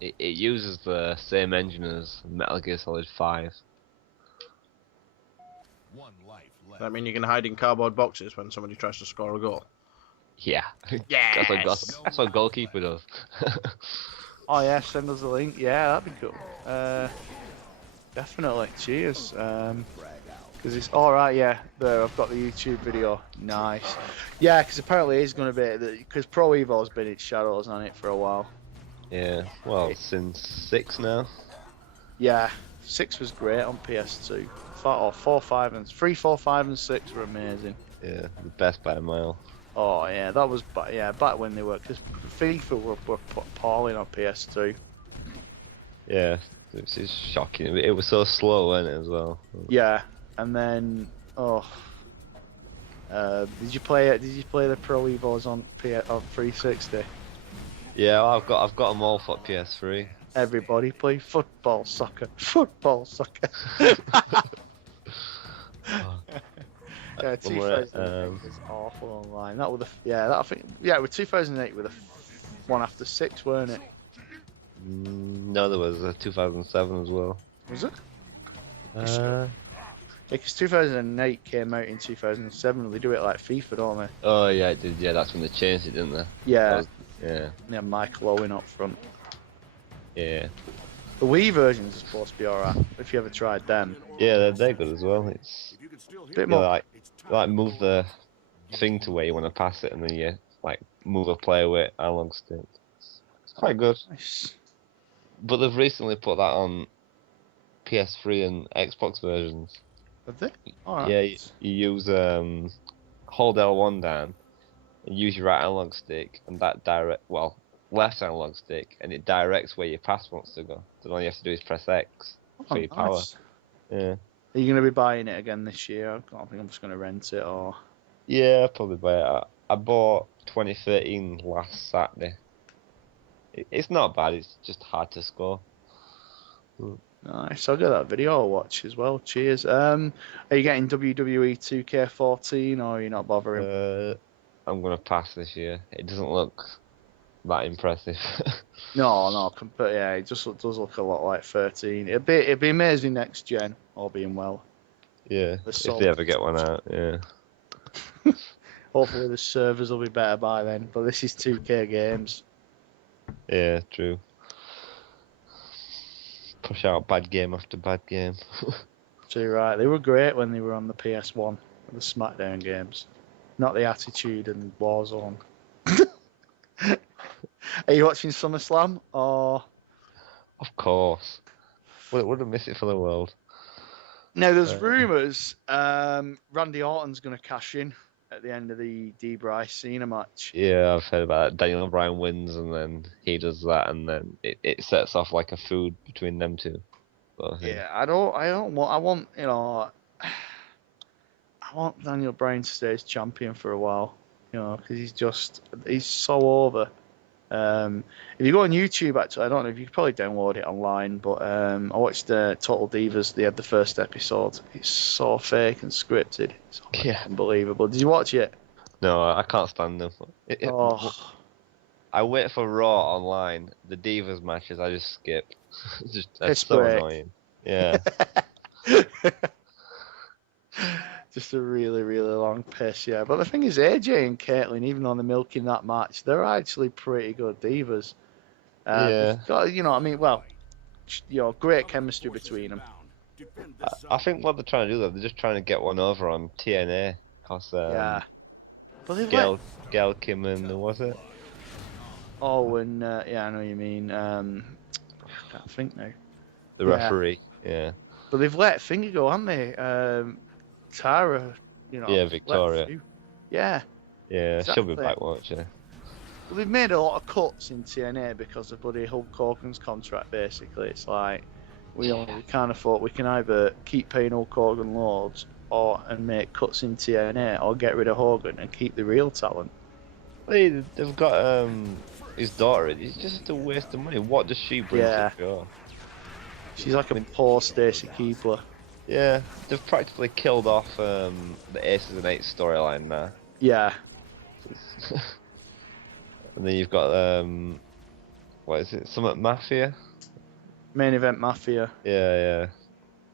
It uses the same engine as Metal Gear Solid 5. Does that mean you can hide in cardboard boxes when somebody tries to score a goal? Yeah. Yes! That's what goalkeeper does. Oh yeah, send us a link. Yeah, that'd be cool. Definitely. Cheers. Because it's all right. Yeah, there. I've got the YouTube video. Nice. Yeah, because apparently it's going to be because Pro Evo's been its shadows on it for a while. Yeah. Well, since 6 now. Yeah, 6 was great on PS2. 4, 5, and 3, 4, 5, and 6 were amazing. Yeah, the best by a mile. Oh yeah, that was back when they were, because FIFA were appalling on PS2. Yeah, it's just shocking. It was so slow, wasn't it, as well? Yeah, and then did you play it? Did you play the Pro Evos on 360? Yeah, well, I've got them all for PS3. Everybody play football, soccer. Yeah, 2008 was awful online. That was with 2008 with a one after 6, weren't it? No, there was a 2007 as well. Was it? Yeah, because 2008 came out in 2007. They do it like FIFA, don't they? Oh yeah, it did. Yeah, that's when they changed it, didn't they? Yeah. Yeah. Yeah, Michael Owen up front. Yeah. The Wii versions are supposed to be alright, if you ever tried them. Yeah, they're good as well. It's a bit more. Like move the thing to where you want to pass it, and then you like move a player with analog stick. It's quite good. Nice. But they've recently put that on PS3 and Xbox versions. Have they? Alright. Yeah, you use hold L1 down and use your right analog stick, and that left analog stick, and it directs where your pass wants to go. So all you have to do is press X for your power. Nice. Yeah. Are you going to be buying it again this year? I think I'm just going to rent it or. Yeah, I'll probably buy it. I bought 2013 last Saturday. It's not bad. It's just hard to score. Nice. I'll get that video I'll watch as well. Cheers. Are you getting WWE 2K14 or are you not bothering? I'm gonna pass this year. It doesn't look that impressive. No, but yeah, it just does look a lot like 13. It'd be amazing next gen, all being well. Yeah, if they ever get one out, yeah. Hopefully the servers will be better by then. But this is 2K games. Yeah, true. Push out bad game after bad game. So you're right. They were great when they were on the PS1, the SmackDown games, not the Attitude and Warzone. Are you watching SummerSlam or? Of course. Wouldn't miss it for the world. Now there's rumours Randy Orton's going to cash in at the end of the D. Bryce Cena match. Yeah, I've heard about that. Daniel Bryan wins, and then he does that, and then it sets off like a feud between them two. But, Yeah, I want Daniel Bryan to stay as champion for a while, because he's so over. If you go on YouTube, actually, I don't know if you could probably download it online, but I watched Total Divas. They had the first episode. It's so fake and scripted. It's unbelievable. Did you watch it? No, I can't stand them. I wait for Raw online. The Divas matches, I just skip. That's so annoying. Yeah. Just a really, really long piss, yeah. But the thing is, AJ and Caitlyn, even though they're milking that match, they're actually pretty good divas. Yeah. Great chemistry between them. I think what they're trying to do, though, they're just trying to get one over on TNA. Cause, yeah. But Gail Kim and was it? Oh, and I know what you mean. I can't think now. The referee, yeah. But they've let Finger go, haven't they? Tara, Yeah, Victoria. Yeah. Yeah, exactly. she'll be back, won't she? Well, they've made a lot of cuts in TNA because of bloody Hulk Hogan's contract, basically. It's like, we can't afford, we can either keep paying Hulk Hogan loads and make cuts in TNA or get rid of Hogan and keep the real talent. Well, they've got his daughter. It's just a waste of money. What does she bring to the show? She's like a poor Stacy Keibler. Yeah, they've practically killed off the Aces and Eights storyline now. Yeah. And then you've got what is it? Summit Mafia. Main Event Mafia. Yeah.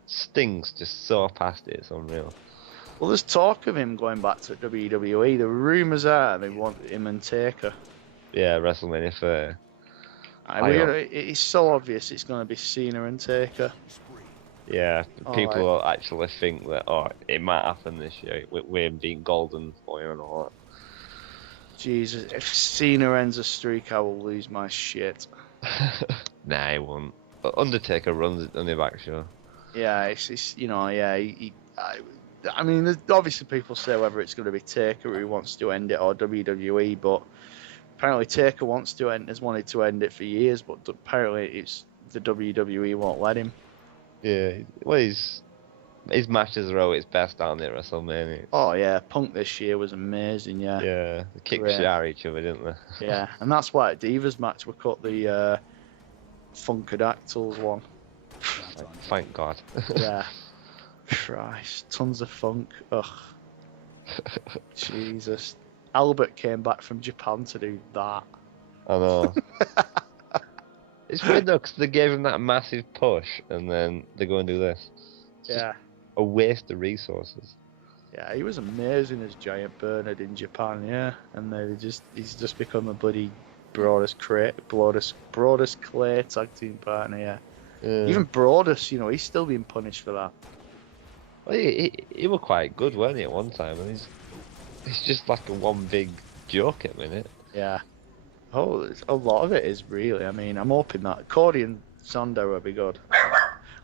Sting's just so past it. It's unreal. Well, there's talk of him going back to WWE. The rumours are they want him and Taker. Yeah, WrestleMania 30. It's so obvious it's going to be Cena and Taker. Yeah, people will actually think that it might happen this year with him being Golden Boy and all that. Jesus, if Cena ends a streak, I will lose my shit. Nah, he won't. But Undertaker runs it on the back show. Yeah, I mean, obviously people say whether it's going to be Taker who wants to end it or WWE, but apparently Taker has wanted to end it for years, but apparently it's the WWE won't let him. Yeah, well, his matches are always best down there at WrestleMania. Oh yeah, Punk this year was amazing. Yeah. Yeah, they kicked shit out of each other, didn't they? Yeah, and that's why at Divas match we cut the Funkadactyls one. Thank God. Yeah. Christ, tons of funk. Ugh. Jesus. Albert came back from Japan to do that. I know. It's weird though, because they gave him that massive push, and then they go and do this. It's a waste of resources. Yeah, he was amazing as Giant Bernard in Japan, yeah. And then he's just become a bloody Brodus Clay tag team partner, yeah. Even Brodus, he's still being punished for that. Well, he was quite good, weren't he, at one time? And he's just like one big joke at the minute. Yeah. Oh, a lot of it is really. I mean, I'm hoping that Cody and Sando will be good.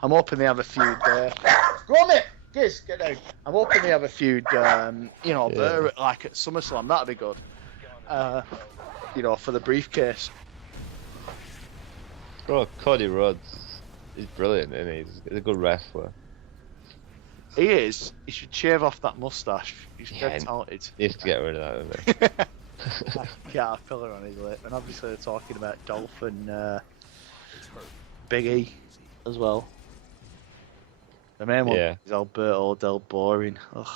I'm hoping they have a feud there. Go on, mate! Giz, get down. I'm hoping they have a feud, there, like at SummerSlam. That'd be good. For the briefcase. Bro, Cody Rhodes, he's brilliant, isn't he? He's a good wrestler. He is. He should shave off that mustache. He's Yeah, dead talented. He needs to get rid of that, doesn't he? Yeah, a filler on his lip. And obviously they're talking about Dolph and Big E as well. The main one Yeah. is Alberto Del Boring. Ugh.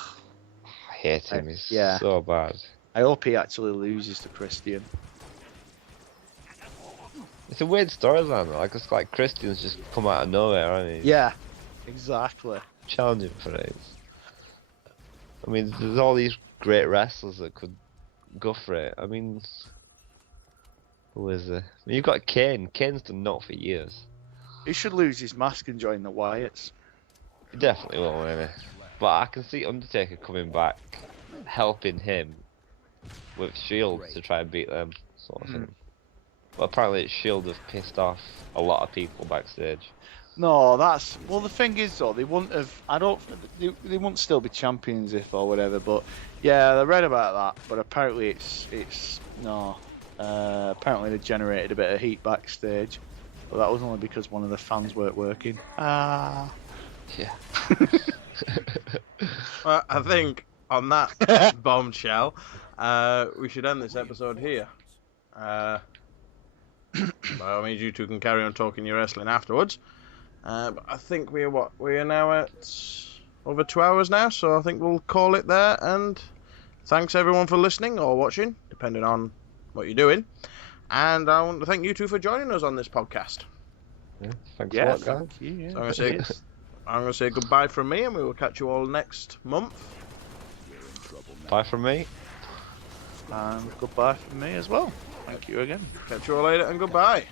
I hate him. He's Yeah. so bad. I hope he actually loses to Christian. It's a weird storyline, though. Like, it's like Christian's just come out of nowhere, hasn't he? Yeah, exactly. Challenging for it. I mean, there's all these great wrestlers that could go for it. I mean, who is there? I mean, you've got Kane. Kane's done not for years. He should lose his mask and join the Wyatts. He definitely will, maybe. But I can see Undertaker coming back, helping him with Shield to try and beat them, sort of thing. But apparently, Shield have pissed off a lot of people backstage. No, that's well. The thing is, though, they wouldn't have. I don't. They wouldn't still be champions if or whatever. But yeah, I read about that. But apparently, it's no. Apparently, they generated a bit of heat backstage. But that was only because one of the fans weren't working. Ah. Yeah. Well, I think on that bombshell, we should end this episode here. By all means, you two can carry on talking your wrestling afterwards. But I think we are now at over 2 hours now, so I think we'll call it there. And thanks everyone for listening or watching, depending on what you're doing. And I want to thank you two for joining us on this podcast. Yeah, thanks Yeah, a lot, guys. thank you. Yeah. So I'm going to say goodbye from me, and we will catch you all next month. Bye from me. And goodbye from me as well. Thank you again. Catch you all later, and goodbye.